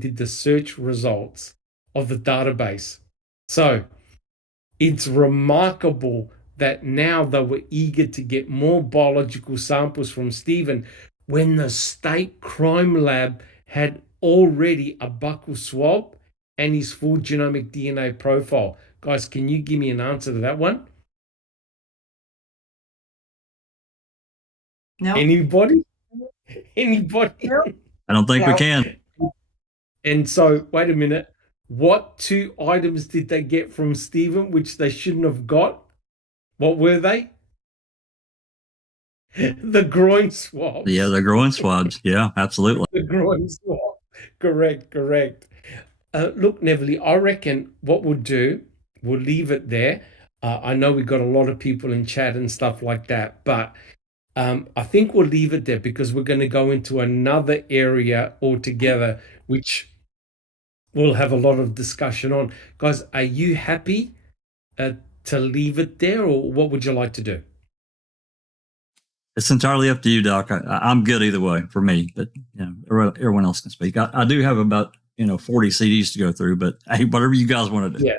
did the search results of the database. So it's remarkable that now they were eager to get more biological samples from Stephen when the state crime lab had already a buccal swab and his full genomic DNA profile. Guys, can you give me an answer to that one? No. Anybody? Nope. I don't think we No. can. And so, wait a minute. What 2 items did they get from Stephen, which they shouldn't have got? What were they? The groin swabs. Yeah, the groin swabs. Yeah, absolutely. The groin swab. Correct. Look, Neville, I reckon what we'll do, we'll leave it there. I know we've got a lot of people in chat and stuff like that, but I think we'll leave it there because we're going to go into another area altogether, which we'll have a lot of discussion on. Guys, are you happy to leave it there, or what would you like to do? It's entirely up to you, Doc. I'm good either way for me, but everyone else can speak. I do have about 40 CDs to go through, but hey, whatever you guys want to do.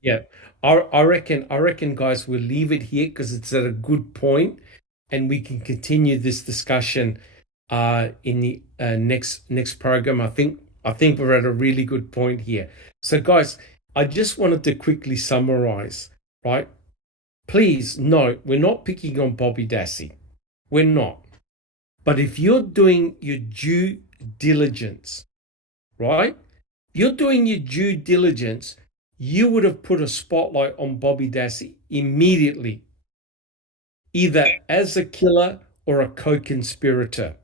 Yeah. I reckon, guys, we'll leave it here because it's at a good point, and we can continue this discussion in the next program. I think we're at a really good point here. So, guys, I just wanted to quickly summarize, right? Please note, we're not picking on Bobby Dassey. We're not. But if you're doing your due diligence, right? You're doing your due diligence, you would have put a spotlight on Bobby Dassey immediately, either as a killer or a co-conspirator,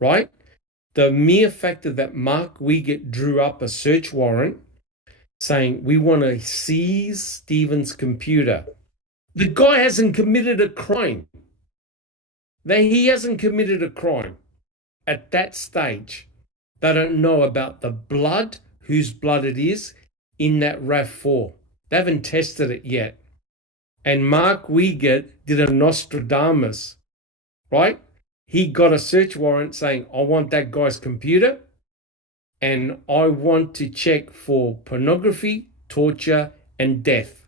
right? The mere fact that Mark Wiegert drew up a search warrant saying we want to seize Stephen's computer. The guy hasn't committed a crime. He hasn't committed a crime at that stage. They don't know about the blood, whose blood it is, in that RAV4. They haven't tested it yet. And Mark Wiegert did a Nostradamus, right? He got a search warrant saying, I want that guy's computer and I want to check for pornography, torture, and death.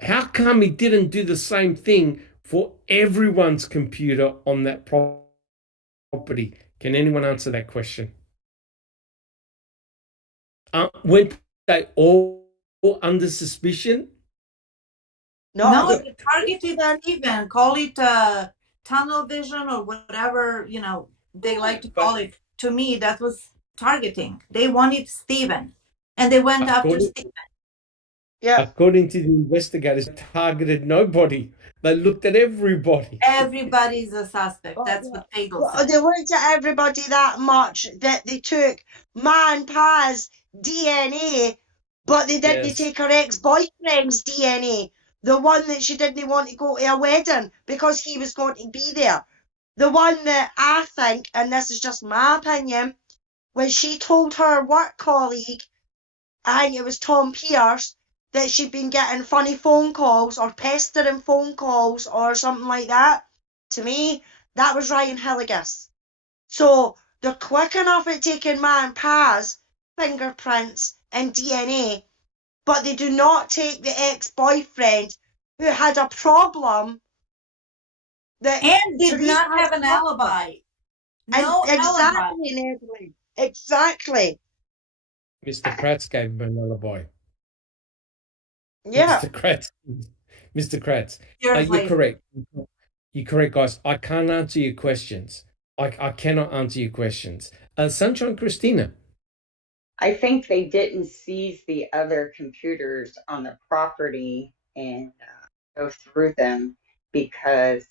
How come he didn't do the same thing for everyone's computer on that property? Can anyone answer that question? Weren't they all under suspicion? No, they targeted Stephen. Call it tunnel vision or whatever, they like to call it. To me, that was targeting. They wanted Stephen, and they went after Stephen. Yeah. According to the investigators, targeted nobody. They looked at everybody. Everybody's a suspect. That's what Fagel said. They looked at everybody that much that they took Man Paz DNA, but they didn't take her ex-boyfriend's DNA, the one that she didn't want to go to a wedding because he was going to be there. The one that I think, and this is just my opinion, when she told her work colleague, I think it was Tom Pierce, that she'd been getting funny phone calls or pestering phone calls or something like that. To me, that was Ryan Hilligus. So they're quick enough at taking Man Paz fingerprints and DNA, but they do not take the ex-boyfriend who had a problem and did not have an alibi. No alibi. Exactly. Mr. Kratz gave him an alibi. Yeah. Mr. Kratz. You're correct. You're correct, guys. I can't answer your questions. I cannot answer your questions. Sunshine Christina, I think they didn't seize the other computers on the property and go through them because,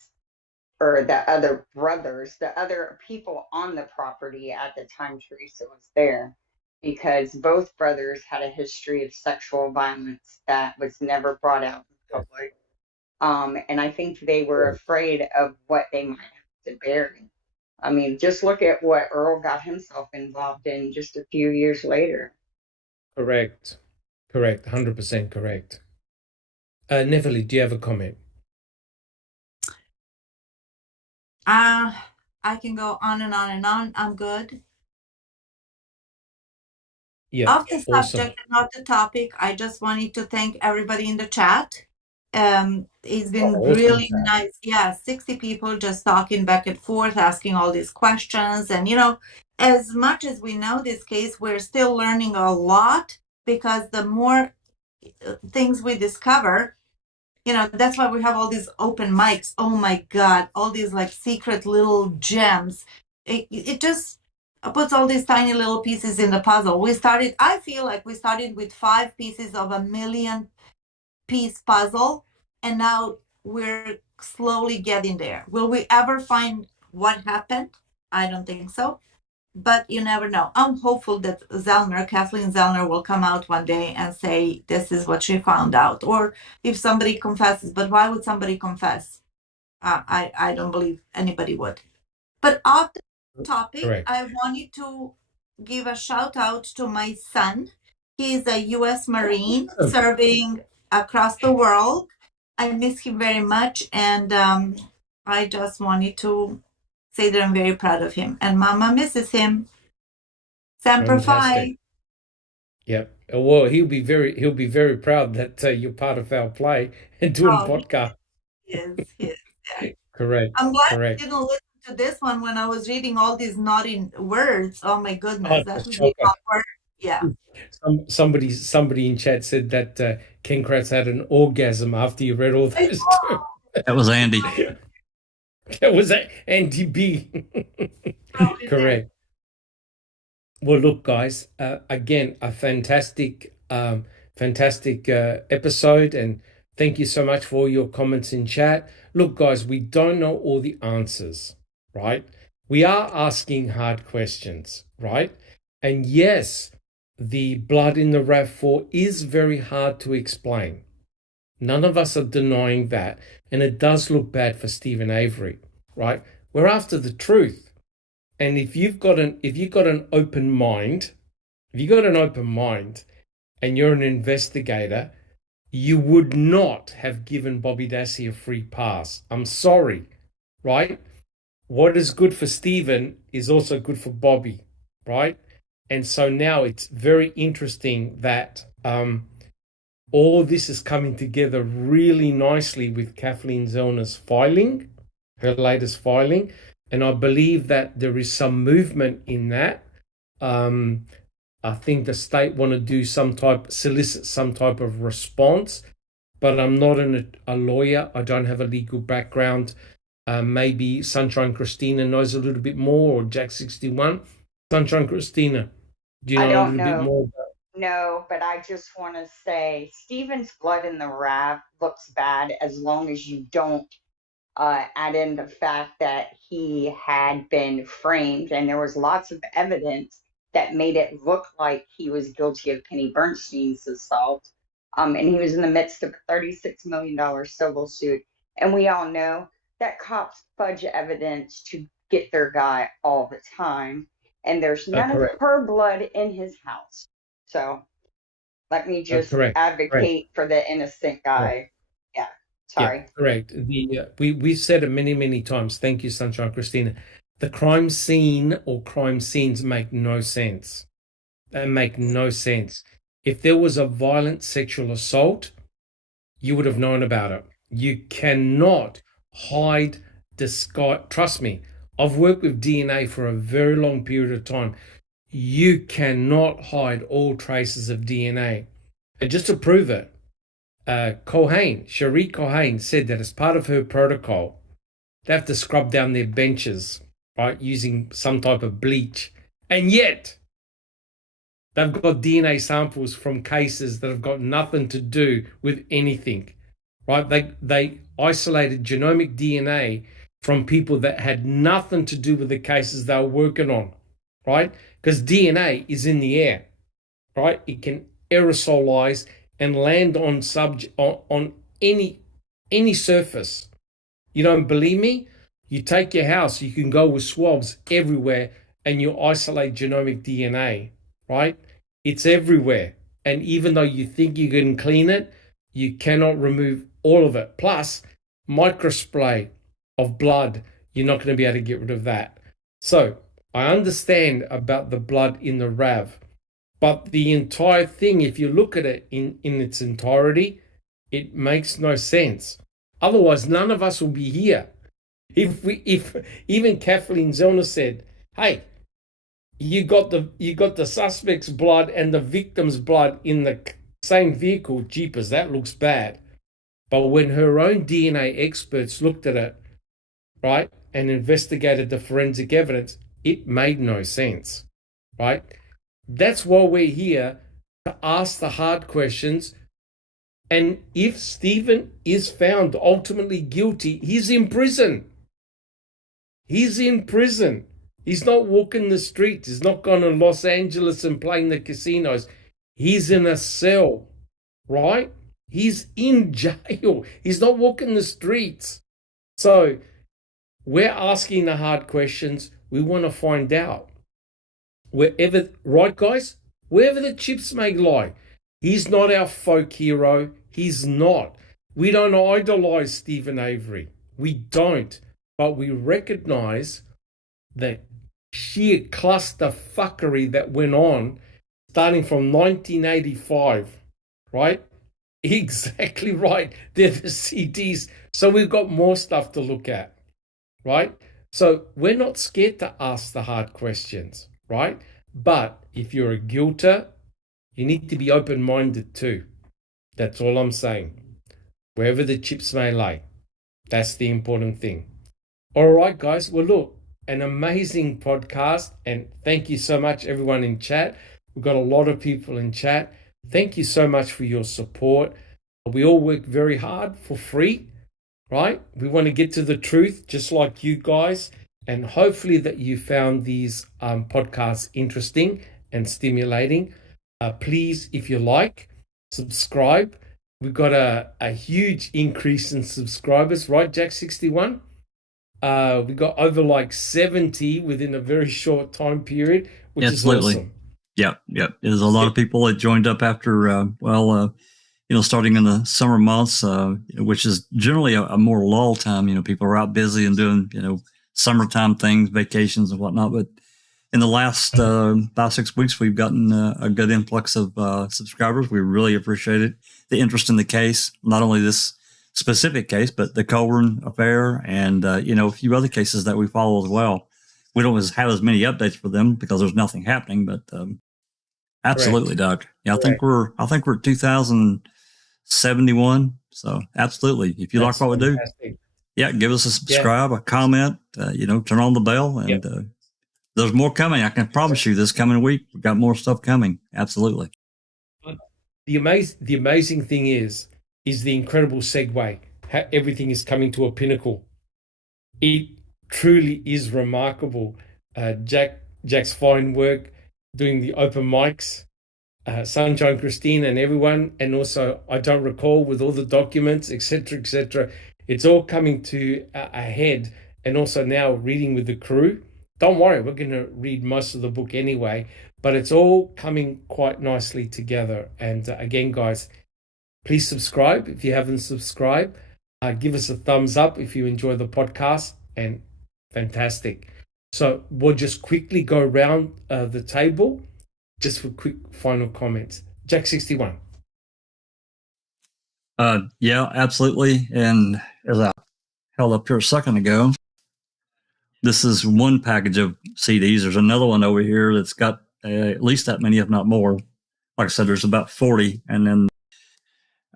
or the other brothers, the other people on the property at the time Teresa was there, because both brothers had a history of sexual violence that was never brought out in public. And I think they were afraid of what they might have to bury. I mean, just look at what Earl got himself involved in just a few years later. Correct. 100% correct. Neverly, do you have a comment? I can go on and on and on. I'm good. Yeah, Off the awesome. subject and off the topic, I just wanted to thank everybody in the chat. It's been Awesome really chat. nice. Yeah, 60 people just talking back and forth, asking all these questions. And, you know, as much as we know this case, we're still learning a lot, because the more things we discover, you know, that's why we have all these open mics. Oh my God, all these like secret little gems. It just puts all these tiny little pieces in the puzzle. I feel like we started with 5 pieces of a million piece puzzle, and now we're slowly getting there. Will we ever find what happened? I don't think so, but you never know. I'm hopeful that Kathleen Zellner, will come out one day and say this is what she found out, or if somebody confesses. But why would somebody confess? I don't believe anybody would. But off the topic, Correct. I wanted to give a shout out to my son. He is a U.S. Marine serving across the world. I miss him very much, and I just wanted to say that I'm very proud of him, and Mama misses him. Semper Fi. Fantastic. Yep. Well, he'll be very proud that you're part of our play and doing podcast. He is. Yeah. Correct. I'm glad Correct. I didn't listen to this one when I was reading all these naughty words. Oh my goodness, Oh, that the would be shocker. awkward. Yeah. Somebody in chat said that Ken Kratz had an orgasm after you read all those terms. That was Andy. That was Andy B. Correct. Well, look, guys, again, a fantastic episode, and thank you so much for all your comments in chat. Look, guys, we don't know all the answers, right? We are asking hard questions, right? And yes, the blood in the RAV4 is very hard to explain. None of us are denying that, and it does look bad for Stephen Avery, right? We're after the truth. And if you've got an open mind, and you're an investigator, you would not have given Bobby Dassey a free pass. I'm sorry, right? What is good for Stephen is also good for Bobby, right? And so now it's very interesting that all this is coming together really nicely with Kathleen Zellner's filing, her latest filing. And I believe that there is some movement in that. I think the state want to solicit some type of response, but I'm not a lawyer. I don't have a legal background. Maybe Sunshine Christina knows a little bit more, or Jack 61. Sunshine Christina, do you know a little bit more about? No, but I just want to say Stephen's blood in the RAV looks bad as long as you don't add in the fact that he had been framed, and there was lots of evidence that made it look like he was guilty of Penny Bernstein's assault. And he was in the midst of a $36 million civil suit. And we all know that cops fudge evidence to get their guy all the time. And there's none of her blood in his house. So let me just advocate for the innocent guy. Yeah. Sorry. Yeah, correct. We've said it many times. Thank you, Sunshine Christina. The crime scene or crime scenes make no sense. They make no sense. If there was a violent sexual assault, you would have known about it. You cannot hide, disguise. Trust me, I've worked with DNA for a very long period of time. You cannot hide all traces of DNA. And just to prove it, Cherie Cohen said that as part of her protocol, they have to scrub down their benches, right, using some type of bleach. And yet, They've got DNA samples from cases that have got nothing to do with anything, right? They isolated genomic DNA from people that had nothing to do with the cases they were working on, right? Because DNA is in the air, right? It can aerosolize and land on on any surface. You don't believe me? You take your house, you can go with swabs everywhere and you isolate genomic DNA, right? It's everywhere. And even though you think you can clean it, you cannot remove all of it. Plus, microspray of blood, you're not going to be able to get rid of that. So I understand about the blood in the RAV, but the entire thing, if you look at it in its entirety, it makes no sense. Otherwise, none of us will be here. If even Kathleen Zellner said, "Hey, you got the suspect's blood and the victim's blood in the same vehicle, jeepers, that looks bad." But when her own DNA experts looked at it, right, and investigated the forensic evidence, it made no sense, right? That's why we're here, to ask the hard questions. And if Stephen is found ultimately guilty, he's in prison. He's in prison. He's not walking the streets. He's not going to Los Angeles and playing the casinos. He's in a cell, right? He's in jail. He's not walking the streets. So we're asking the hard questions. We want to find out. Wherever, right, guys? Wherever the chips may lie. He's not our folk hero. He's not. We don't idolize Stephen Avery. We don't. But we recognize the sheer cluster fuckery that went on starting from 1985, right? Exactly right. They're the CDs. So we've got more stuff to look at, right? So we're not scared to ask the hard questions, right? But if you're a guilter, you need to be open-minded too. That's all I'm saying. Wherever the chips may lie. That's the important thing. All right, guys. Well, look, an amazing podcast. And thank you so much, everyone in chat. We've got a lot of people in chat. Thank you so much for your support. We all work very hard for free, right? We want to get to the truth, just like you guys. And hopefully that you found these podcasts interesting and stimulating. Please, if you like, subscribe. We've got a huge increase in subscribers, right, Jack 61? We got over like 70 within a very short time period, which Absolutely. is awesome. Yep. There's a lot of people that joined up after, starting in the summer months, which is generally a more lull time. People are out busy and doing, summertime things, vacations and whatnot. But in the last 5-6 weeks, we've gotten a good influx of subscribers. We really appreciate it. The interest in the case, not only this specific case, but the Colburn affair and, a few other cases that we follow as well. We don't have as many updates for them because there's nothing happening, but absolutely, Doc. Yeah, I think we're at 2071. So absolutely. If you like what we do, give us a subscribe, a comment, turn on the bell and there's more coming. I can promise you this coming week, we've got more stuff coming. Absolutely. The amazing thing is the incredible segue, how everything is coming to a pinnacle. It truly is remarkable. Jack's fine work doing the open mics, Sunshine Christine and everyone, and also I don't recall with all the documents, etc. It's all coming to a head, and also now reading with the crew. Don't worry, we're going to read most of the book anyway, but it's all coming quite nicely together. And again, guys, please subscribe if you haven't subscribed. Give us a thumbs up if you enjoy the podcast, and fantastic. So we'll just quickly go around the table just for quick final comments. Jack 61. Yeah, absolutely. And as I held up here a second ago, this is one package of CDs. There's another one over here that's got at least that many, if not more. Like I said, there's about 40. And then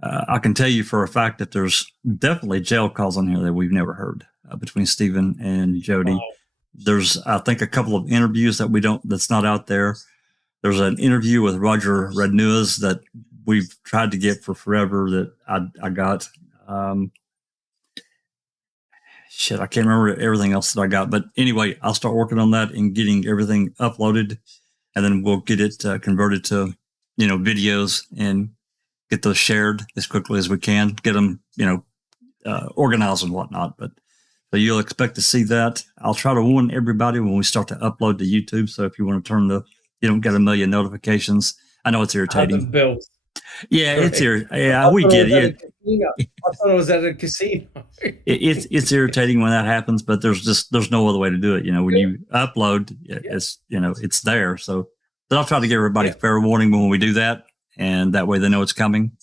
I can tell you for a fact that there's definitely jail calls on here that we've never heard between Stephen and Jody. Wow. There's, I think, a couple of interviews that that's not out there. there's an interview with Roger Rednewes that we've tried to get for forever that I got. I can't remember everything else that I got. But anyway, I'll start working on that and getting everything uploaded, and then we'll get it converted to, videos and get those shared as quickly as we can, get them, organized and whatnot. But so you'll expect to see that. I'll try to warn everybody when we start to upload to YouTube. So if you want to you don't get a million notifications. I know it's irritating. Bills. Yeah, it's irritating. Yeah, we get it. I thought it was at a casino. It's irritating when that happens, but there's no other way to do it. When you upload, it's there. So but I'll try to give everybody fair warning when we do that, and that way they know it's coming.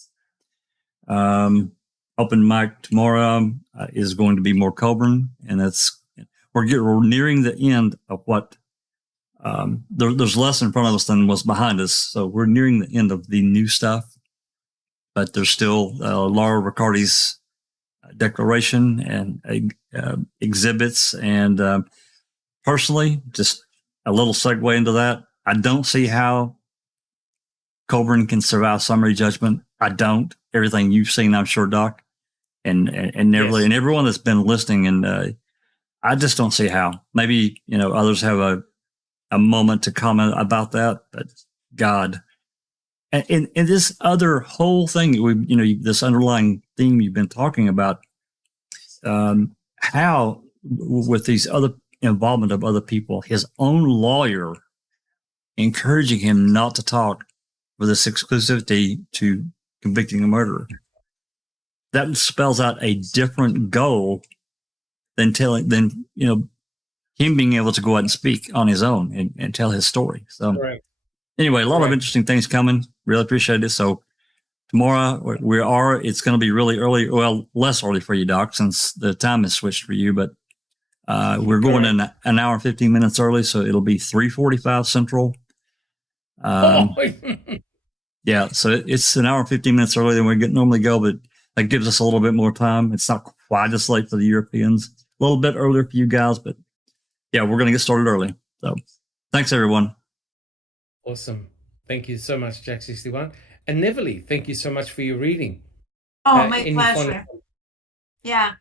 Open mic tomorrow is going to be more Coburn, and we're nearing the end of what there's less in front of us than was behind us. So we're nearing the end of the new stuff, but there's still Laura Riccardi's declaration and exhibits. And personally, just a little segue into that, I don't see how Coburn can survive summary judgment. I don't. Everything you've seen, I'm sure, Doc, and Neverly, and everyone that's been listening, and I just don't see how. Maybe others have a moment to comment about that, but God, and this other whole thing, this underlying theme you've been talking about, how with these other involvement of other people, his own lawyer encouraging him not to talk with this exclusivity to convicting a murderer. That spells out a different goal than him being able to go out and speak on his own and tell his story. So anyway, a lot of interesting things coming. Really appreciate it. So tomorrow it's going to be really early. Well, less early for you, Doc, since the time is switched for you, but we're going in an hour and 15 minutes early. So it'll be 3:45 Central. Yeah. So it's an hour and 15 minutes earlier than we normally go, but that gives us a little bit more time. It's not quite as late for the Europeans, a little bit earlier for you guys, but yeah, we're going to get started early. So thanks, everyone. Awesome. Thank you so much, Jack 61. And Neverly, thank you so much for your reading. Oh, my pleasure. Yeah.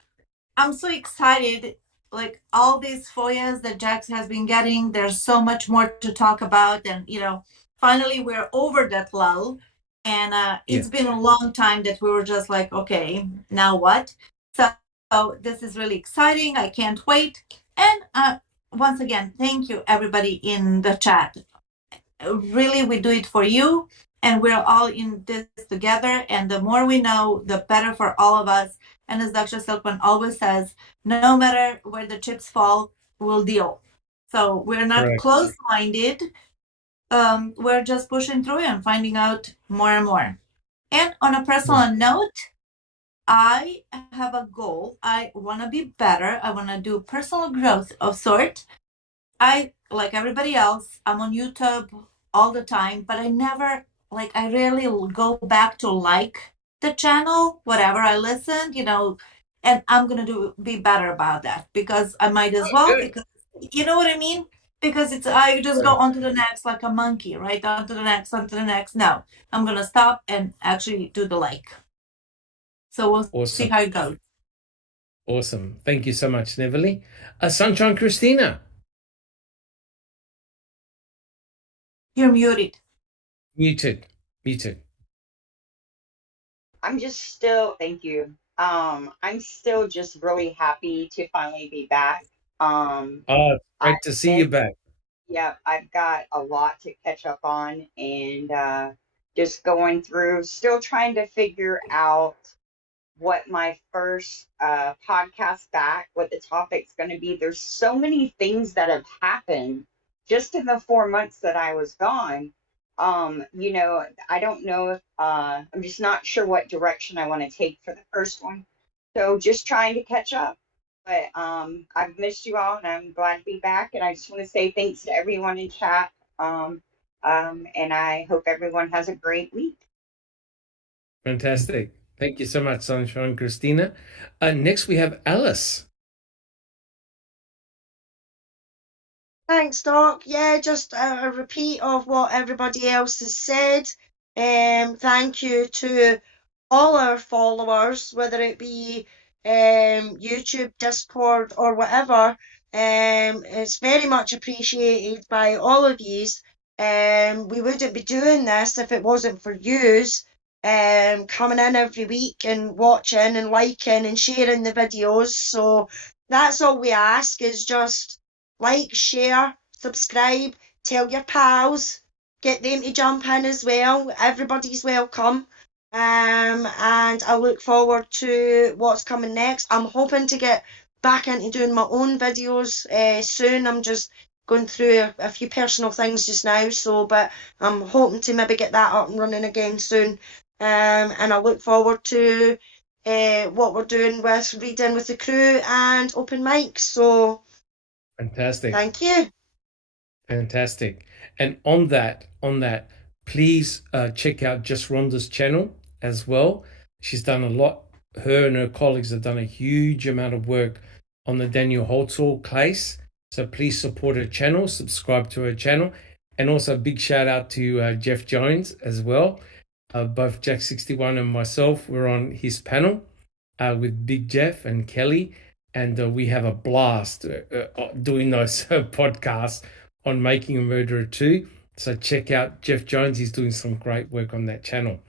I'm so excited. Like all these FOIAs that Jax has been getting, there's so much more to talk about. And, finally we're over that lull. And it's been a long time that we were just like, okay, now what? So this is really exciting. I can't wait. And once again, thank you, everybody in the chat. Really, we do it for you. And we're all in this together. And the more we know, the better for all of us. And as Dr. Silkman always says, no matter where the chips fall, we'll deal. So we're not closed-minded. We're just pushing through and finding out more and more. And on a personal note, I have a goal. I want to be better. I want to do personal growth of sort. I, like everybody else, I'm on YouTube all the time, but I rarely go back to the channel, whatever I listened, and I'm going to be better about that because I might as well, because you know what I mean? Because I just go on to the next like a monkey, right? On to the next, on to the next. No, I'm going to stop and actually do the like. So we'll see how it goes. Awesome. Thank you so much, Neverly. Sunshine Christina. You're muted. Muted. I'm just still, thank you. I'm still just really happy to finally be back. Great to see you back. Yeah, I've got a lot to catch up on and just going through, still trying to figure out what my first podcast back, what the topic's going to be. There's so many things that have happened just in the 4 months that I was gone. I don't know if I'm just not sure what direction I want to take for the first one. So just trying to catch up. But I've missed you all and I'm glad to be back. And I just want to say thanks to everyone in chat. And I hope everyone has a great week. Fantastic. Thank you so much, Sunshine Christina. Next, we have Alice. Thanks, Doc. Yeah, just a repeat of what everybody else has said. Thank you to all our followers, whether it be YouTube, Discord, or whatever. It's very much appreciated by all of yous. We wouldn't be doing this if it wasn't for yous coming in every week and watching and liking and sharing the videos. So that's all we ask, is just like, share, subscribe, tell your pals, get them to jump in as well. Everybody's welcome. And I look forward to what's coming next. I'm hoping to get back into doing my own videos soon. I'm just going through a few personal things just now, but I'm hoping to maybe get that up and running again soon. And I look forward to what we're doing with reading with the crew and open mics. So Fantastic. thank you. Fantastic. And on that, please check out Just Rhonda's channel as well. She's done a lot. Her and her colleagues have done a huge amount of work on the Daniel Holtzall case. So please support her channel, subscribe to her channel. And also a big shout out to Jeff Jones as well. Both Jack61 and myself were on his panel with Big Jeff and Kelly. And we have a blast doing those podcasts on Making a Murderer 2. So check out Jeff Jones. He's doing some great work on that channel.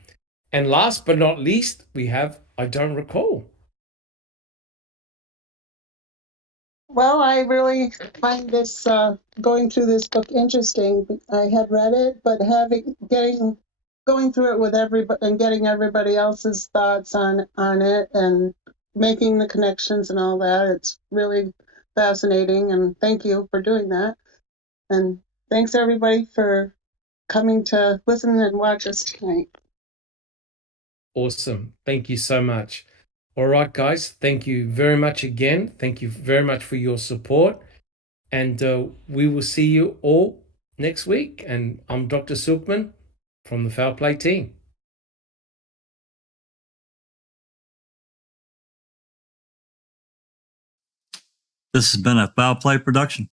And last but not least, we have I Don't Recall. Well, I really find this going through this book interesting. I had read it, but going through it with everybody and getting everybody else's thoughts on it and making the connections and all that, it's really fascinating. And thank you for doing that. And thanks everybody for coming to listen and watch us tonight. Awesome. Thank you so much. All right, guys. Thank you very much again. Thank you very much for your support. And we will see you all next week. And I'm Dr. Silkman from the Foul Play team. This has been a Foul Play production.